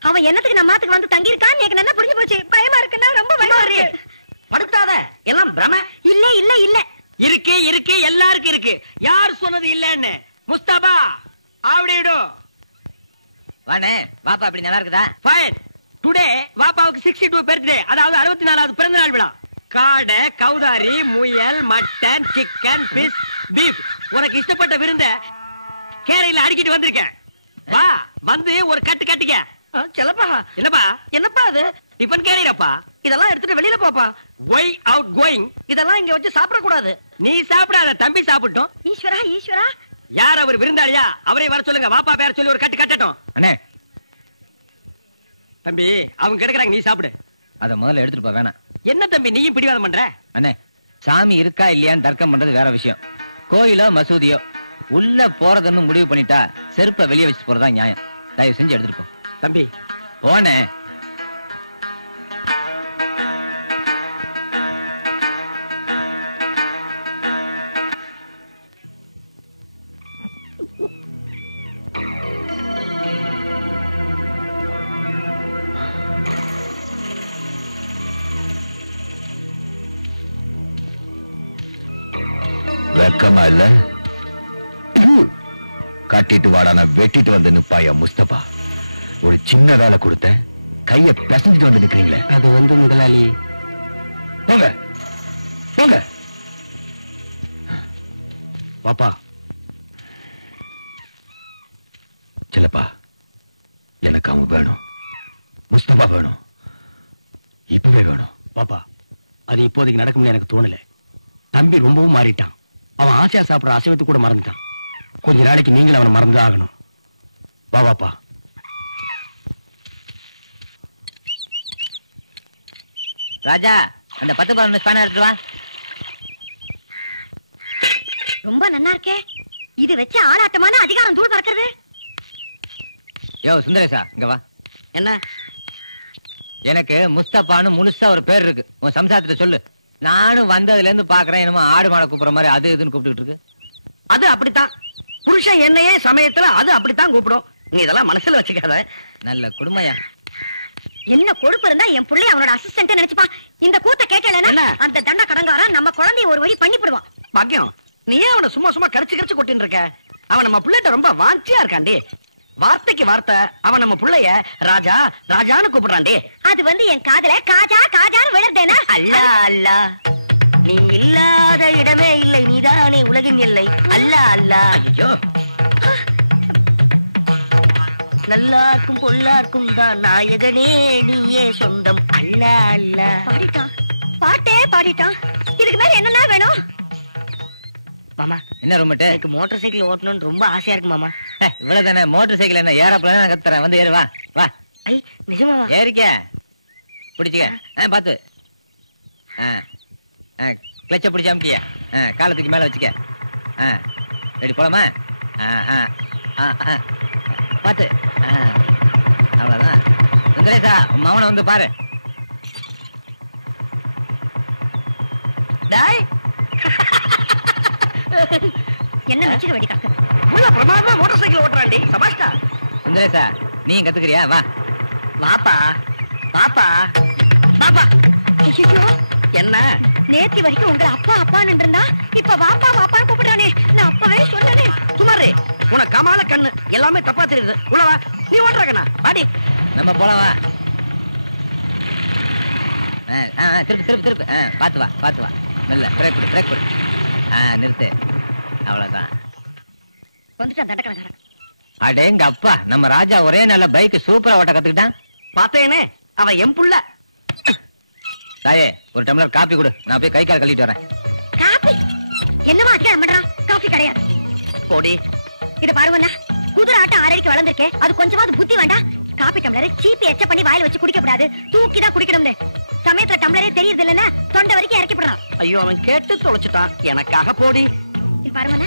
அவன் என்னத்துக்கு நம்மாத்துக்கு வந்து தங்கி இருக்கான்னு எனக்கு நல்லா புரிஞ்சு போச்சு. பயமா இருக்குன்னா ரொம்ப பயமா இருக்கு. படுத்தாத, எல்லாம் பிரம. இல்ல இல்ல இல்ல, இருக்கு எல்லாருக்கும் இருக்கு. யார் சொன்னது இல்லன்னு? முஸ்தபா ஆவடிடு. வானே வாப்பா, அப்படி நல்லா இருக்குதா? ஃபைன். டுடே வாப்பாவுக்கு 62 பர்த்டே, அதாவது 64வது பிறந்த நாள் விழா. காடை, கௌதாரி, முயல், மட்டன், சிக்கன், பிஷ், பீஃப், உனக்கு இஷ்டப்பட்ட விருந்த கேரையில அடிக்கிட்டு வந்திருக்கேன். வா, வந்து ஒரு கட்டு கட்டிக்க. செல்லப்பா. என்னப்பா அது? டிபன் கேரியரப்பா. இதெல்லாம் எடுத்துட்டு வெளியில போப்பா. Why out going. இதெல்லாம் இங்க வச்சு சாப்பிட கூடாது. நீ சாப்பிடாத, தம்பி சாப்பிட்டோம். ஈஸ்வரா யார் அவர்? விருந்தாளியா? அவரை வர சொல்லுங்க. வாப்பா பேர சொல்லி ஒரு கட்டு கட்டட்டும். அண்ணே, தம்பி அவங்க கிடக்குறாங்க, நீ சாப்பிடு. அத முதல்ல எடுத்துட்டு போ. வேணாம். என்ன தம்பி நீயும் பிடிவாதம் பண்ற? அண்ணே, சாமி இருக்கா இல்லையான்னு தர்க்கம் பண்றது வேற விஷயம். கோயிலோ மசூதியோ உள்ள போறதுன்னு முடிவு பண்ணிட்டா செருப்பை வெளியே வச்சு போறதா நியாயம். தயவு செஞ்சு எடுத்துட்டு போ. தம்பி போனே. வெக்கமா இல்ல? கட்டிட்டு வாடான வெட்டிட்டு வந்து நிப்பாயா முஸ்தபா. ஒரு சின்ன வேலை கொடுத்த கைய பிசைஞ்சிட்டு வந்து நிக்கிறீங்களே. அது வந்து முதலாளி. போங்க போங்க. பாப்பா செல்லப்பா, எனக்கு அவன் வேணும். முஸ்தபா வேணும், இப்பவே வேணும். பாப்பா, அது இப்போதைக்கு நடக்க முடியாது எனக்கு தோணல. தம்பி ரொம்பவும் மாறிட்டான். அவன் ஆசையா சாப்பிடுற அசைவத்து கூட மறந்துட்டான். கொஞ்ச நாளைக்கு நீங்களும் அவனை மறந்து ஆகணும். வா பாப்பா. ராஜா, அந்த 10 ஸ்பேனர் எடுத்துட்டு வா. ரொம்ப நன்னா இருக்கே. இது வச்சு ஆளாட்டமான அதிகாரம் தூள் பறக்கிறது. யோ சுந்தரேசா, இங்க வா. என்ன? எனக்கு முஸ்தபான்னு முழுசா ஒரு பேர் இருக்கு. உன் சம்சாரத்துல சொல்லு. நானும் வந்ததுல இருந்து பாக்குறேன், என்னமோ ஆடு மாட கூப்பிடுற மாதிரி அது இதுன்னு கூப்பிட்டு இருக்கு. அது அப்படித்தான். புருஷன் என்னையே சமயத்துல அது அப்படித்தான் கூப்பிடும். நீ இதெல்லாம் மனசுல வச்சுக்காத. நல்ல குடுமையா. என்ன கொழுப்பு இருந்தா என் புள்ளை அவனோட அசிஸ்டன்ட் நினைச்சுப்பான். இந்த கூத்த கேட்கலன்னா அந்த தண்ட கடங்காரன் நம்ம குழந்தைய ஒரு வழி பண்ணி போடுவான். பாக்கியம், நீ ஏன் அவனை சும்மா சும்மா கடிச்சு கொட்டின்னு இருக்க? அவன் நம்ம புள்ளைட்ட ரொம்ப வாஞ்சியா இருக்காண்டி. வார்த்தைக்கு வார்த்தை அவன் நம்ம புள்ளைய ராஜா ராஜான்னு கூப்பிடுறாண்டி. அது வந்து என் காதல காஜா காஜான்னு விழுறதேனா? அல்லா அல்லா, நீ இல்லாத இடமே இல்லை, நீதானே உலகின் எல்லை. அல்லா அல்லா. ஐயோ, நல்லாருக்கும் பொல்லாருக்கும் தான் நாயகனே நீயே சொந்தம். அல்லா அல்லா. பாடிட்டான், பாட்டே பாடிட்டான். இதுக்கு மேல என்னன்னா வேணும்? மாமா, என்ன ரொம்பட்டு? எனக்கு மோட்டார் சைக்கிள் ஓட்டணும்னு ரொம்ப ஆசையா இருக்கு மாமா. இவ்வளவுதானே? மோட்டர் சைக்கிள் என்ன ஏறப்பல நான் கத்துறேன். வந்து ஏறு. வா வா. ஐ நிஜமா? ஏறிக்க, பிடிச்சிக்க. பாத்து கிளச்ச பிடிச்ச அமுக்கிய. காலத்துக்கு மேல வச்சுக்க. ரெடி போலாமா? பாத்து. அவ்வளவுதான். சுந்தரேசா, உன் மவனை வந்து பாரு. டாய் என்ன நிச்சய வெடி கத்து. உள்ள பிரமாதமா மோட்டார் சைக்கிள் ஓட்டுறாண்டி. சபாஷ்டா. சுந்தரேசா, நீ கத்துக்கிறியா? வா பாப்பா பாப்பா பாப்பா. ஐயோ, என்ன நேத்தி வரைக்கும் உங்களை அப்பா அப்பான்னு இருந்தா இப்ப வாப்பா வாப்பான்னு கூப்பிடுறானே. நான் அப்பவே சொன்னேனே. சுமாரு உன கமால கண்ணு எல்லாமே தப்பா தெரியுது. உள்ளவா நீ ஓட்டுறக்கண்ணா பாடி. நம்ம போலாம் வா. திருப்பு திருப்பு திருப்பு. பாத்து வா பாத்து வா. மெல்ல பிரேக் கொடு பிரேக் கொடு. நிறுத்து. அவ்வளவுதான். வந்துட்டான் தண்டக்கணக்காரன். அடேங்க அப்பா, நம்ம ராஜா ஒரே நல்ல பைக் சூப்பரா ஓட்ட கத்துக்கிட்டான். பார்த்தேனே அவன் என் புள்ள. தாயே ஒரு டம்ளர் காப்பி கொடு, நான் போய் கை கால் கழுவிட்டு வரேன். காபி என்னமா அத்தியாரம் பண்றான்? காபி கிடையாது. போடி. இத பாருங்க, குதிரை ஆட்டம் 6 வளர்ந்துருக்கே, அது கொஞ்சமாவது புத்தி வேண்டாம். காபி டம்ளரை சீப்பி எச்ச பண்ணி வாயில வச்சு குடிக்க கூடாது, தூக்கி தான் குடிக்கணும்னு. சமயத்துல டம்ளரே தெரியுது இல்லன்னா தொண்டை வரைக்கும் இறக்கி போடுறான். ஐயோ அவன் கேட்டு தொலைச்சிட்டான். எனக்காக போடி. இது பாருங்க,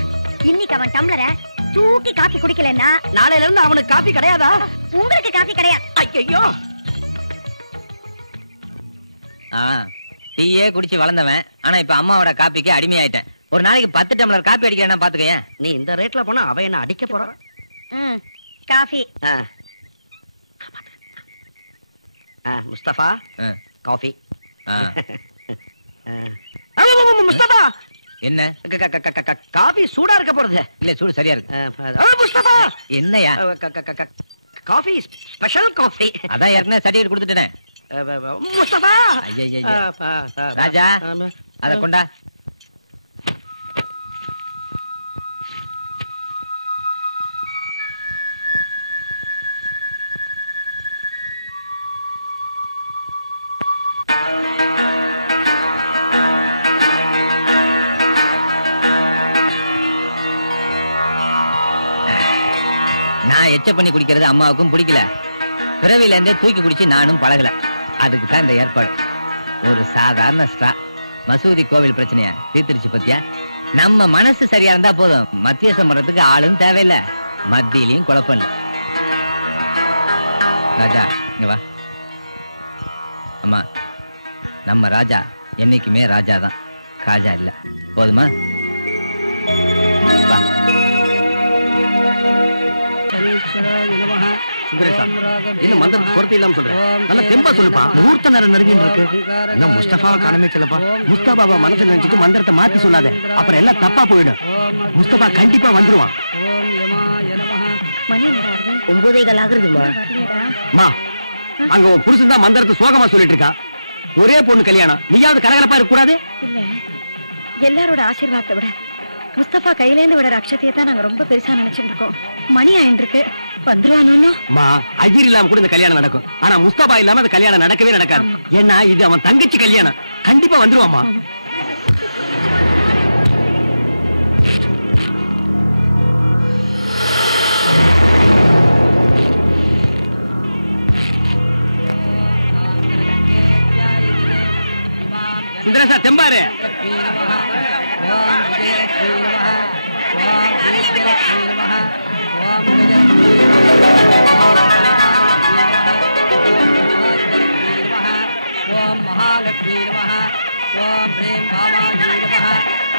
இன்னைக்கு அவன் டம்ளரை தூக்கி காபி குடிக்கலன்னா நாளையில இருந்து அவனுக்கு காபி கிடையாதா? உங்களுக்கு காபி கிடையாது. ஐயோ டீயே குடிச்சு வளர்ந்தவன், ஆனா இப்ப அம்மாவோட காப்பிக்கு அடிமையாயிட்டேன். ஒரு நாளைக்கு 10 டம்ளர் காப்பி அடிக்கிறேன்னா பாத்துக்கேன். நீ இந்த ரேட்ல போனா அவ என்ன அடிக்க போறான். காபி. முஸ்தபா காஃபி. முஸ்தபா என்ன காபி சூடா இருக்க போறது? இல்ல சூடு சரியா இருக்கு. முஸ்தபா என்னையா காஃபி ஸ்பெஷல் காஃபி. அதான் ஏற்கனவே சர்டிஃபிகேட் கொடுத்துட்டேன். முஸ்தபா ராஜா அத கொண்டா. நான் எச்ச பண்ணி குடிக்கிறது அம்மாவுக்கும் பிடிக்கல. பிறவில இருந்தே தூக்கி குடிச்சு நானும் பழகல. அதுக்கு தான் இந்த ஏற்பாடு. ஒரு சாதாரண ஸ்ட்ரா மசூதி கோவில் பிரச்சனையா தீர்த்துருச்சு பத்தியா. நம்ம மனசு சரியா இருந்தா போதும், மத்தியஸ்தம் பண்றதுக்கு ஆளும் தேவையில்லை, மத்தியிலையும் குழப்பம் இல்லை. ராஜா இங்க வா. அம்மா, நம்ம ராஜா என்னைக்குமே ராஜா தான், காஜா இல்ல. போதுமா? வா. இன்னும் மந்திரத்தை பொறுத்து இல்லாம சொல்றேன். நல்ல தெம்பா சொல்லுப்பா. முகூர்த்த நேரம் நெருங்கிட்டு இருக்கு. இன்னும் முஸ்தபாவை காணமே சொல்லப்பா. முஸ்தபாவை மனசுல நினைச்சிட்டு மந்திரத்தை மாத்தி சொல்லாத, அப்புறம் எல்லாம் தப்பா போயிடும். முஸ்தபா கண்டிப்பா வந்துருவான். மணி 9:15 ஆகுதுமா. அங்க உன் புருஷன் தான் மந்திரத்தை சோகமா சொல்லிட்டு இருக்கா. ஒரே பொண்ணு கல்யாணம், நீயாவது கலகலப்பா இருக்க கூடாது? இல்ல, எல்லாரோட ஆசீர்வாதத்தை விட முஸ்தபா கையில இருந்து விட அக்ஷதையை தான் நாங்க ரொம்ப பெருசா நினைச்சிட்டு இருக்கோம். மணி ஆயிட்டு இருக்கு, வந்துருவானு. அஜீர் இல்லாம கூட இந்த கல்யாணம் நடக்கும். ஆனா முஸ்தபா இல்லாம அந்த கல்யாணம் நடக்கவே நடக்காது. ஏன்னா இது அவன் தங்கச்சி கல்யாணம். கண்டிப்பா வந்துருவாமா. சுந்தரேசா தெம்பாரு. ஓம் மகாலட்சுமி நமः. ஓம் ப்ரீம் பாமாஜி நமः.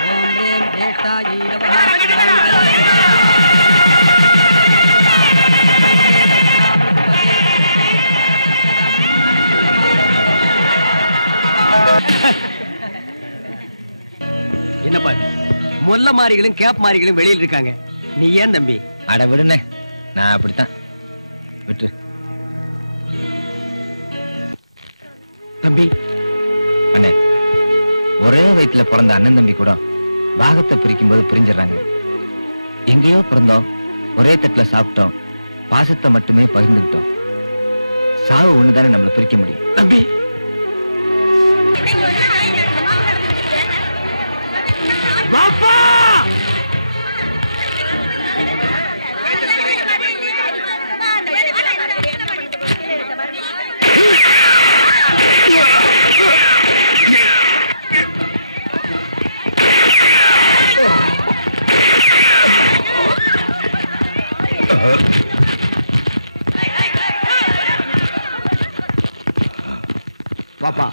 ஓம் ப்ரீம் ஜேஷ்டாஜி என்னப்பா மொல்ல மாறிகளும் கேப் மாறிகளும் வெளியில் இருக்காங்க, நீ ஏன் தம்பி? அட விடுனே, நான் அப்படித்தான். விட்டு தம்பி. அண்ணே, ஒரே வயிற்றுல பிறந்த அண்ணன் தம்பி கூட பாகத்தை பிரிக்கும் போது பிரிஞ்சிடறாங்க. எங்கேயோ பிறந்தோம், ஒரே தட்டுல சாப்பிட்டோம், பாசத்தை மட்டுமே பகிர்ந்துகிட்டோம். சாவு ஒண்ணுதானே நம்மளை பிரிக்க முடியும். தம்பி வாப்பா. பாப்பா,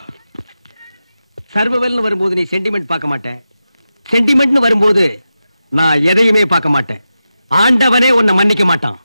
சர்வவெல்னு வரும்போது நீ சென்டிமெண்ட் பார்க்க மாட்டேன், சென்டிமெண்ட்னு வரும்போது நான் எதையுமே பார்க்க மாட்டேன். ஆண்டவனே உன்னை மன்னிக்க மாட்டான்.